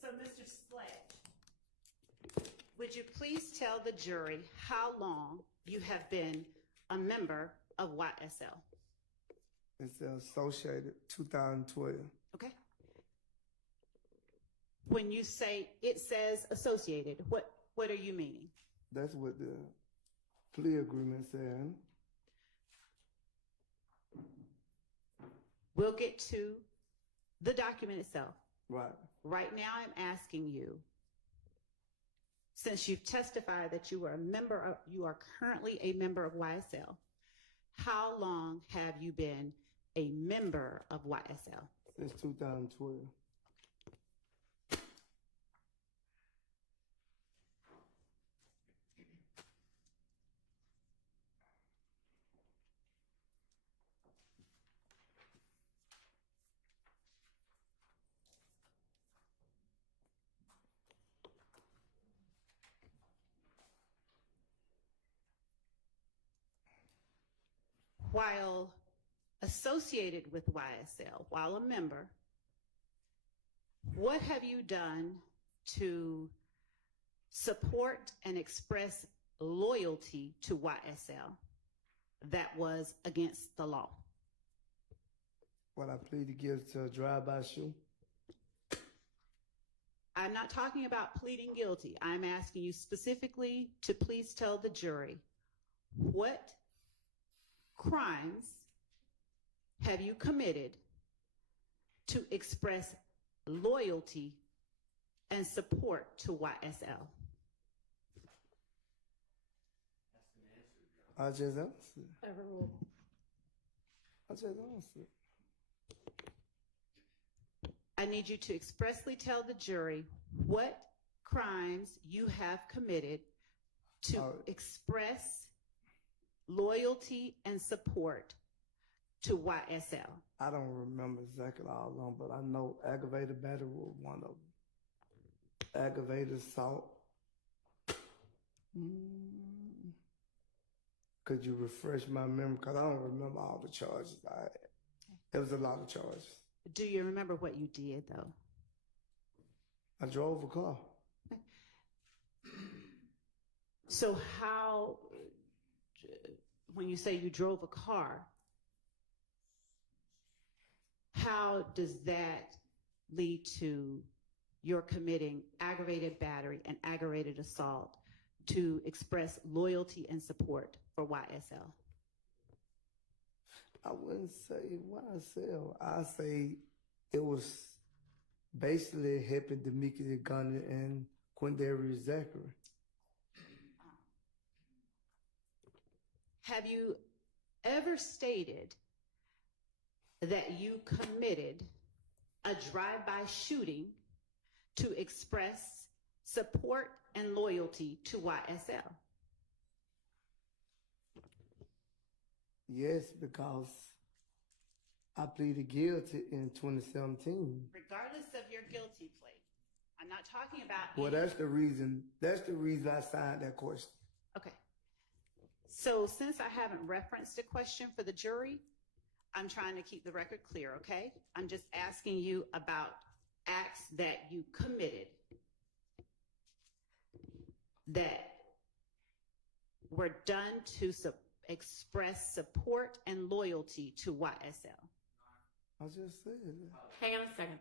So, Mr. Sledge, would you please tell the jury how long you have been a member of YSL? It's associated 2012. Okay. When you say it says associated, what are you meaning? That's what the plea agreement said. We'll get to the document itself. Right. Right now, I'm asking you, since you've testified that you are currently a member of YSL, how long have you been a member of YSL? Since 2012. While associated with YSL while a member, what have you done to support and express loyalty to YSL that was against the law? When I pleaded guilty to a drive-by shooting, I'm not talking about pleading guilty. I'm asking you specifically to please tell the jury what crimes have you committed to express loyalty and support to YSL? I just answered. Overruled. I just answered. I need you to expressly tell the jury what crimes you have committed to express loyalty and support to YSL. I don't remember exactly all of them, but I know aggravated battery was one of them. Aggravated assault. Could you refresh my memory? Because I don't remember all the charges I had. There was a lot of charges. Do you remember what you did, though? I drove a car. So how, when you say you drove a car, how does that lead to your committing aggravated battery and aggravated assault to express loyalty and support for YSL? I wouldn't say YSL. I say it was basically helping Demika Gunner and Quindarius Zachary. Have you ever stated that you committed a drive-by shooting to express support and loyalty to YSL? Yes, because I pleaded guilty in 2017. Regardless of your guilty plea, I'm not talking about. Well, that's the reason. That's the reason I signed that question. Okay. So since I haven't referenced a question for the jury, I'm trying to keep the record clear, okay? I'm just asking you about acts that you committed that were done to express support and loyalty to YSL. I just said it. Hang on a second.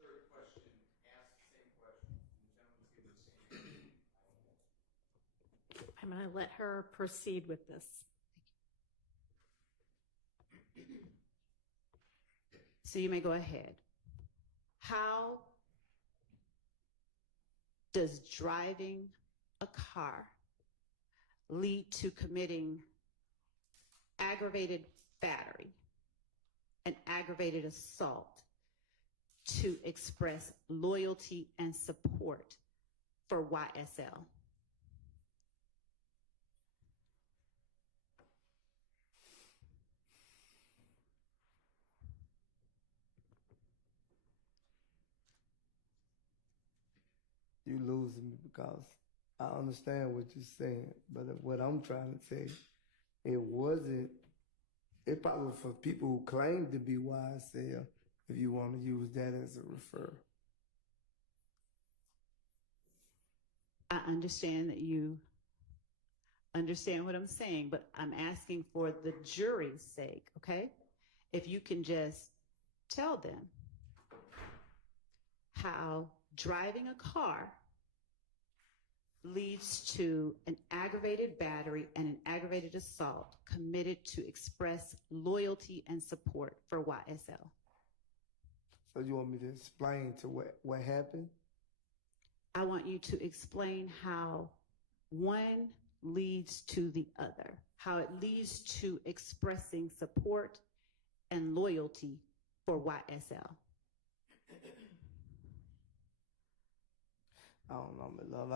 Third question, ask the same question. The gentleman's giving the same. I'm going to let her proceed with this. So you may go ahead. How does driving a car lead to committing aggravated battery and aggravated assault to express loyalty and support for YSL? You losing me because I understand what you're saying, but what I'm trying to tell you, it wasn't. It probably for people who claim to be YSL, if you want to use that as a refer. I understand that you understand what I'm saying, but I'm asking for the jury's sake, okay? If you can just tell them how driving a car leads to an aggravated battery and an aggravated assault committed to express loyalty and support for YSL. So you want me to explain to what happened? I want you to explain how one leads to the other, how it leads to expressing support and loyalty for YSL. I don't know, my love.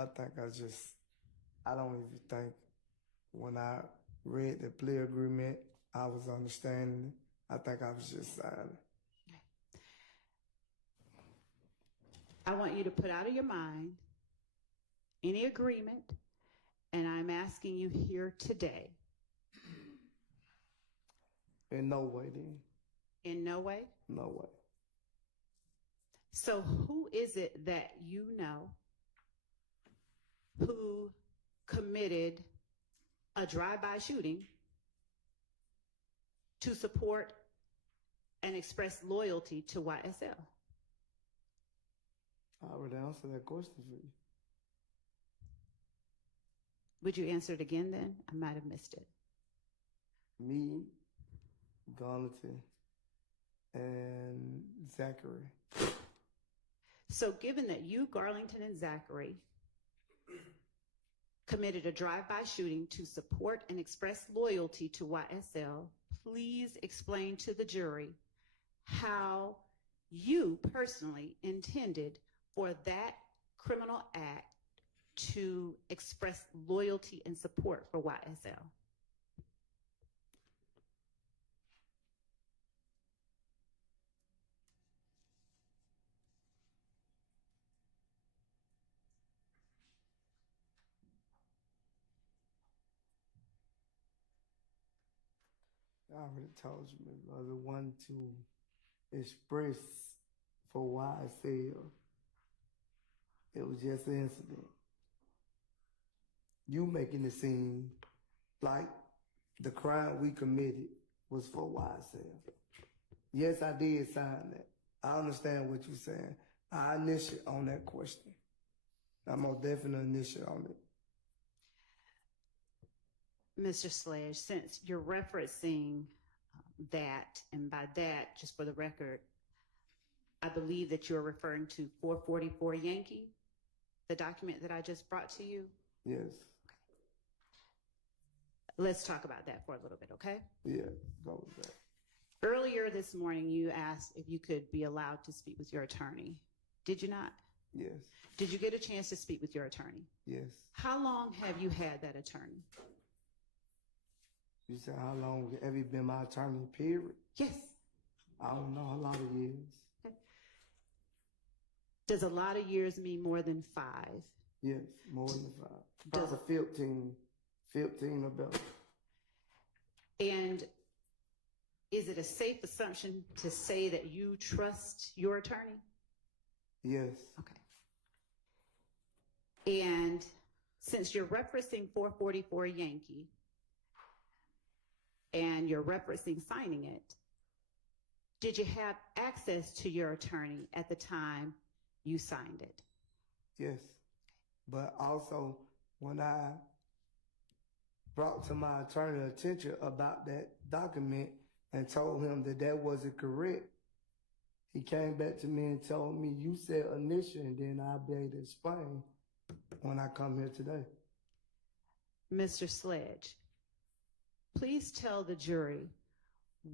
I don't even think when I read the plea agreement, I was understanding. I think I was just signing. I want you to put out of your mind any agreement, and I'm asking you here today, In no way, then. In no way? No way. So who is it that you know who committed a drive-by shooting to support and express loyalty to YSL? I already answered that question for you. Would you answer it again then? I might have missed it. Me, Garlington, and Zachary. So given that you, Garlington, and Zachary committed a drive-by shooting to support and express loyalty to YSL, please explain to the jury how you personally intended for that criminal act to express loyalty and support for YSL. I already told you, Ms. Brother, one to express for YSL. It was just an incident. You making it seem like the crime we committed was for YSL. Yes, I did sign that. I understand what you're saying. I initiate on that question. I'm most definitely initiate on it. Mr. Sledge, since you're referencing that, and by that, just for the record, I believe that you're referring to 444 Yankee, the document that I just brought to you? Yes. Let's talk about that for a little bit, okay? Yeah, go with that. Earlier this morning, you asked if you could be allowed to speak with your attorney. Did you not? Yes. Did you get a chance to speak with your attorney? Yes. How long have you had that attorney? You said how long have you been my attorney, period? Yes. I don't know, a lot of years. Okay. Does a lot of years mean more than 5? Yes, more than 5. Probably 15 or better. And is it a safe assumption to say that you trust your attorney? Yes. Okay. And since you're referencing 444 Yankee and you're referencing signing it, did you have access to your attorney at the time you signed it? Yes. But also, when I brought to my attorney attention about that document and told him that that wasn't correct, he came back to me and told me, you said initial, and then I'll be able to explain when I come here today. Mr. Sledge, please tell the jury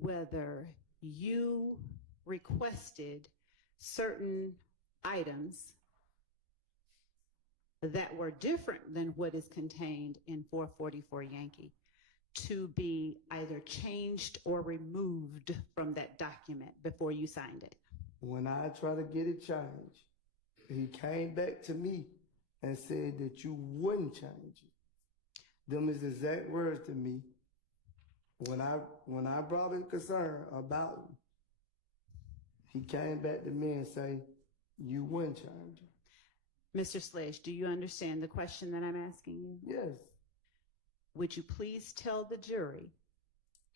whether you requested certain items that were different than what is contained in 444 Yankee to be either changed or removed from that document before you signed it. When I tried to get it changed, he came back to me and said that you wouldn't change it. Them is exact words to me. When I brought a concern about it, he came back to me and say, you wouldn't change it. Mr. Sledge, do you understand the question that I'm asking you? Yes. Would you please tell the jury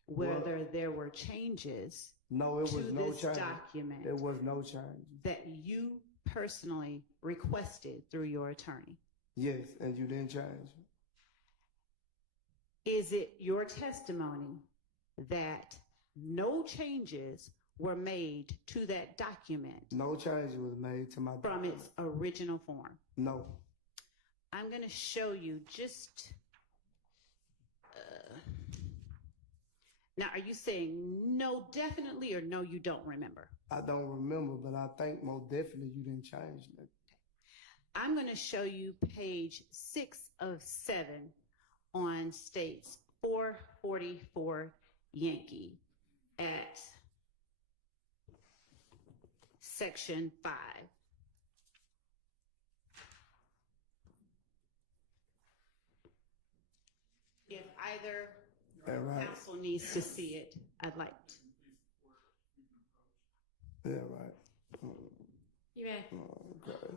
whether there were changes No, it was to no this change. document There was no change. that you personally requested through your attorney? Yes, and you didn't change it. Is it your testimony that no changes were made to that document No change was made to my from its original form? No. I'm going to show you just... now, are you saying no definitely or no you don't remember? I don't remember, but I think most definitely you didn't change it. I'm going to show you page 6 of 7 on states 444 Yankee at section 5. If either right. Council needs to see it. I'd like to. Yeah, right. You may. Okay.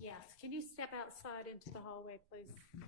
Yes, can you step outside into the hallway, please?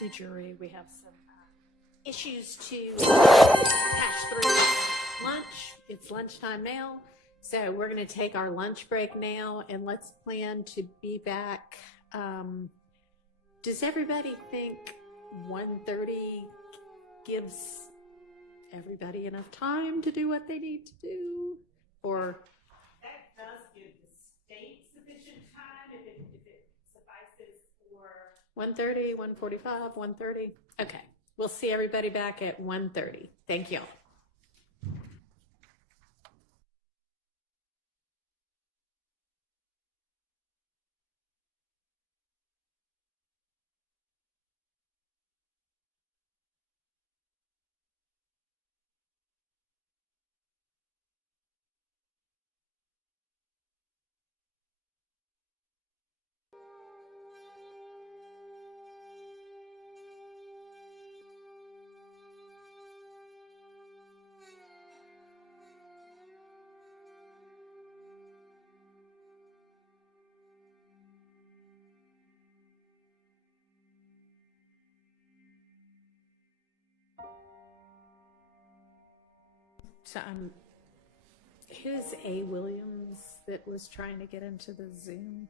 the jury. We have some issues to hash through lunch. It's lunchtime now. So we're going to take our lunch break now, and let's plan to be back. Does everybody think 1:30 gives everybody enough time to do what they need to do? Or That does give the state sufficient time if it suffices for 1:30, 1:45, 1:30? Okay. We'll see everybody back at 1:30. Thank you. So who's A. Williams that was trying to get into the Zoom?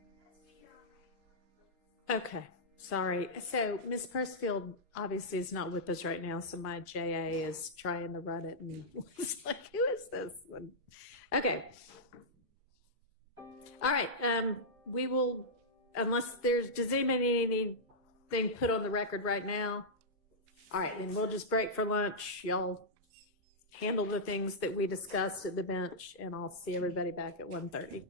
Okay, sorry. So Ms. Persfield obviously is not with us right now, so my JA is trying to run it and was like, who is this one? Okay. All right, we will, unless does anybody need anything put on the record right now? All right, then we'll just break for lunch. Y'all handle the things that we discussed at the bench, and I'll see everybody back at 1:30.